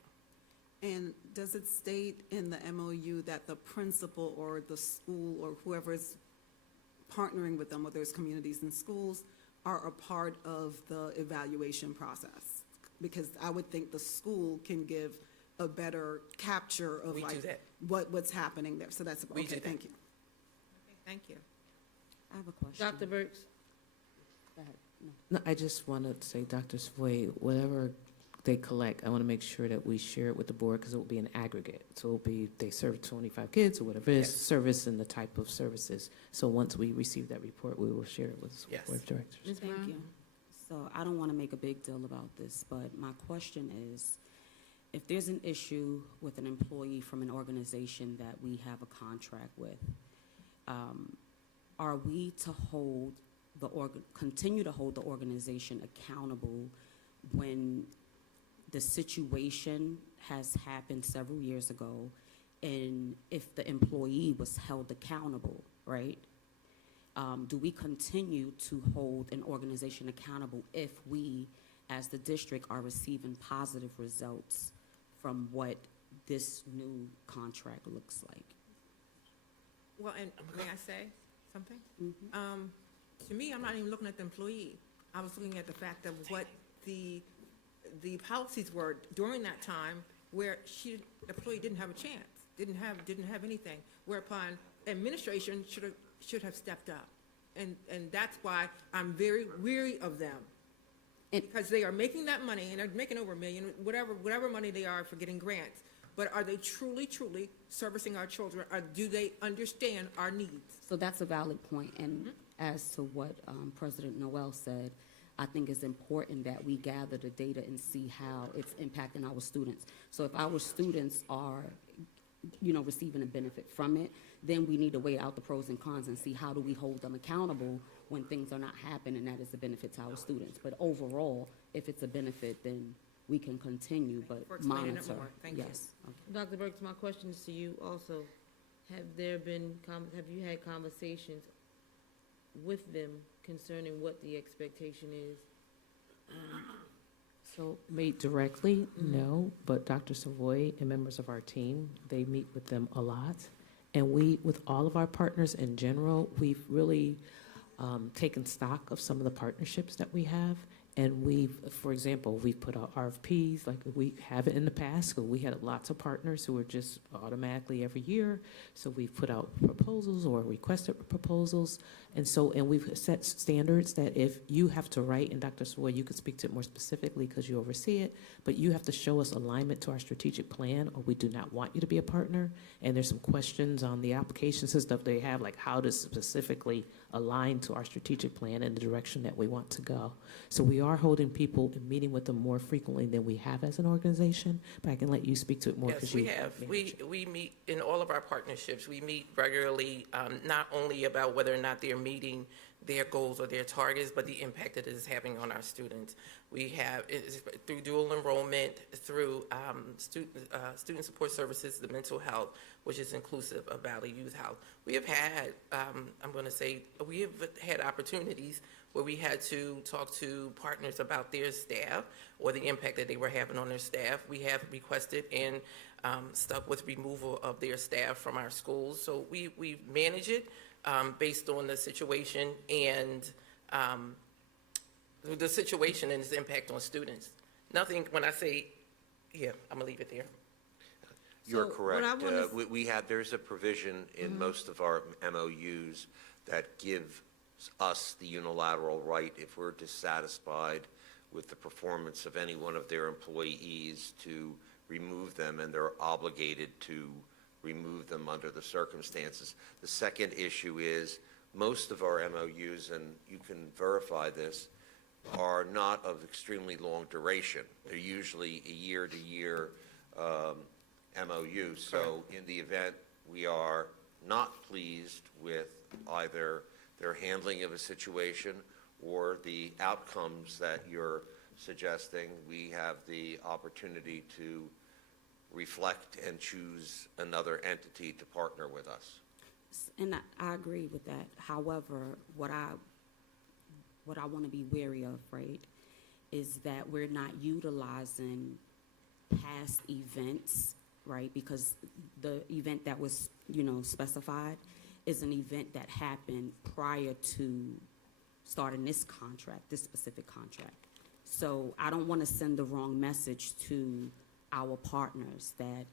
And does it state in the MOU that the principal or the school or whoever is partnering with them, whether it's communities and schools, are a part of the evaluation process? Because I would think the school can give a better capture of We do that. what's happening there. So that's, We do okay, that. thank you. Thank you. I have a question. Dr. Burks? Go ahead. No. No, I just want to say, Dr. Savoy, whatever they collect, I want to make sure that we share it with the board because it will be an aggregate. So it'll be, they serve 25 kids or whatever it is, Yes. service and the type of services. So once we receive that report, we will share it with the school Yes. board of directors. Ms. Thank Brown? you. So I don't want to make a big deal about this, but my question is, if there's an issue with an employee from an organization that we have a contract with, are we to continue to hold the organization accountable when the situation has happened several years ago, and if the employee was held accountable, right? Do we continue to hold an organization accountable if we, as the district, are receiving positive results from what this new contract looks like? Well, and may I say something? To me, I'm not even looking at the employee. I was looking at the fact of what the policies were during that time, where the employee didn't have a chance, didn't have anything, whereupon administration should have stepped up. And that's why I'm very weary of them. Because they are making that money, and they're making over $1 million, whatever money they are for getting grants. But are they truly servicing our children, or do they understand our needs? So that's a valid point. And as to what President Noel said, I think it's important that we gather the data and see how it's impacting our students. So if our students are, receiving a benefit from it, then we need to weigh out the pros and cons and see how do we hold them accountable when things are not happening, that is a benefit to our students. But overall, if it's a benefit, then we can continue, but For explaining it monitor. more. Thank you. Yes. Okay. Dr. Burks, my question is to you also. Have you had conversations with them concerning what the expectation is? So made directly, no, but Dr. Savoy and members of our team, they meet with them a lot. And we, with all of our partners in general, we've really taken stock of some of the partnerships that we have. And we've, for example, we've put out RFPs like we have it in the past. So we had lots of partners who were just automatically every year. So we've put out proposals or requested proposals. And we've set standards that if you have to write, and Dr. Sawyer, you could speak to it more specifically because you oversee it, but you have to show us alignment to our strategic plan or we do not want you to be a partner. And there's some questions on the applications and stuff they have, like how to specifically align to our strategic plan and the direction that we want to go. So we are holding people and meeting with them more frequently than we have as an organization, but I can let you speak to it more. Yes, we have. We meet in all of our partnerships. We meet regularly, not only about whether or not they're meeting their goals or their targets, but the impact that it is having on our students. We have, through dual enrollment, through student support services, the mental health, which is inclusive of Valley Youth Health. We have had, we have had opportunities where we had to talk to partners about their staff or the impact that they were having on their staff. We have requested and stuck with removal of their staff from our schools. So we manage it based on the situation and its impact on students. Nothing, when I say, yeah, I'm gonna leave it there. You're So, correct. what I wanna There's a provision in most of our MOUs that give us the unilateral right, if we're dissatisfied with the performance of any one of their employees, to remove them, and they're obligated to remove them under the circumstances. The second issue is most of our MOUs, and you can verify this, are not of extremely long duration. They're usually a year-to-year MOU. So in the event we are not pleased with either their handling of a situation or the outcomes that you're suggesting, we have the opportunity to reflect and choose another entity to partner with us. And I agree with that. However, what I want to be wary of, right, is that we're not utilizing past events, right? Because the event that was, specified is an event that happened prior to starting this contract, this specific contract. So I don't want to send the wrong message to our partners that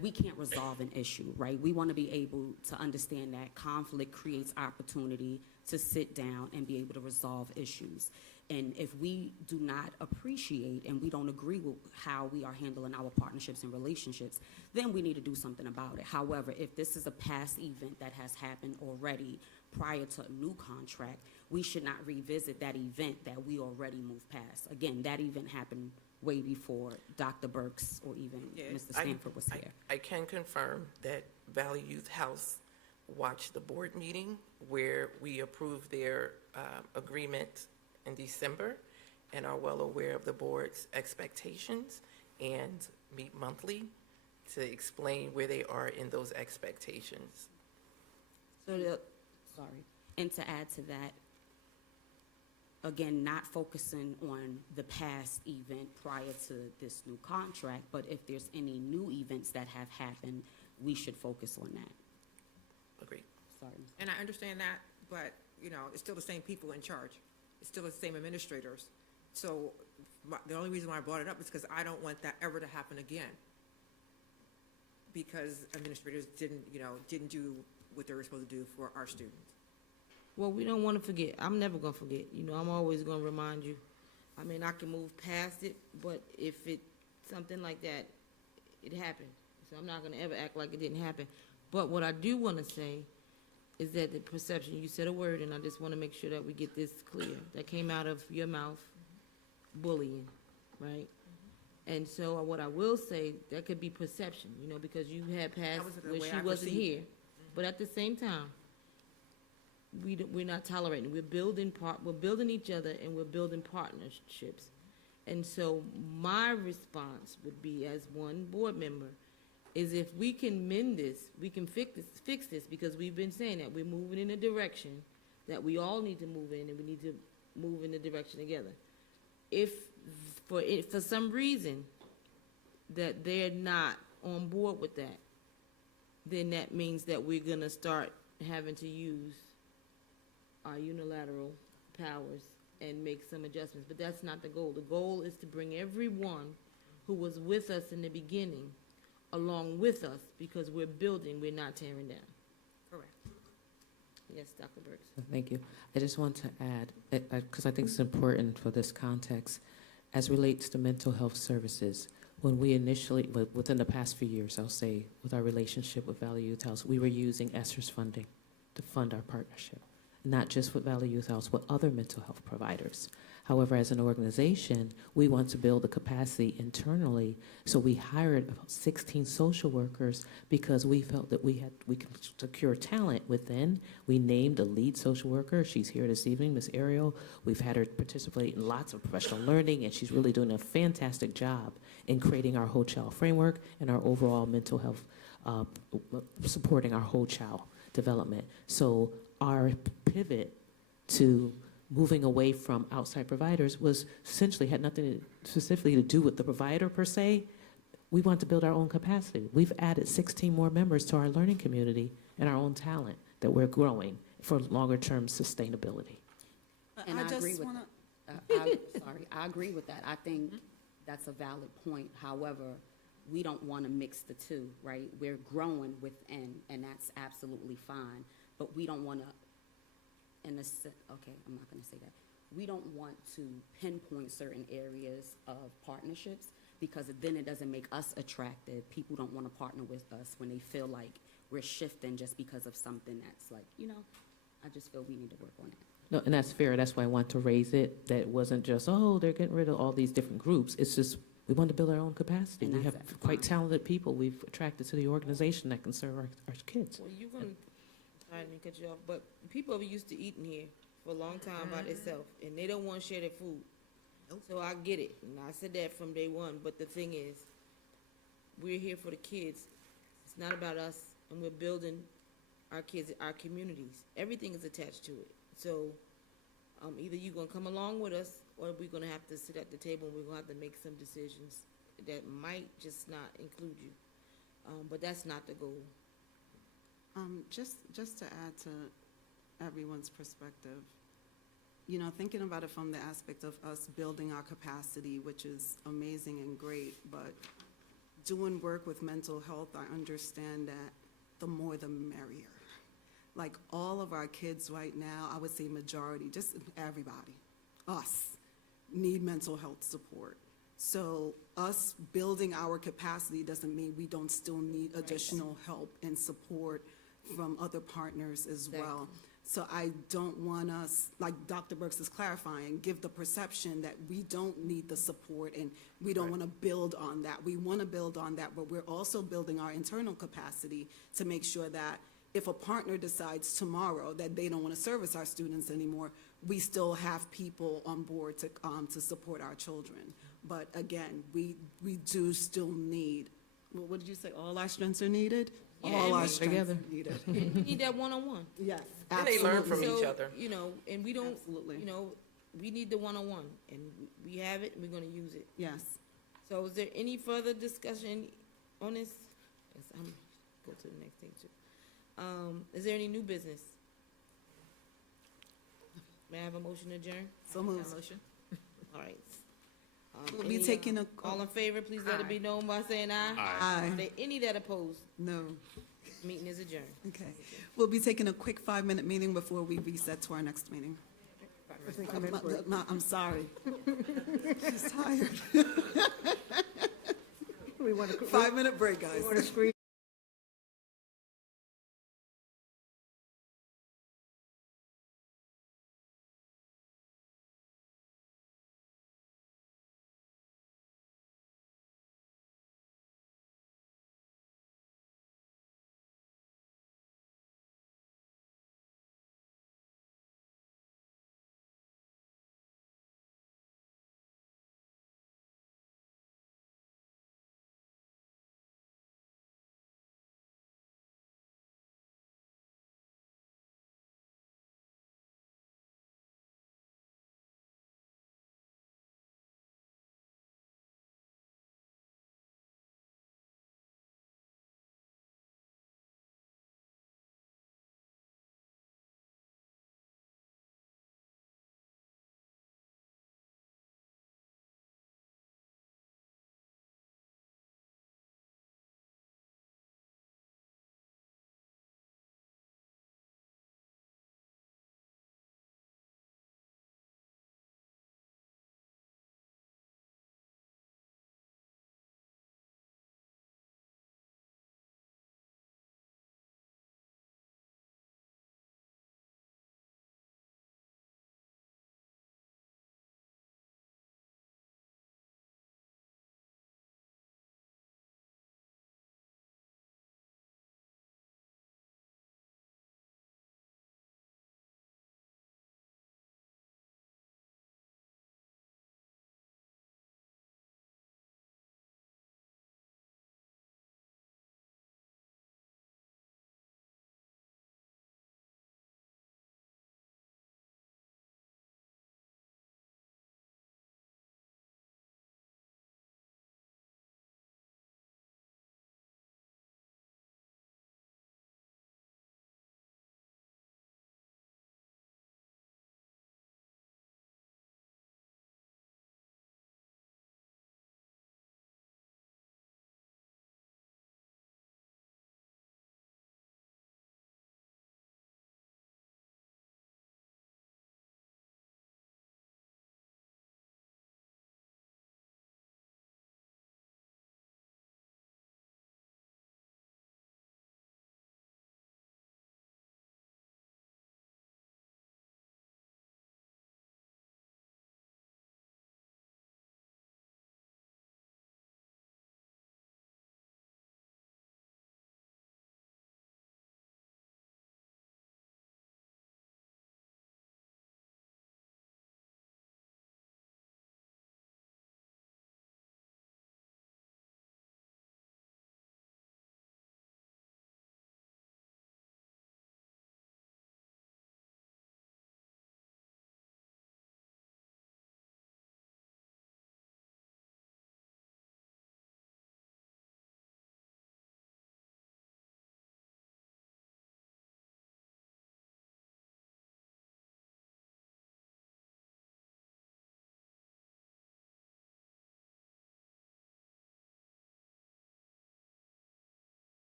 we can't resolve an issue, right? We want to be able to understand that conflict creates opportunity to sit down and be able to resolve issues. And if we do not appreciate and we don't agree with how we are handling our partnerships and relationships, then we need to do something about it. However, if this is a past event that has happened already prior to a new contract, we should not revisit that event that we already moved past. Again, that event happened way before Dr. Burks or even Mr. Stanford was here. I can confirm that Valley Youth House watched the board meeting where we approved their agreement in December and are well aware of the board's expectations and meet monthly to explain where they are in those expectations. And to add to that, again, not focusing on the past event prior to this new contract, but if there's any new events that have happened, we should focus on that. Agreed. Sorry. And I understand that, but, it's still the same people in charge. It's still the same administrators. So the only reason why I brought it up is because I don't want that ever to happen again. Because administrators didn't do what they were supposed to do for our students. Well, we don't want to forget. I'm never going to forget. I'm always going to remind you. I mean, I can move past it, but if something like that, it happened. So I'm not going to ever act like it didn't happen. But what I do want to say is that the perception, you said a word, and I just want to make sure that we get this clear, that came out of your mouth, bullying, right? And so what I will say, that could be perception, because you had passed when she wasn't here. But at the same time, we're not tolerating. We're building each other, and we're building partnerships. And so my response would be, as one board member, is if we can mend this, we can fix this, because we've been saying that we're moving in a direction that we all need to move in, and we need to move in the direction together. If for some reason that they're not on board with that, then that means that we're gonna start having to use our unilateral powers and make some adjustments, but that's not the goal. The goal is to bring everyone who was with us in the beginning along with us, because we're building, we're not tearing down. Correct. Yes, Dr. Burks. Thank you. I just want to add, because I think it's important for this context, as relates to mental health services. When we initially, within the past few years, I'll say, with our relationship with Valley Youth House, we were using ESSER's funding to fund our partnership, not just with Valley Youth House, but other mental health providers. However, as an organization, we want to build the capacity internally, so we hired about 16 social workers because we felt that we could secure talent within. We named a lead social worker. She's here this evening, Ms. Ariel. We've had her participate in lots of professional learning, and she's really doing a fantastic job in creating our whole child framework and our overall mental health, supporting our whole child development. So our pivot to moving away from outside providers was essentially had nothing specifically to do with the provider per se. We want to build our own capacity. We've added 16 more members to our learning community and our own talent that we're growing for longer term sustainability. And I agree with I agree with that. I think that's a valid point. However, we don't want to mix the two, right? We're growing within, and that's absolutely fine. But we don't want to, okay, I'm not going to say that. We don't want to pinpoint certain areas of partnerships, because then it doesn't make us attractive. People don't want to partner with us when they feel like we're shifting just because of something that's like, I just feel we need to work on it. No, and that's fair. That's why I want to raise it. That it wasn't just, oh, they're getting rid of all these different groups. It's just we want to build our own capacity. We have quite talented people we've attracted to the organization that can serve our kids. Well, you're going to, I didn't cut you off, but people are used to eating here for a long time by themselves, and they don't want to share their food. So I get it, and I said that from day one, but the thing is, we're here for the kids. It's not about us, and we're building our kids, our communities. Everything is attached to it. So either you're going to come along with us, or we're going to have to sit at the table and we're going to have to make some decisions that might just not include you. But that's not the goal. Just to add to everyone's perspective, thinking about it from the aspect of us building our capacity, which is amazing and great, but doing work with mental health, I understand that the more the merrier. Like all of our kids right now, I would say majority, just everybody, us, need mental health support. So us building our capacity doesn't mean we don't still need additional help and support from other partners as well. So I don't want us, like Dr. Burks is clarifying, give the perception that we don't need the support and we don't want to build on that. We want to build on that, but we're also building our internal capacity to make sure that if a partner decides tomorrow that they don't want to service our students anymore, we still have people on board to support our children. But again, we do still need, what did you say, all our strengths are needed? Yeah, all our strengths are needed. We need that one-on-one. Yes, And absolutely. they learn from each other. And we don't, Absolutely. we need the one-on-one, and we have it, and we're going to use it. Yes. So is there any further discussion on this? Yes, I'm go to the next thing too. Is there any new business? May I have a motion to adjourn? So moved. Motion. All right. We'll be taking a. All in favor, please let it be known by saying aye. Aye. Are there any that oppose? No. Meeting is adjourned. Okay. We'll be taking a quick 5-minute meeting before we reset to our next meeting. I'm sorry. She's tired. 5-minute break, guys.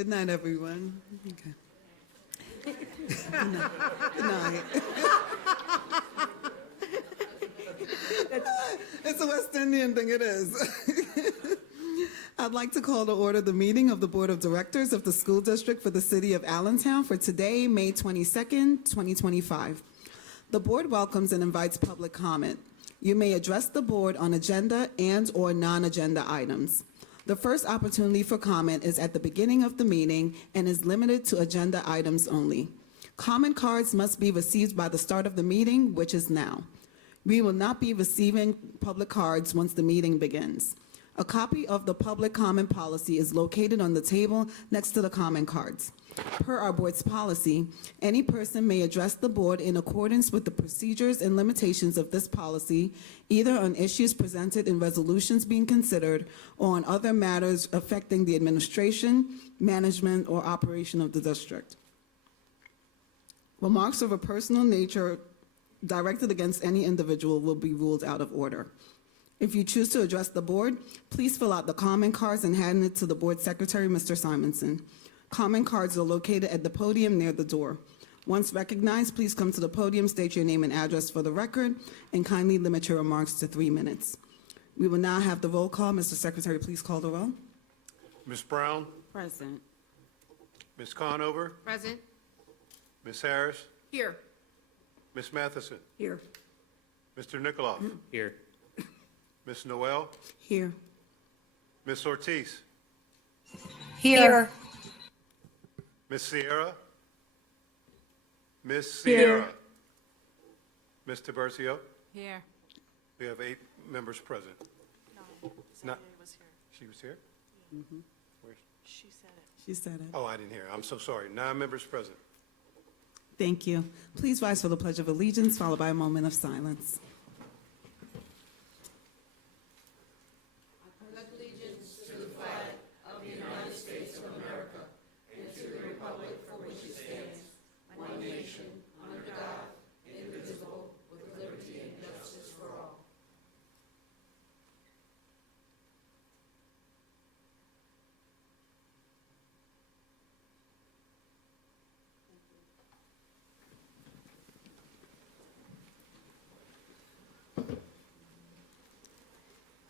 Good night, everyone. Okay. Good night. Good night. It's a West Indian thing, it is. I'd like to call to order the meeting of the Board of Directors of the School District for the City of Allentown for today, May 22nd, 2025. The board welcomes and invites public comment. You may address the board on agenda and/or non-agenda items. The first opportunity for comment is at the beginning of the meeting and is limited to agenda items only. Comment cards must be received by the start of the meeting, which is now. We will not be receiving public cards once the meeting begins. A copy of the public comment policy is located on the table next to the comment cards. Per our board's policy, any person may address the board in accordance with the procedures and limitations of this policy, either on issues presented in resolutions being considered or on other matters affecting the administration, management, or operation of the district. Remarks of a personal nature directed against any individual will be ruled out of order. If you choose to address the board, please fill out the comment cards and hand it to the board secretary, Mr. Simonson. Comment cards are located at the podium near the door. Once recognized, please come to the podium, state your name and address for the record, and kindly limit your remarks to 3 minutes. We will now have the roll call. Mr. Secretary, please call the roll. Ms. Brown? Present. Ms. Conover? Present. Ms. Harris? Here. Ms. Matheson? Here. Mr. Nikoloff? Here. Ms. Noel? Here. Ms. Ortiz? Here. Ms. Sierra? Ms. Sierra? Ms. Tiburcio? Here. We have 8 members present. No, Not- was here. She was here? Where's- She said it. She said it. Oh, I didn't hear. I'm so sorry. 9 members present. Thank you. Please rise for the Pledge of Allegiance, followed by a moment of silence.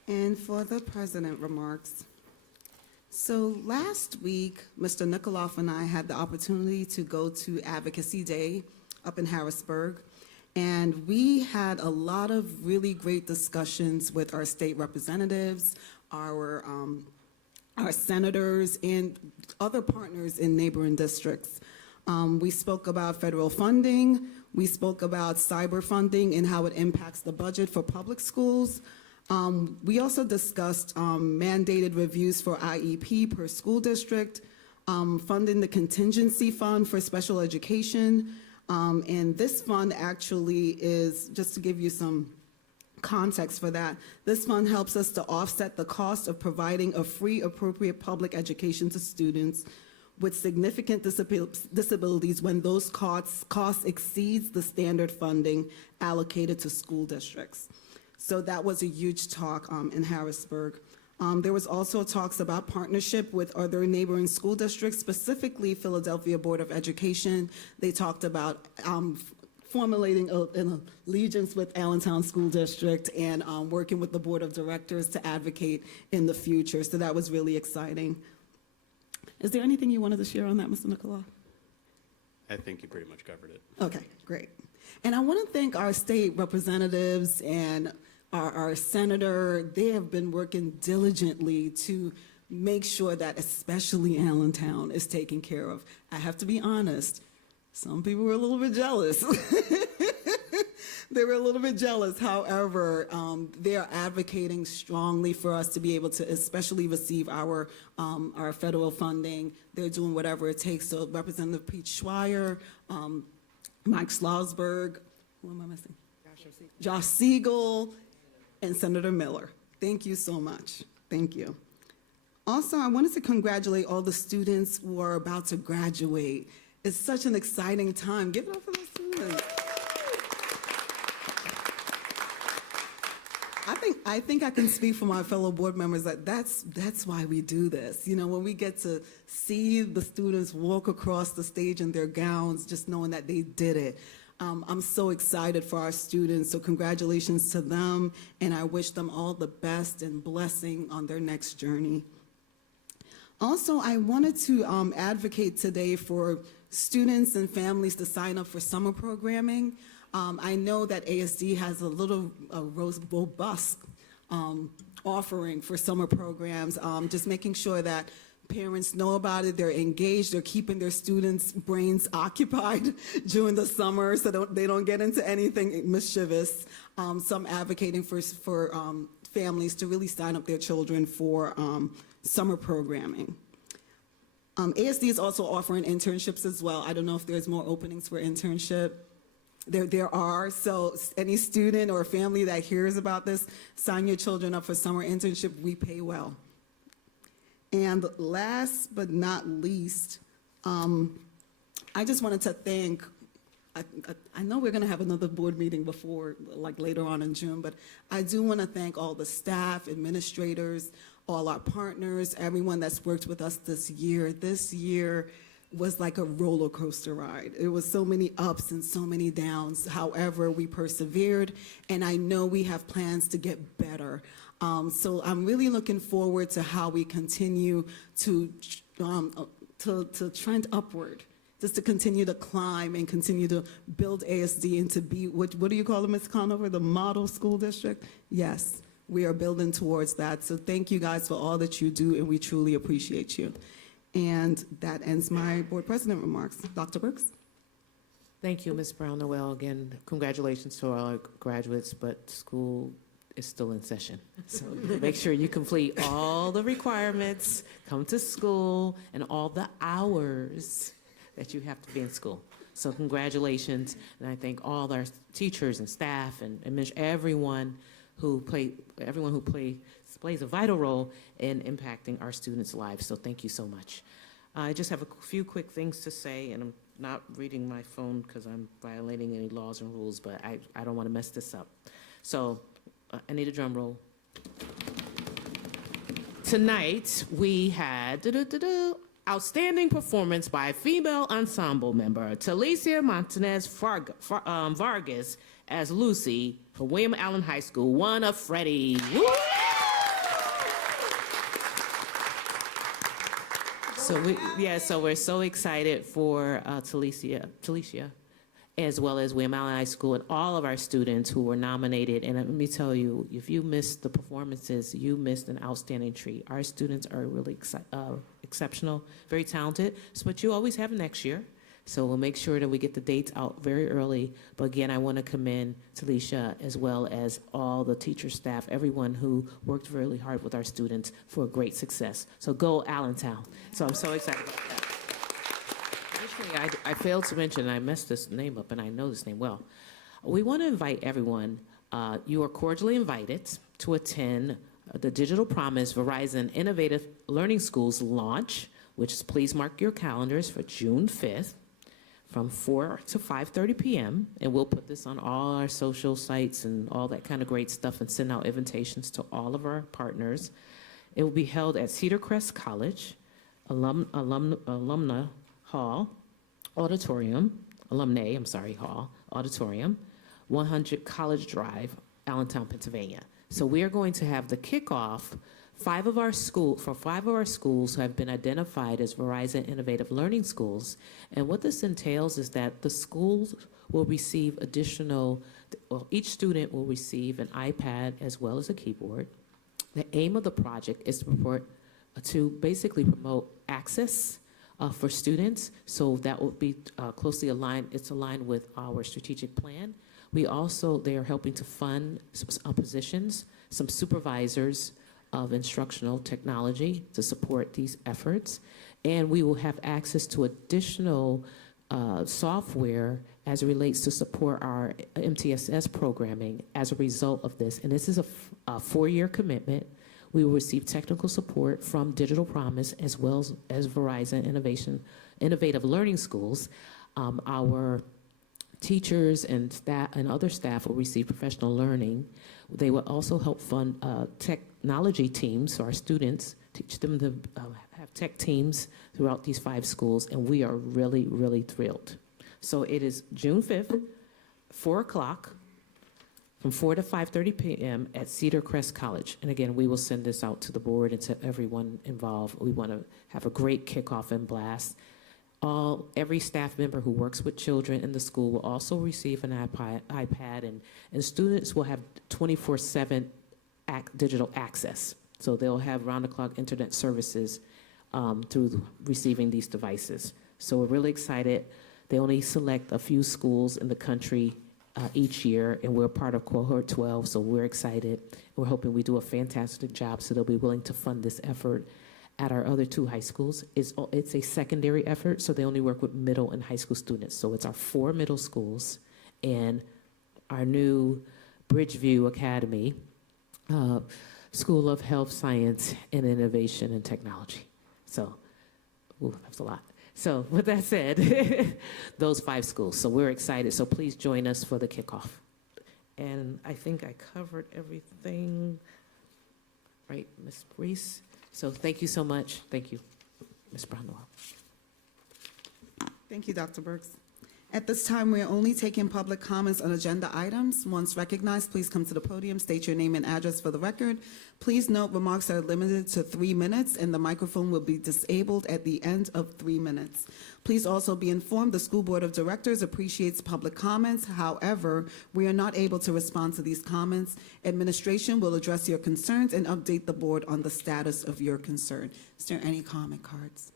And for the president remarks. So last week, Mr. Nikoloff and I had the opportunity to go to Advocacy Day up in Harrisburg, and we had a lot of really great discussions with our state representatives, our senators, and other partners in neighboring districts. We spoke about federal funding, we spoke about cyber funding and how it impacts the budget for public schools. We also discussed mandated reviews for IEP per school district, funding the contingency fund for special education. And this fund actually is, just to give you some context for that, this fund helps us to offset the cost of providing a free, appropriate public education to students with significant disabilities when those costs exceeds the standard funding allocated to school districts. So that was a huge talk in Harrisburg. There was also talks about partnership with other neighboring school districts, specifically Philadelphia Board of Education. They talked about formulating an allegiance with Allentown School District and working with the Board of Directors to advocate in the future. So that was really exciting. Is there anything you wanted to share on that, Mr. Nikoloff? I think you pretty much covered it. Okay, great. And I want to thank our state representatives and our senator. They have been working diligently to make sure that especially Allentown is taken care of. I have to be honest, some people were a little bit jealous. They were a little bit jealous. However, they are advocating strongly for us to be able to especially receive our federal funding. They're doing whatever it takes. So Representative Pete Schweier, Mike Schlossberg, who am I missing? Josh Siegel, and Senator Miller. Thank you so much. Thank you. Also, I wanted to congratulate all the students who are about to graduate. It's such an exciting time. Give it up for those students. I think I can speak for my fellow board members that that's why we do this. You know, when we get to see the students walk across the stage in their gowns, just knowing that they did it. I'm so excited for our students, so congratulations to them, and I wish them all the best and blessing on their next journey. Also, I wanted to advocate today for students and families to sign up for summer programming. I know that ASD has a robust offering for summer programs, just making sure that parents know about it, they're engaged, they're keeping their students' brains occupied during the summer so they don't get into anything mischievous. So I'm advocating for families to really sign up their children for summer programming. ASD is also offering internships as well. I don't know if there's more openings for internship. There are, so any student or family that hears about this, sign your children up for summer internship. We pay well. And last but not least, I just wanted to thank, I know we're going to have another board meeting before, like later on in June, but I do want to thank all the staff, administrators, all our partners, everyone that's worked with us this year. This year was like a roller coaster ride. It was so many ups and so many downs. However, we persevered, and I know we have plans to get better. So I'm really looking forward to how we continue to trend upward, just to continue to climb and continue to build ASD and to be, what do you call it, Ms. Conover, the model school district? Yes, we are building towards that. So thank you guys for all that you do, and we truly appreciate you. And that ends my board president remarks. Dr. Brooks? Thank you, Ms. Brown-Noel. Again, congratulations to all our graduates, but school is still in session. So make sure you complete all the requirements, come to school, and all the hours that you have to be in school. So congratulations, and I thank all our teachers and staff and everyone who plays a vital role in impacting our students' lives. So thank you so much. I just have a few quick things to say, and I'm not reading my phone because I'm violating any laws and rules, but I don't want to mess this up. So I need a drum roll. Tonight, we had outstanding performance by female ensemble member Talicia Montanez Vargas as Lucy for William Allen High School, one of Freddie. Woo! So we're so excited for Talicia, as well as William Allen High School and all of our students who were nominated. And let me tell you, if you missed the performances, you missed an outstanding treat. Our students are really exceptional, very talented, but you always have next year. So we'll make sure that we get the dates out very early. But again, I want to commend Talicia as well as all the teacher staff, everyone who worked really hard with our students for a great success. So go Allentown. So I'm so excited about that. Additionally, I failed to mention, and I messed this name up, and I know this name well. We want to invite everyone. You are cordially invited to attend the Digital Promise Verizon Innovative Learning Schools launch, which is, please mark your calendars for June 5th. From 4 to 5:30 p.m., and we'll put this on all our social sites and all that kind of great stuff and send out invitations to all of our partners. It will be held at Cedar Crest College, Alumni Hall, Auditorium, 100 College Drive, Allentown, Pennsylvania. So we are going to have the kickoff. 5 of our schools have been identified as Verizon Innovative Learning Schools. And what this entails is that the schools will receive each student will receive an iPad as well as a keyboard. The aim of the project is to basically promote access for students. So that will be closely aligned. It's aligned with our strategic plan. They are helping to fund positions, some supervisors of instructional technology to support these efforts. And we will have access to additional software as it relates to support our MTSS programming as a result of this. And this is a 4-year commitment. We will receive technical support from Digital Promise as well as Verizon Innovative Learning Schools. Our teachers and staff and other staff will receive professional learning. They will also help fund technology teams, so our students, teach them to have tech teams throughout these 5 schools, and we are really, really thrilled. So it is June 5th, 4 o'clock, from 4 to 5:30 p.m. at Cedar Crest College. And again, we will send this out to the board and to everyone involved. We want to have a great kickoff and blast. Every staff member who works with children in the school will also receive an iPad, and students will have 24/7 digital access. So they'll have round-the-clock internet services through receiving these devices. So we're really excited. They only select a few schools in the country each year, and we're part of cohort 12, so we're excited. We're hoping we do a fantastic job, so they'll be willing to fund this effort at our other 2 high schools. It's a secondary effort, so they only work with middle and high school students. So it's our 4 middle schools and our new Bridgeview Academy, School of Health Science and Innovation and Technology. So, that's a lot. So with that said, those 5 schools. So we're excited. So please join us for the kickoff. And I think I covered everything, right, Ms. Reese? So thank you so much. Thank you, Ms. Brownwell. Thank you, Dr. Burks. At this time, we are only taking public comments on agenda items. Once recognized, please come to the podium, state your name and address for the record. Please note remarks are limited to 3 minutes, and the microphone will be disabled at the end of 3 minutes. Please also be informed the School Board of Directors appreciates public comments. However, we are not able to respond to these comments. Administration will address your concerns and update the board on the status of your concern. Is there any comment cards?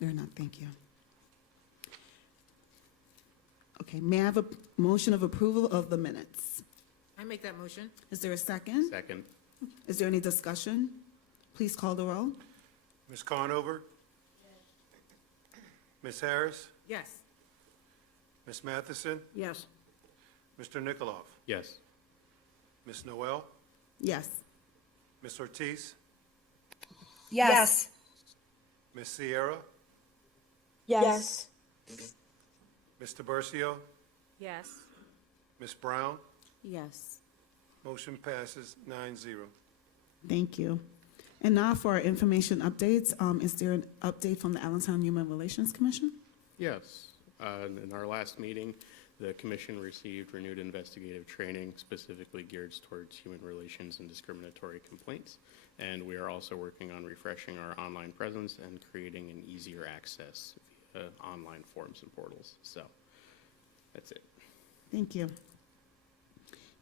There are not. Thank you. Okay, may I have a motion of approval of the minutes? I make that motion. Is there a second? Second. Is there any discussion? Please call the roll. Ms. Conover? Ms. Harris? Yes. Ms. Matheson? Yes. Mr. Nikoloff? Yes. Ms. Noel? Yes. Ms. Ortiz? Yes. Ms. Sierra? Yes. Mr. Bercio? Yes. Ms. Brown? Yes. Motion passes 9-0. Thank you. And now for our information updates. Is there an update from the Allentown Human Relations Commission? Yes. In our last meeting, the commission received renewed investigative training specifically geared towards human relations and discriminatory complaints. And we are also working on refreshing our online presence and creating an easier access via online forms and portals. So that's it. Thank you.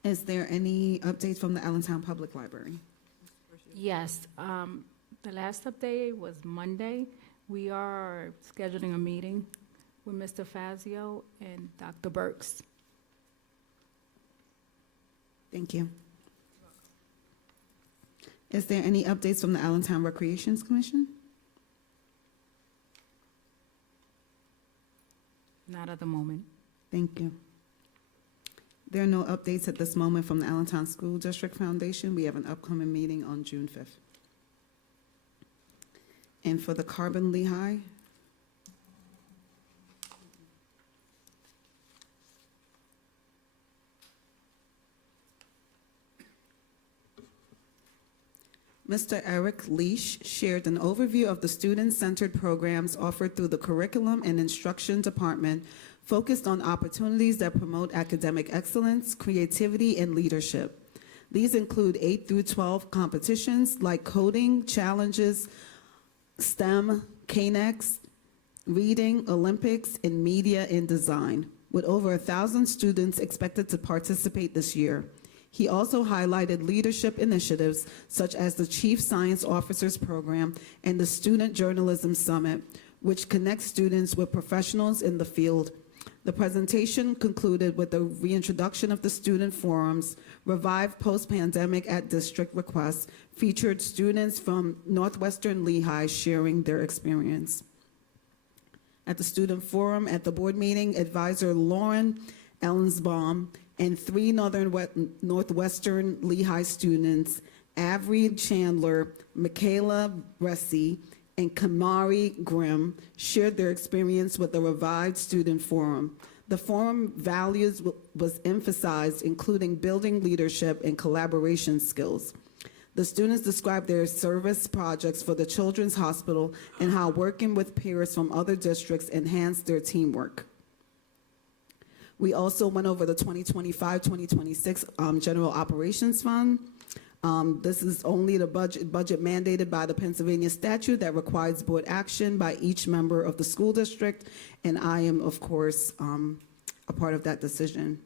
Is there any updates from the Allentown Public Library? Yes, the last update was Monday. We are scheduling a meeting with Mr. Fazio and Dr. Burks. Thank you. Is there any updates from the Allentown Recreations Commission? Not at the moment. Thank you. There are no updates at this moment from the Allentown School District Foundation. We have an upcoming meeting on June 5th. And for the Carbon Lehigh, Mr. Eric Leash shared an overview of the student-centered programs offered through the Curriculum and Instruction Department focused on opportunities that promote academic excellence, creativity, and leadership. These include 8 through 12 competitions like coding, challenges, STEM, KNEX, reading, Olympics, and media and design, with over 1,000 students expected to participate this year. He also highlighted leadership initiatives such as the Chief Science Officers Program and the Student Journalism Summit, which connects students with professionals in the field. The presentation concluded with the reintroduction of the student forums, revived post-pandemic at district request, featured students from Northwestern Lehigh sharing their experience. At the student forum at the board meeting, advisor Lauren Ellensbaum and 3 Northwestern Lehigh students, Avery Chandler, Michaela Bressi, and Kamari Grimm, shared their experience with the revived student forum. The forum values was emphasized, including building leadership and collaboration skills. The students described their service projects for the Children's Hospital and how working with peers from other districts enhanced their teamwork. We also went over the 2025-2026 General Operations Fund. This is only the budget mandated by the Pennsylvania statute that requires board action by each member of the school district, and I am, of course, a part of that decision.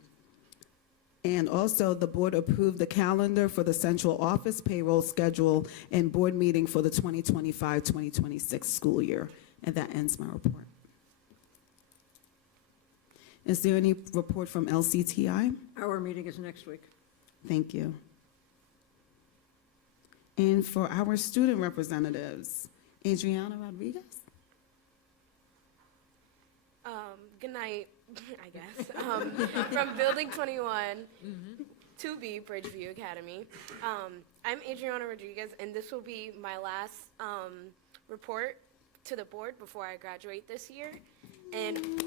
And also, the board approved the calendar for the central office payroll schedule and board meeting for the 2025-2026 school year. And that ends my report. Is there any report from LCTI? Our meeting is next week. Thank you. And for our student representatives, Adriana Rodriguez? Good night, I guess. From Building 21, 2B, Bridgeview Academy. I'm Adriana Rodriguez, and this will be my last report to the board before I graduate this year. And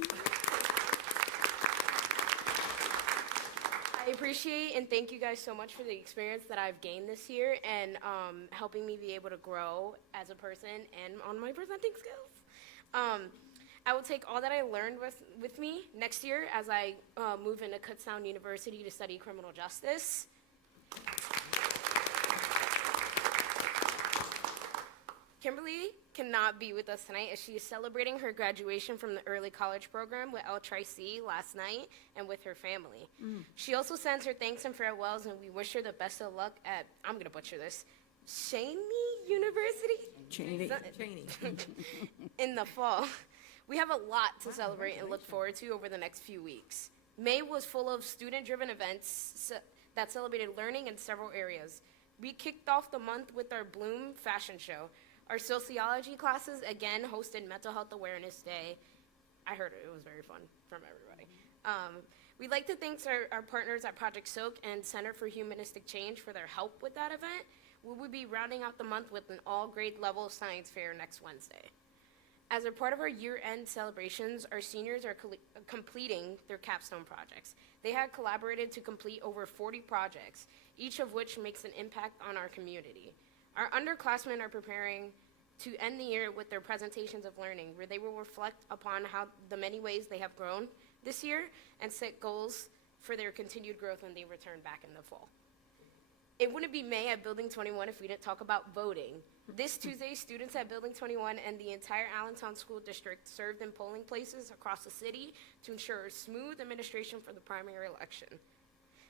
I appreciate and thank you guys so much for the experience that I've gained this year and helping me be able to grow as a person and on my presenting skills. I will take all that I learned with me next year as I move into Kutztown University to study criminal justice. Kimberly cannot be with us tonight as she is celebrating her graduation from the early college program with L-Tri-C last night and with her family. She also sends her thanks and farewells, and we wish her the best of luck at, I'm going to butcher this, Cheney University? Cheney. In the fall. We have a lot to celebrate and look forward to over the next few weeks. May was full of student-driven events that celebrated learning in several areas. We kicked off the month with our Bloom fashion show. Our sociology classes again hosted Mental Health Awareness Day. I heard it was very fun from everybody. We'd like to thank our partners at Project Soak and Center for Humanistic Change for their help with that event. We will be rounding out the month with an all-grade level science fair next Wednesday. As a part of our year-end celebrations, our seniors are completing their capstone projects. They had collaborated to complete over 40 projects, each of which makes an impact on our community. Our underclassmen are preparing to end the year with their presentations of learning, where they will reflect upon how the many ways they have grown this year and set goals for their continued growth when they return back in the fall. It wouldn't be May at Building 21 if we didn't talk about voting. This Tuesday, students at Building 21 and the entire Allentown School District served in polling places across the city to ensure a smooth administration for the primary election.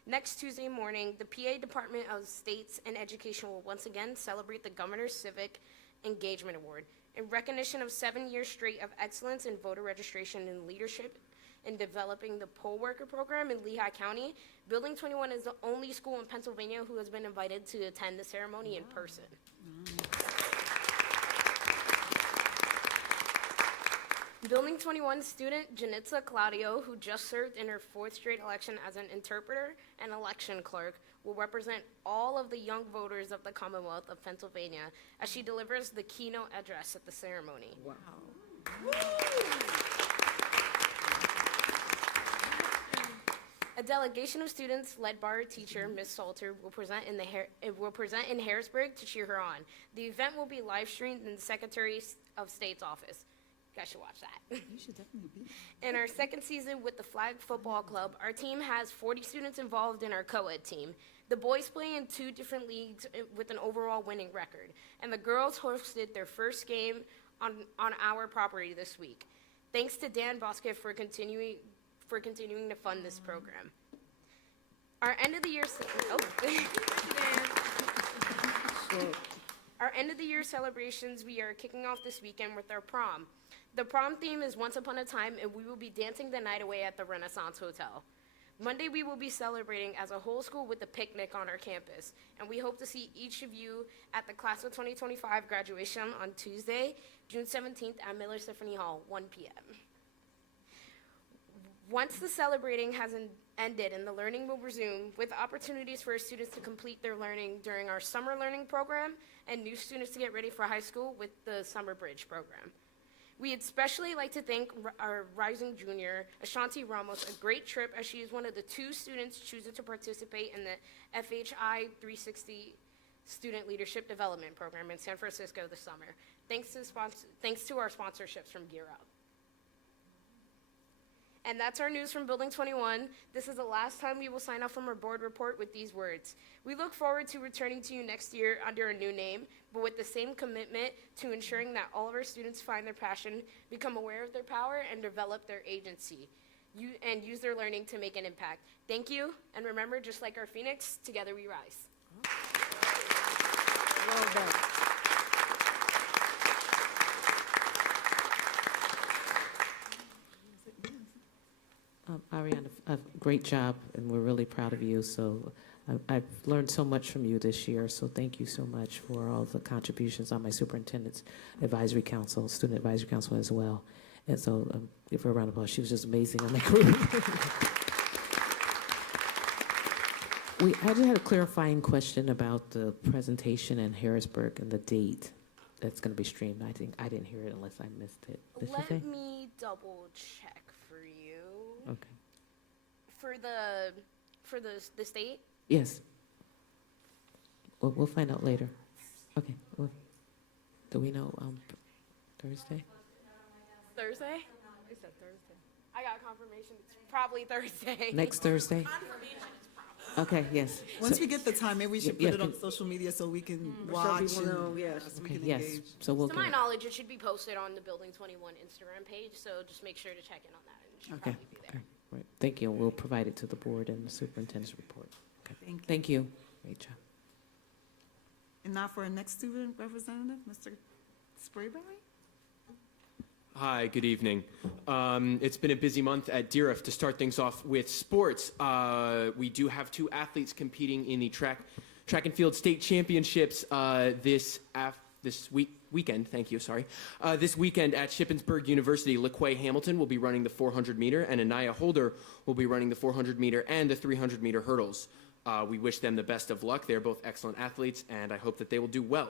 Next Tuesday morning, the PA Department of States and Education will once again celebrate the Governor's Civic Engagement Award in recognition of 7 years straight of excellence in voter registration and leadership in developing the poll worker program in Lehigh County. Building 21 is the only school in Pennsylvania who has been invited to attend the ceremony in person. Building 21 student Janitza Claudio, who just served in her 4th straight election as an interpreter and election clerk, will represent all of the young voters of the Commonwealth of Pennsylvania as she delivers the keynote address at the ceremony. Wow. A delegation of students led by our teacher, Ms. Salter, will present in Harrisburg to cheer her on. The event will be live streamed in the Secretary of State's office. You guys should watch that. You should definitely be. In our second season with the Flag Football Club, our team has 40 students involved in our co-ed team. The boys play in 2 different leagues with an overall winning record, and the girls hosted their first game on our property this week. Thanks to Dan Bosque for continuing to fund this program. Our end of the year Our end of the year celebrations we are kicking off this weekend with our prom. The prom theme is Once Upon a Time, and we will be dancing the night away at the Renaissance Hotel. Monday, we will be celebrating as a whole school with a picnic on our campus, and we hope to see each of you at the Class of 2025 graduation on Tuesday, June 17th at Miller Symphony Hall, 1 p.m. Once the celebrating has ended and the learning will resume, with opportunities for our students to complete their learning during our summer learning program and new students to get ready for high school with the Summer Bridge program. We'd especially like to thank our rising junior, Ashanti Ramos, a great trip as she is one of the 2 students choosing to participate in the FHI 360 Student Leadership Development Program in San Francisco this summer. Thanks to our sponsorships from Gear Up. And that's our news from Building 21. This is the last time we will sign off from our board report with these words. We look forward to returning to you next year under a new name, but with the same commitment to ensuring that all of our students find their passion, become aware of their power, and develop their agency, and use their learning to make an impact. Thank you, and remember, just like our phoenix, together we rise. Well done. Ariana, a great job, and we're really proud of you. So I've learned so much from you this year, so thank you so much for all the contributions on my Superintendent's Advisory Council, Student Advisory Council as well. And so give her a round of applause. She was just amazing on that group. I just had a clarifying question about the presentation in Harrisburg and the date that's going to be streamed. I didn't hear it unless I missed it. Let me double check for you. Okay. For the state? Yes. We'll find out later. Okay. Well, do we know Thursday? Thursday? Is that Thursday? I got confirmation. It's probably Thursday. Next Thursday? Okay, yes. Once we get the time, maybe we should put it on social media so we can watch. Some people know, yes. So we Okay, can yes. engage. So we'll To my get, knowledge, it should be posted on the Building 21 Instagram page, so just make sure to check in on that. It should okay. probably be there. Right. Thank you. We'll provide it to the board and the superintendent's report. Okay. Thank you. Great job. And now for our next student representative, Mr. Sprayberry. Hi, good evening. It's been a busy month at DRF. To start things off with sports, we do have 2 athletes competing in the track and field state championships this weekend. Thank you. Sorry. This weekend at Shippensburg University, LaQuay Hamilton will be running the 400 meter, and Anaya Holder will be running the 400 meter and the 300 meter hurdles. We wish them the best of luck. They're both excellent athletes, and I hope that they will do well.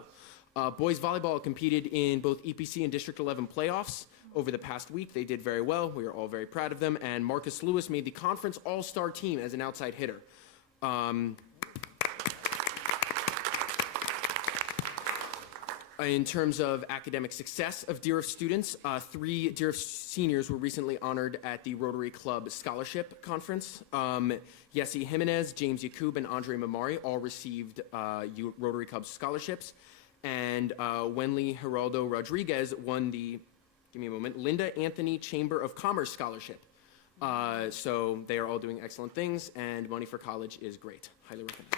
Boys volleyball competed in both EPC and District 11 playoffs over the past week. They did very well. We are all very proud of them. And Marcus Lewis made the conference all-star team as an outside hitter. In terms of academic success of DRF students, 3 DRF seniors were recently honored at the Rotary Club Scholarship Conference. Yessi Jimenez, James Yakub, and Andre Mamari all received Rotary Club scholarships. And Wenli Geraldo Rodriguez won the, give me a moment, Linda Anthony Chamber of Commerce Scholarship. So they are all doing excellent things, and money for college is great. Highly recommend.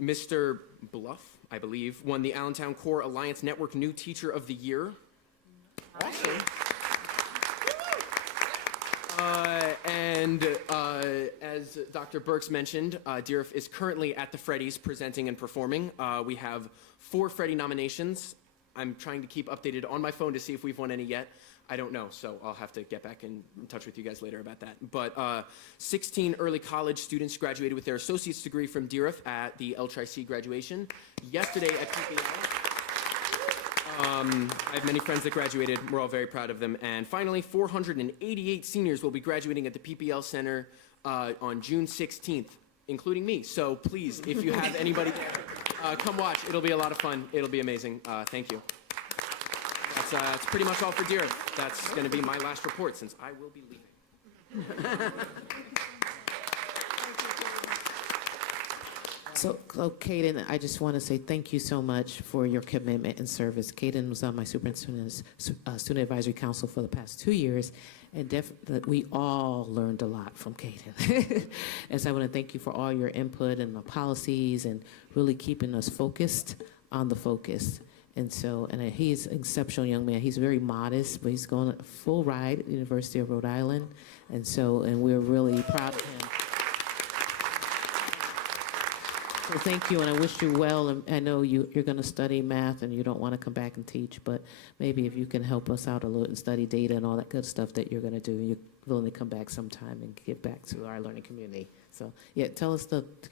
Mr. Bluff, I believe, won the Allentown Core Alliance Network New Teacher of the Year. Awesome. As Dr. Burks mentioned, DRF is currently at the Freddy's presenting and performing. We have 4 Freddy nominations. I'm trying to keep updated on my phone to see if we've won any yet. I don't know, so I'll have to get back in touch with you guys later about that. But 16 early college students graduated with their associate's degree from DRF at the LTRC graduation. Yesterday at PPL, I have many friends that graduated. We're all very proud of them. And finally, 488 seniors will be graduating at the PPL Center on June 16th, including me. So please, if you have anybody there, come watch. It'll be a lot of fun. It'll be amazing. Thank you. That's pretty much all for DRF. That's going to be my last report since I will be leaving. So, Kaden, I just want to say thank you so much for your commitment and service. Kaden was on my superintendent's student advisory council for the past 2 years, and we all learned a lot from Kaden. And so I want to thank you for all your input and the policies and really keeping us focused on the focus. And so, and he's an exceptional young man. He's very modest, but he's going a full ride at the University of Rhode Island. And so, and we're really proud of him. So thank you, and I wish you well. And I know you're going to study math, and you don't want to come back and teach, but maybe if you can help us out a little and study data and all that good stuff that you're going to do, you're willing to come back sometime and give back to our learning community. So, yeah, can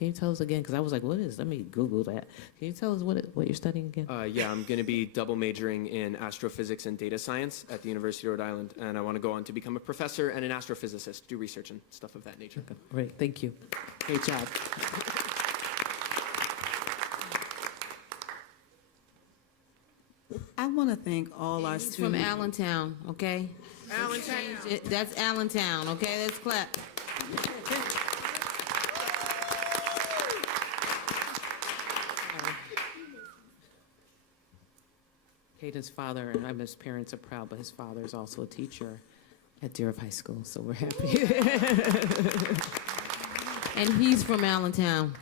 you tell us again? Because I was like, what is, let me Google that. Can you tell us what you're studying again? Yeah, I'm going to be double majoring in astrophysics and data science at the University of Rhode Island, and I want to go on to become a professor and an astrophysicist, do research and stuff of that nature. Okay, great, thank you. Great job. I want to thank all our He's from students. Allentown, okay? Allentown. That's Allentown, okay? Let's clap. Hayden's father, and his parents are proud, but his father is also a teacher at Deer High School, so we're happy. And he's from Allentown.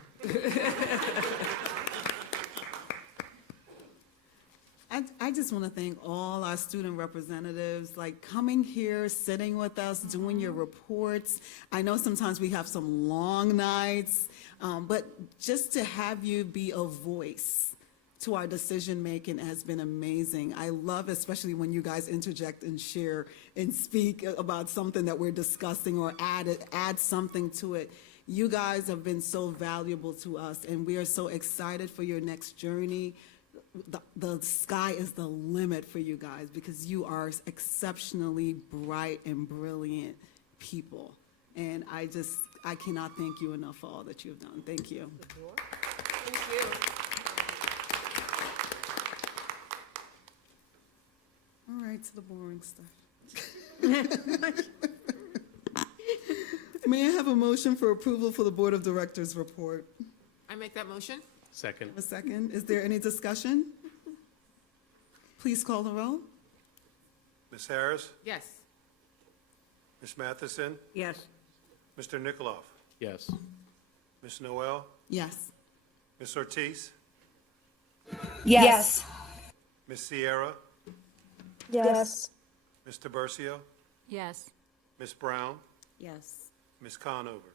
I just want to thank all our student representatives, like coming here, sitting with us, doing your reports. I know sometimes we have some long nights, but just to have you be a voice to our decision-making has been amazing. I love especially when you guys interject and share and speak about something that we're discussing or add something to it. You guys have been so valuable to us, and we are so excited for your next journey. The sky is the limit for you guys because you are exceptionally bright and brilliant people. And I cannot thank you enough for all that you've done. Thank you. Thank you. All right, to the boring stuff. May I have a motion for approval for the Board of Directors report? I make that motion? Second. A second. Is there any discussion? Please call the roll. Ms. Harris, Yes. Ms. Matheson, Yes. Mr. Nikoloff, Yes. Ms. Noel, Yes. Ms. Ortiz, Yes. Ms. Sierra, Yes. Mr. Bercio, Yes. Ms. Brown, Yes. Ms. Conover.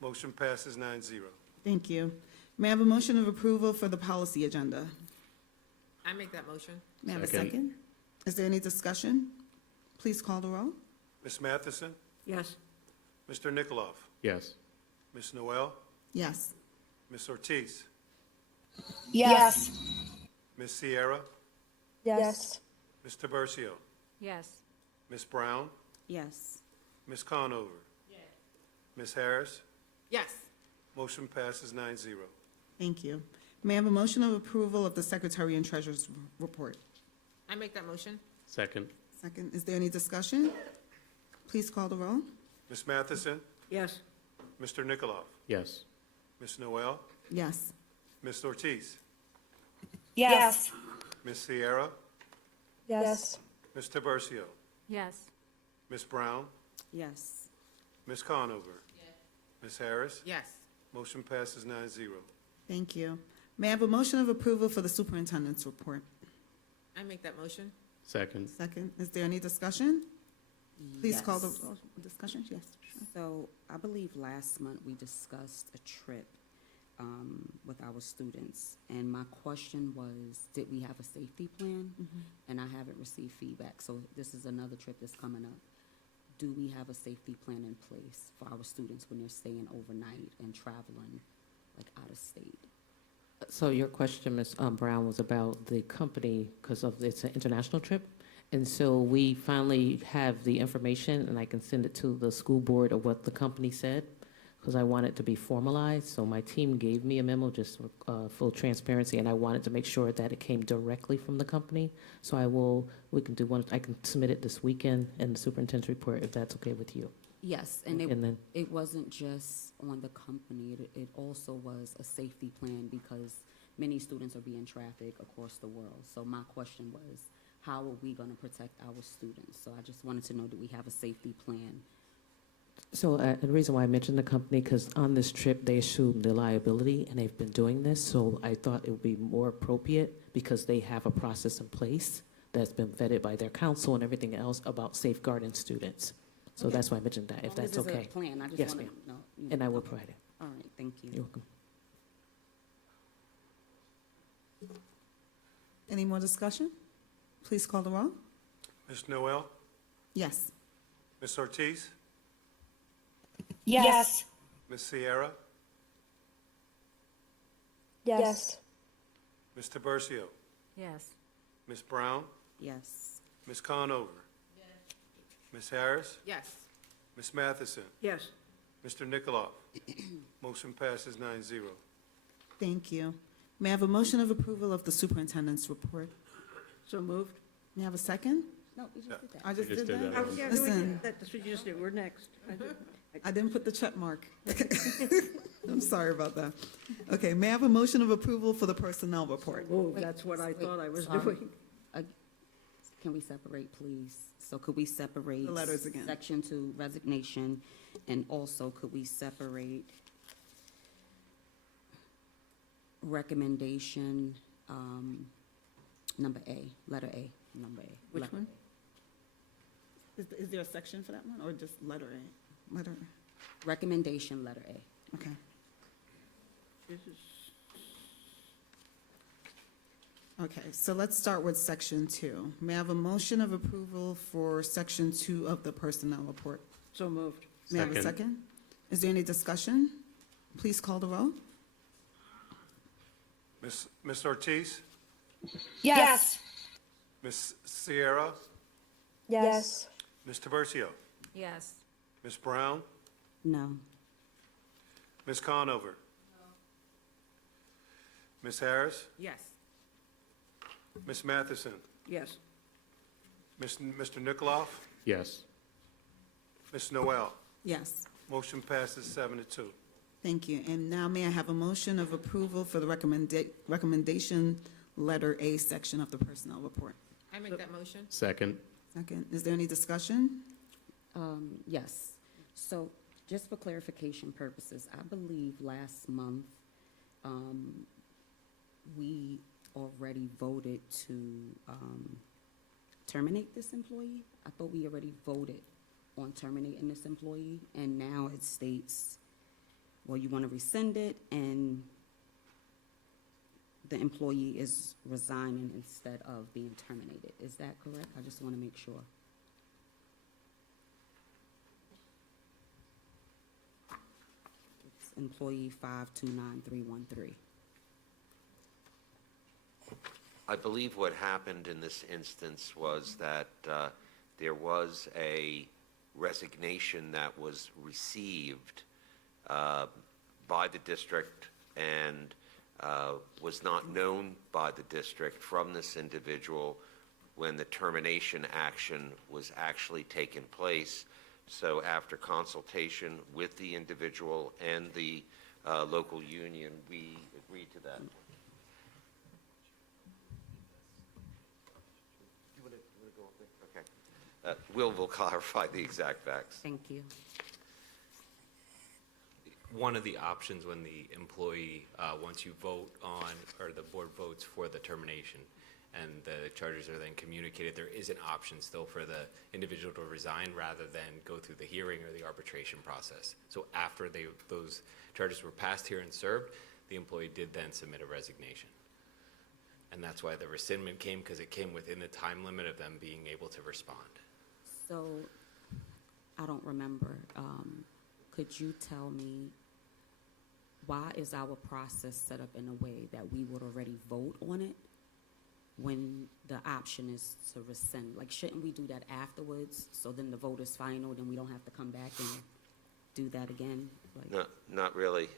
Motion passes 9-0. Thank you. May I have a motion of approval for the policy agenda? I make that motion. May I have a Second. second? Is there any discussion? Please call the roll. Ms. Matheson, Yes. Mr. Nikoloff, Yes. Ms. Noel, Yes. Ms. Ortiz, Yes. Ms. Sierra, Yes. Mr. Bercio, Yes. Ms. Brown, Yes. Ms. Conover. Ms. Harris, Yes. motion passes 9-0. Thank you. May I have a motion of approval of the Secretary and Treasurer's report? I make that motion? Second. Second, is there any discussion? Please call the roll. Ms. Matheson, Yes. Mr. Nikoloff, Yes. Ms. Noel, Yes. Ms. Ortiz, Yes. Ms. Sierra, Yes. Mr. Bercio, Yes. Ms. Brown, Yes. Ms. Conover. Ms. Harris, Yes. motion passes 9-0. Thank you. May I have a motion of approval for the Superintendent's report? I make that motion? Second. Second, is there any discussion? Please call the Yes. roll. Discussion, yes. Sure. So I believe last month we discussed a trip with our students. And my question was, did we have a safety plan? And I haven't received feedback. So this is another trip that's coming up. Do we have a safety plan in place for our students when they're staying overnight and traveling, like, out of state? So your question, Ms. Brown, was about the company, because it's an international trip. And so we finally have the information, and I can send it to the school board of what the company said, because I want it to be formalized. So my team gave me a memo, just for full transparency, and I wanted to make sure that it came directly from the company. So I can submit it this weekend in the superintendent's report, if that's okay with you. Yes, and then, it wasn't just on the company, it also was a safety plan because many students are being trafficked across the world. So my question was, how are we gonna protect our students? So I just wanted to know, do we have a safety plan? so the reason why I mentioned the company, because on this trip, they assumed the liability, and they've been doing this. So I thought it would be more appropriate, because they have a process in place that's been vetted by their council and everything else about safeguarding students. So Okay. that's why I mentioned that, if As long as that's there's a okay. plan, I just Yes, wanna ma'am. know. And I will Okay. provide it. All right, thank you. You're welcome. Any more discussion? Please call the roll. Ms. Noel, Yes. Ms. Ortiz, Yes. Ms. Sierra, Yes. Mr. Bercio, Yes. Ms. Brown, Yes. Ms. Conover, Ms. Harris, Yes. Ms. Matheson, Yes. Mr. Nikoloff. Motion passes 9-0. Thank you. May I have a motion of approval of the superintendent's report? So moved. May I have a second? No, we just did that. I just We just did did that? that. Oh, yeah, no, Listen, that's what you just did. We're next. I didn't put the check mark. I'm sorry about that. Okay, may I have a motion of approval for the personnel report? Move, that's what I Wait, thought I was sorry. doing. Can we separate, please? So could we separate? The letters again. Section 2 resignation, and also could we separate recommendation, number A, letter A, number A. Which letter one? Is there a section for that one, or just letter A? Letter, A. Recommendation, letter A. okay. This is, Okay, so let's start with section 2. May I have a motion of approval for section 2 of the personnel report? so moved. May I have a Second. second? Is there any discussion? Please call the roll. Ms. Ortiz, Yes. Ms. Sierra, Yes. Mr. Bercio, Yes. Ms. Brown, No. Ms. Conover, Ms. Harris, Yes. Ms. Matheson, Yes. Mr. Nikoloff, Yes. Ms. Noel. Yes, Motion passes 7-2. thank you. And now may I have a motion of approval for the recommendation letter A section of the personnel report? I make that motion. Second. Second, is there any discussion? Yes. So just for clarification purposes, I believe last month, we already voted to terminate this employee. I thought we already voted on terminating this employee, and now it states, well, you want to rescind it, and the employee is resigning instead of being terminated. Is that correct? I just want to make sure. It's employee 529313. I believe what happened in this instance was that there was a resignation that was received by the district and was not known by the district from this individual when the termination action was actually taking place. So after consultation with the individual and the local union, we agreed to that. Okay. Will clarify the exact facts. Thank you. One of the options when the employee, once you vote on, or the board votes for the termination, and the charges are then communicated, there is an option still for the individual to resign rather than go through the hearing or the arbitration process. So after those charges were passed here and served, the employee did then submit a resignation. And that's why the rescindment came, because it came within the time limit of them being able to respond. So, I don't remember. Could you tell me, why is our process set up in a way that we would already vote on it when the option is to rescind? Like, shouldn't we do that afterwards, so then the vote is final, then we don't have to come back and do that again? Like, No, not really.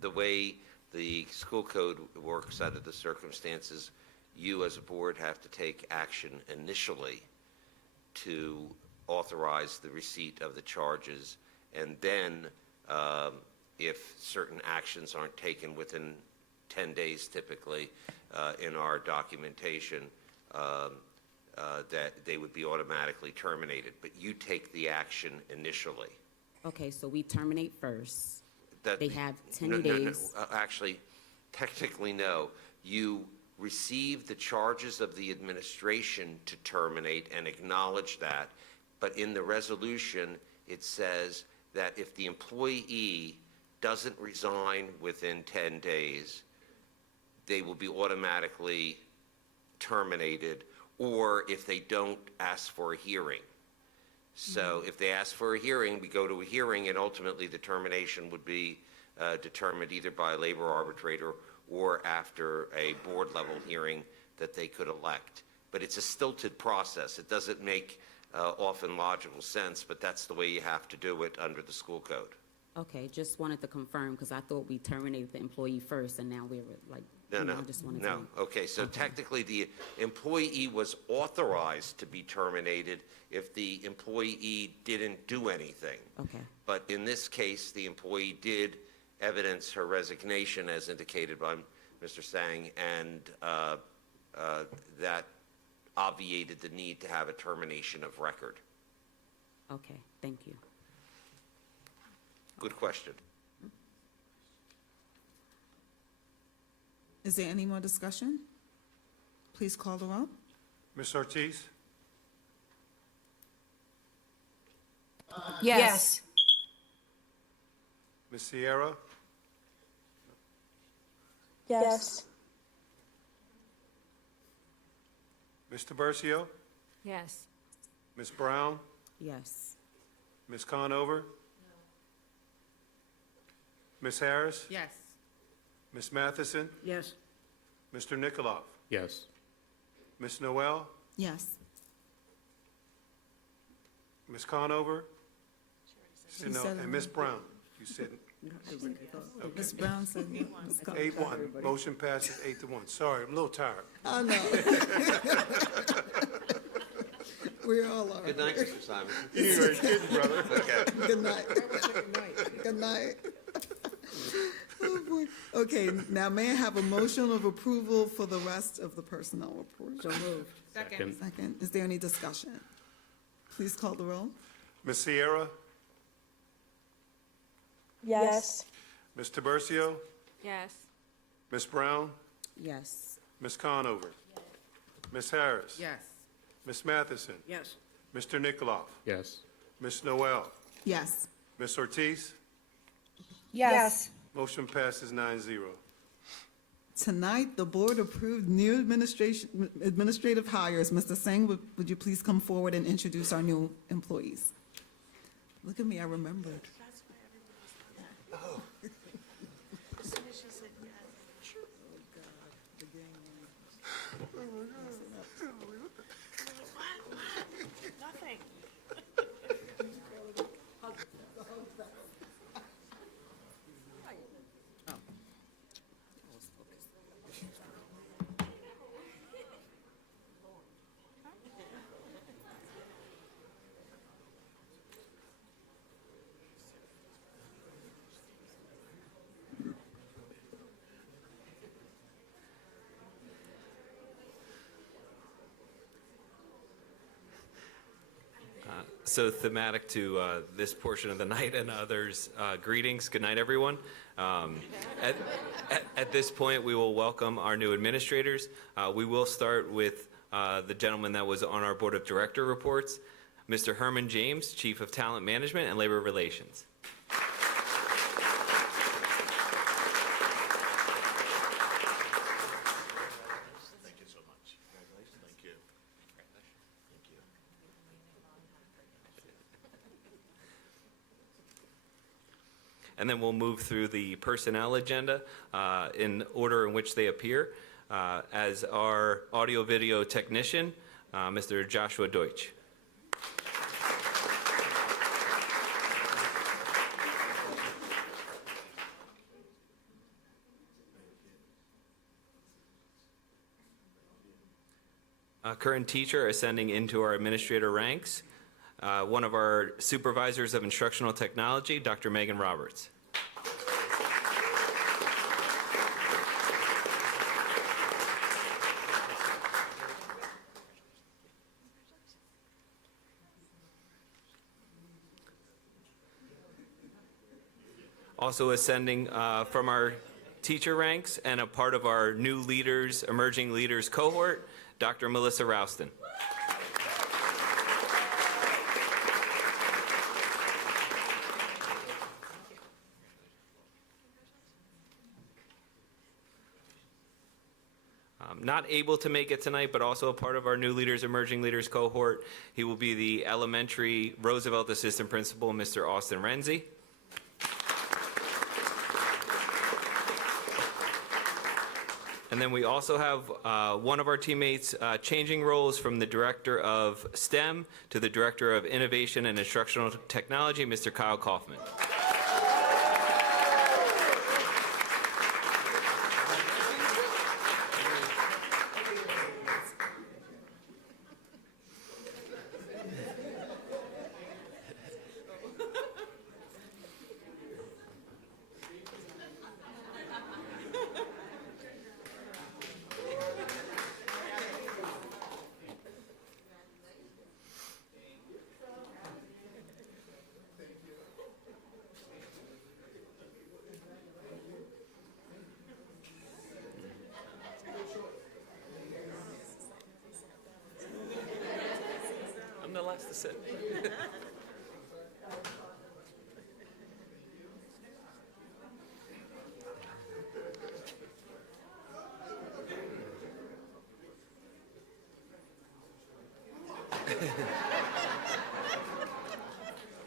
The way the school code works under the circumstances, you as a board have to take action initially to authorize the receipt of the charges, and then if certain actions aren't taken within 10 days typically in our documentation, that they would be automatically terminated. But you take the action initially. Okay, so we terminate first. That- They have 10 No, days. actually, technically, no. You receive the charges of the administration to terminate and acknowledge that, but in the resolution, it says that if the employee doesn't resign within 10 days, they will be automatically terminated, or if they don't ask for a hearing. So if they ask for a hearing, we go to a hearing, and ultimately the termination would be determined either by a labor arbitrator or after a board-level hearing that they could elect. But it's a stilted process. It doesn't make often logical sense, but that's the way you have to do it under the school code. Okay, just wanted to confirm, because I thought we terminated the employee first, and now we're like, No, you know, no, I just wanted no. to. Okay, so technically, the employee was authorized to be terminated if the employee didn't do anything. Okay, But in this case, the employee did evidence her resignation, as indicated by Mr. Sang, and that obviated the need to have a termination of record. okay, thank you. Good question. Is there any more discussion? Please call the roll. Ms. Ortiz? Yes. Ms. Sierra? Yes. Mr. Bercio? Yes. Ms. Brown? Yes. Ms. Conover? Ms. Harris? Yes. Ms. Matheson? Yes. Mr. Nikolov? Yes. Ms. Noel? Yes. Ms. Conover? She No, said it and Ms. already. Brown? You said Ms. Brown said yes. 8-1. Motion passes 8-1. Sorry, I'm a little tired. I know. We all are. Good night, Mr. Simon. You ain't kidding, brother. Okay. Good night. Good night. Oh, boy. Okay, now may I have a motion of approval for the rest of the personnel report? So moved. Second. Second, is there any discussion? Please call the roll. Ms. Sierra? Yes. Ms. Tiburcio? Yes. Ms. Brown? Yes. Ms. Conover? Ms. Harris? Yes. Ms. Matheson? Yes. Mr. Nikolov? Yes. Ms. Noel? Yes. Ms. Ortiz? Yes. Motion passes 9-0. Tonight, the board approved new administrative hires. Mr. Sang, would you please come forward and introduce our new employees? Look at me, I remembered. So thematic to this portion of the night and others, greetings. Good night, everyone. At this point, we will welcome our new administrators. We will start with the gentleman that was on our Board of Director reports, Mr. Herman James, Chief of Talent Management and Labor Relations. And then we'll move through the personnel agenda in order in which they appear. As our audio-video technician, Mr. Joshua Deutsch. Current teacher ascending into our administrator ranks. One of our supervisors of instructional technology, Dr. Megan Roberts. Also ascending from our teacher ranks and a part of our new leaders, emerging leaders cohort, Dr. Melissa Rouston. not able to make it tonight, but also a part of our new leaders, emerging leaders cohort. He will be the elementary Roosevelt Assistant Principal, Mr. Austin Renzi. And then we also have one of our teammates changing roles from the Director of STEM to the Director of Innovation and Instructional Technology, Mr. Kyle Kaufman. I'm the last to sit.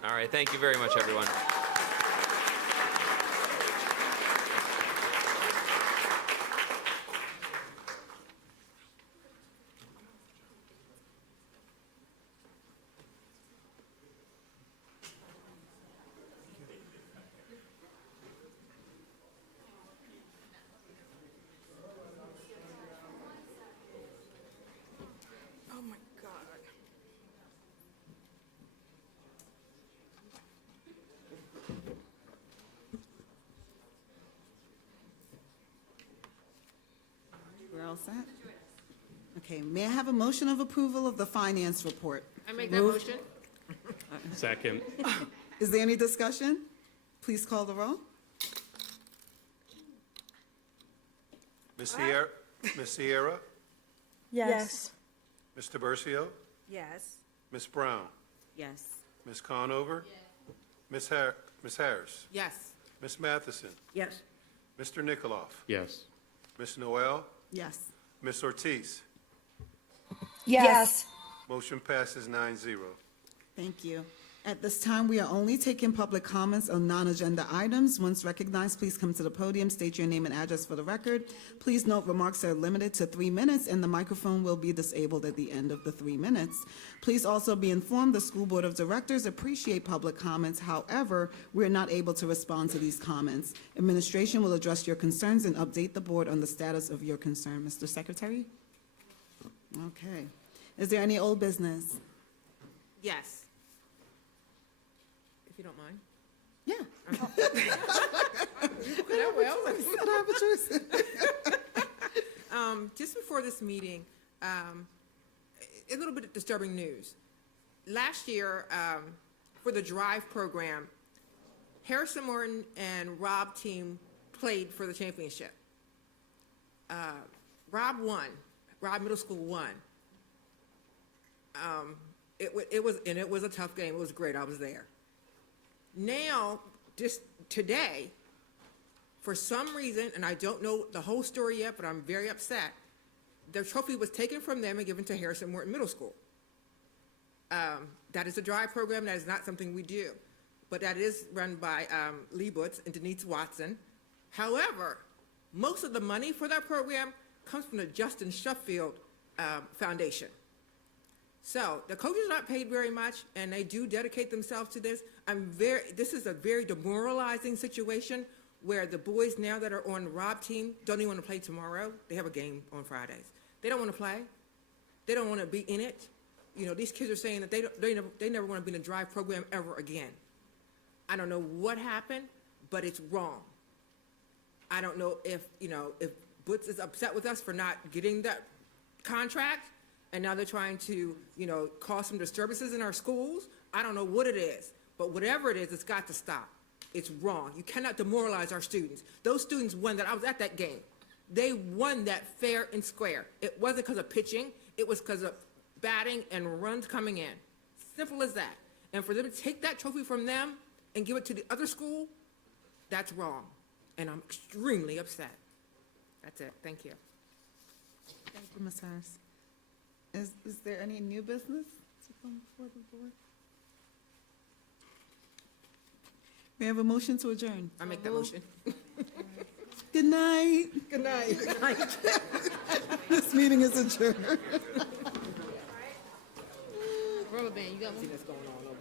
All right, thank you very much, everyone. Oh, my God. We're all set? Okay, may I have a motion of approval of the finance report? I make that Moved. motion? Second. Is there any discussion? Please call the roll. Ms. Sierra? Yes. Mr. Bercio? Yes. Ms. Brown? Yes. Ms. Conover? Ms. Harris? Yes. Ms. Matheson? Yes. Mr. Nikoloff? Yes. Ms. Noel? Yes. Ms. Ortiz? Yes. Motion passes 9-0. Thank you. At this time, we are only taking public comments on non-agenda items. Once recognized, please come to the podium, state your name and address for the record. Please note remarks are limited to 3 minutes, and the microphone will be disabled at the end of the 3 minutes. Please also be informed the School Board of Directors appreciate public comments. However, we are not able to respond to these comments. Administration will address your concerns and update the board on the status of your concern. Mr. Secretary? Okay. Is there any old business? Yes. If you don't mind. Yeah. That well. I don't have a choice. Just before this meeting, a little bit of disturbing news. Last year, for the DRIVE program, Harrison Morton and Rob team played for the championship. Rob won. Rob Middle School won. It was a tough game. It was great. I was there. Now, just today, for some reason, and I don't know the whole story yet, but I'm very upset, the trophy was taken from them and given to Harrison Morton Middle School. That is a DRIVE program. That is not something we do. But that is run by Lee Butts and Denise Watson. However, most of the money for that program comes from the Justin Sheffield Foundation. So the coaches are not paid very much, and they do dedicate themselves to this. This is a very demoralizing situation where the boys now that are on the Rob team don't even want to play tomorrow. They have a game on Fridays. They don't want to play. They don't want to be in it. You know, these kids are saying that they never want to be in a DRIVE program ever again. I don't know what happened, but it's wrong. I don't know if Butts is upset with us for not getting that contract, and now they're trying to, cause some disturbances in our schools. I don't know what it is, but whatever it is, it's got to stop. It's wrong. You cannot demoralize our students. Those students won that. I was at that game. They won that fair and square. It wasn't because of pitching. It was because of batting and runs coming in. Simple as that. And for them to take that trophy from them and give it to the other school, that's wrong. And I'm extremely upset. That's it. Thank you. Thank you, Ms. Harris. Is there any new business to come before the board? We have a motion to adjourn. I make that motion. Good night. Good night. This meeting is adjourned. Rubber band, you got one? See that's going on